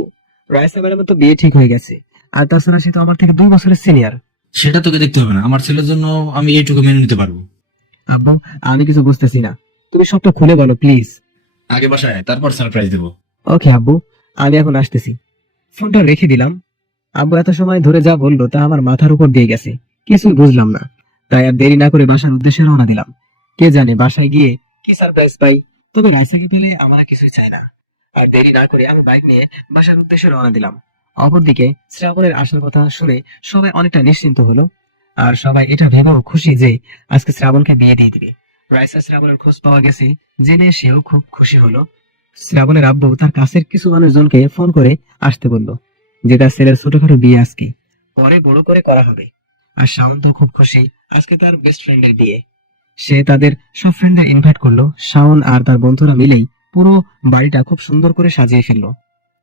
রাইসা ম্যাডামের তো বিয়ে ঠিক হয়ে গেছে, আর তাছাড়া সে তো আমার থেকে 2 বছরের সিনিয়র। সেটা তোকে দেখতে হবে না, আমার ছেলের জন্য আমি এইটুকু মেনে নিতে পারবো। আব্বু, আমি কিছু বুঝতেছি না, তুমি সবটা খুলে বলো প্লিজ। আগে বাসায় আয়, তারপর সারপ্রাইজ দেবো। ওকে আব্বু, আমি এখন আসতেছি। ফোনটা রেখে দিলাম। আব্বু এত সময় ধরে যা বললো তা আমার মাথার উপর দিয়ে গেছে, কিছুই বুঝলাম না। তাই আর দেরি না করে বাসার উদ্দেশ্যে রওনা দিলাম। কে জানে বাসায় গিয়ে কি সারপ্রাইজ পাই। তবে রাইসাকে পেলে আমার আর কিছুই চাই না। আর দেরি না করে আমি বাইক নিয়ে বাসার উদ্দেশ্যে রওনা দিলাম। অপরদিকে শ্রাবণের আসার কথা শুনে সবাই অনেকটা নিশ্চিন্ত হলো। আর সবাই এটা ভেবেও খুশি যে আজকে শ্রাবণকে বিয়ে দিয়ে দিবে। রাইসা শ্রাবণের খোঁজ পাওয়া গেছে জেনে সেও খুব খুশি হলো। শ্রাবণের আব্বু তার কাছের কিছু মানুষজনকে ফোন করে আসতে বলল যে তার ছেলের ছোটখাটো বিয়ে আজকে পরে বড় করে করা হবে। আর শাওন তো খুব খুশি, আজকে তার বেস্ট ফ্রেন্ডের বিয়ে। সে তাদের সব ফ্রেন্ডদের ইনভাইট করলো। শাওন আর তার বন্ধুরা মিলেই পুরো বাড়িটা খুব সুন্দর করে সাজিয়ে ফেললো।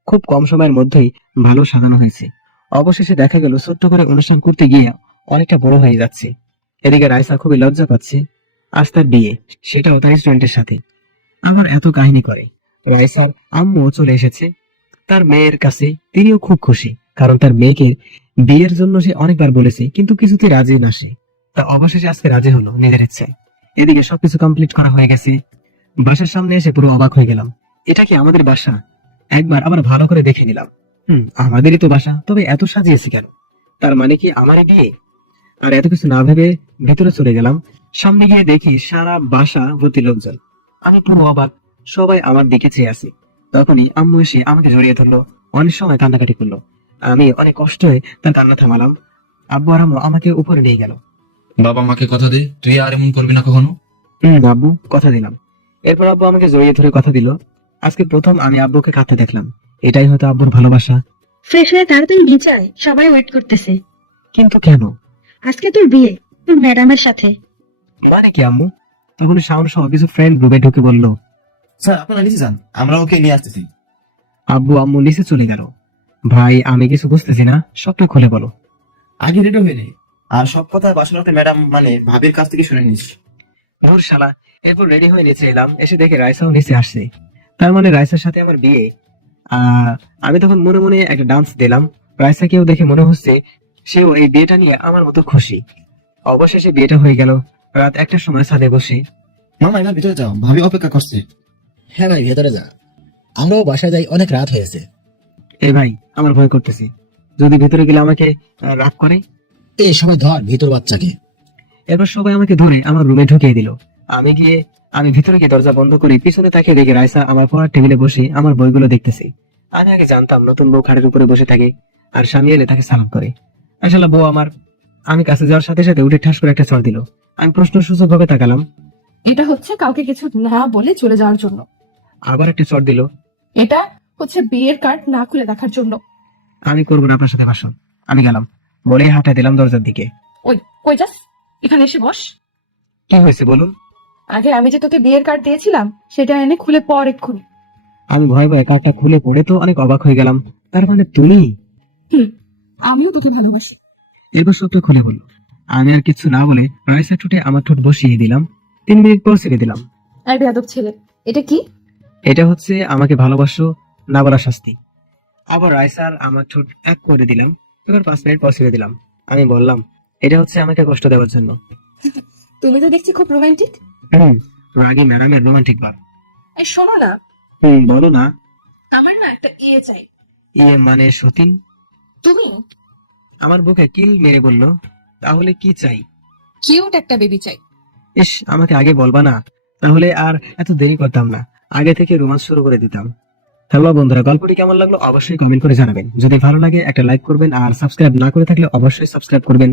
খুব কম সময়ের মধ্যেই ভালো সাজানো হয়েছে। অবশেষে দেখা গেল ছোট্ট করে অনুষ্ঠান করতে গিয়ে অনেকটা বড় হয়ে যাচ্ছে। এদিকে রাইসা খুবই লজ্জা পাচ্ছে, আজ তার বিয়ে, সেটাও তার স্টুডেন্টের সাথে। আবার এত কাহিনী করে। রাইসার আম্মু চলে এসেছে তার মেয়ের কাছে। তিনিও খুব খুশি, কারণ তার মেয়েকে বিয়ের জন্য সে অনেকবার বলেছে কিন্তু কিছুতেই রাজি না সে। তা অবশেষে আজকে রাজি হলো নিজের ইচ্ছায়। এদিকে সবকিছু কমপ্লিট করা হয়ে গেছে। বাসার সামনে এসে পুরো অবাক হয়ে গেলাম, এটা কি আমাদের বাসা? একবার আবার ভালো করে দেখে নিলাম। আমাদেরই তো বাসা, তবে এত সাজিয়েছে কেন? তার মানে কি আমারই বিয়ে? আর এত কিছু না ভেবে ভেতরে চলে গেলাম। সামনে গিয়ে দেখি সারা বাসা ভর্তি লোকজন। আমি পুরো অবাক, সবাই আমার দিকে চেয়ে আছে। তখনই আম্মু এসে আমাকে জড়িয়ে ধরলো, অনেক সময় কান্নাকাটি করলো। আমি অনেক কষ্ট হয়ে তার কান্না থামালাম। আব্বু আর আম্মু আমাকে উপরে নিয়ে গেল। বাবা মাকে কথা দে তুই আর এমন করবি না কখনো। আব্বু কথা দিলাম। এরপর আব্বু আমাকে জড়িয়ে ধরে কথা দিল। আজকে প্রথম আমি আব্বুকে কাঁদতে দেখলাম। এটাই হয়তো আব্বুর ভালোবাসা। ফ্রেশ হয়ে তাড়াতাড়ি নিচে আয়, সবাই ওয়েট করতেছে। কিন্তু কেন? আজকে তোর বিয়ে, তোর ম্যাডামের সাথে। মানে কি আম্মু? তখন শাওন সহ কিছু ফ্রেন্ড গ্রুপে ঢুকে বলল, স্যার আপনারা নিচে যান, আমরা ওকে নিয়ে আসতেছি। আব্বু আম্মু নিচে চলে গেল। ভাই আমি কিছু বুঝতেছি না, সবটা খুলে বলো। আগে রেডি হয়ে নে, আর সব কথা বাসনাতে ম্যাডাম মানে ভাবির কাছ থেকে শুনে নিস। ভোর শালা। এরপর রেডি হয়ে নিচে এলাম, এসে দেখে রাইসাও নিচে আসছে। তার মানে রাইসার সাথে আমার বিয়ে। আমি তখন মনে মনে একটা ডান্স দিলাম। রাইসাকেও দেখে মনে হচ্ছে সেও এই বিয়েটা নিয়ে আমার মতো খুশি। অবশেষে বিয়েটা হয়ে গেল। রাত 1টার সময় ছাদে বসে। মামা এবার ভিতরে যাও, ভাবি অপেক্ষা করছে। হ্যাঁ ভাই, ভেতরে যা, আমরাও বাসায় যাই, অনেক রাত হয়েছে। এই ভাই আমার ভয় করতেছি, যদি ভেতরে গেলে আমাকে রাগ করে। এই সময় ধর ভিতর বাচ্চাকে। এরপর সবাই আমাকে ধরে আমার রুমে ঢুকিয়ে দিল। আমি ভিতরে গিয়ে দরজা বন্ধ করি, পিছনে তাকিয়ে দেখি রাইসা আমার পড়ার টেবিলে বসে আমার বইগুলো দেখতেছে। আমি আগে জানতাম নতুন বউ খাটের উপরে বসে থাকে আর স্বামী এলে তাকে সালাম করে। আসলে বউ আমার। আমি কাছে যাওয়ার সাথে সাথে উঠে ঠাস করে একটা চড় দিল। আমি প্রশ্নসূচক ভাবে তাকালাম। এটা হচ্ছে কাউকে কিছু না বলে চলে যাওয়ার জন্য। আবার একটা চড় দিল। এটা হচ্ছে বিয়ের কার্ড না খুলে দেখার জন্য। আমি করবো না আপনার সাথে ভাষণ, আমি গেলাম বলেই হাঁটা দিলাম দরজার দিকে। ওই কই যাস? এখানে এসে বস। কি হয়েছে বলুন? আগে আমি যে তোকে বিয়ের কার্ড দিয়েছিলাম সেটা এনে খুলে পর এক্ষুনি। আমি ভয় ভয়ে কার্ডটা খুলে পড়ে তো অনেক অবাক হয়ে গেলাম। তার মানে তুমি? আমিও তোকে ভালোবাসি। এরপর সবটা খুলে বললো। আমি আর কিছু না বলে রাইসা ঠোঁটে আমার ঠোঁট বসিয়ে দিলাম। 3 মিনিট পর ছেড়ে দিলাম। এই বেয়াদব ছেলে, এটা কি? এটা হচ্ছে আমাকে ভালোবাসো না বলা শাস্তি। আবার রাইসার আমার ঠোঁট এক করে দিলাম। এবার 5 মিনিট পর ছেড়ে দিলাম। আমি বললাম, এটা হচ্ছে আমাকে কষ্ট দেওয়ার জন্য। তুমি তো দেখছি খুব রোমান্টিক। রাগী ম্যাডামের রোমান্টিক ভাব। এই শোনো না, বলো না। আমার না একটা ইয়ে চাই। ইয়ে মানে সতীন? তুমি আমার বুকে কিল মেরে বলল, তাহলে কি চাই? কিউট একটা বেবি চাই। ইস, আমাকে আগে বলবা না, তাহলে আর এত দেরি করতাম না, আগে থেকে রোমান্স শুরু করে দিতাম। হ্যালো বন্ধুরা, গল্পটি কেমন লাগলো অবশ্যই কমেন্ট করে জানাবেন। যদি ভালো লাগে একটা লাইক করবেন, আর সাবস্ক্রাইব না করে থাকলে অবশ্যই সাবস্ক্রাইব করবেন।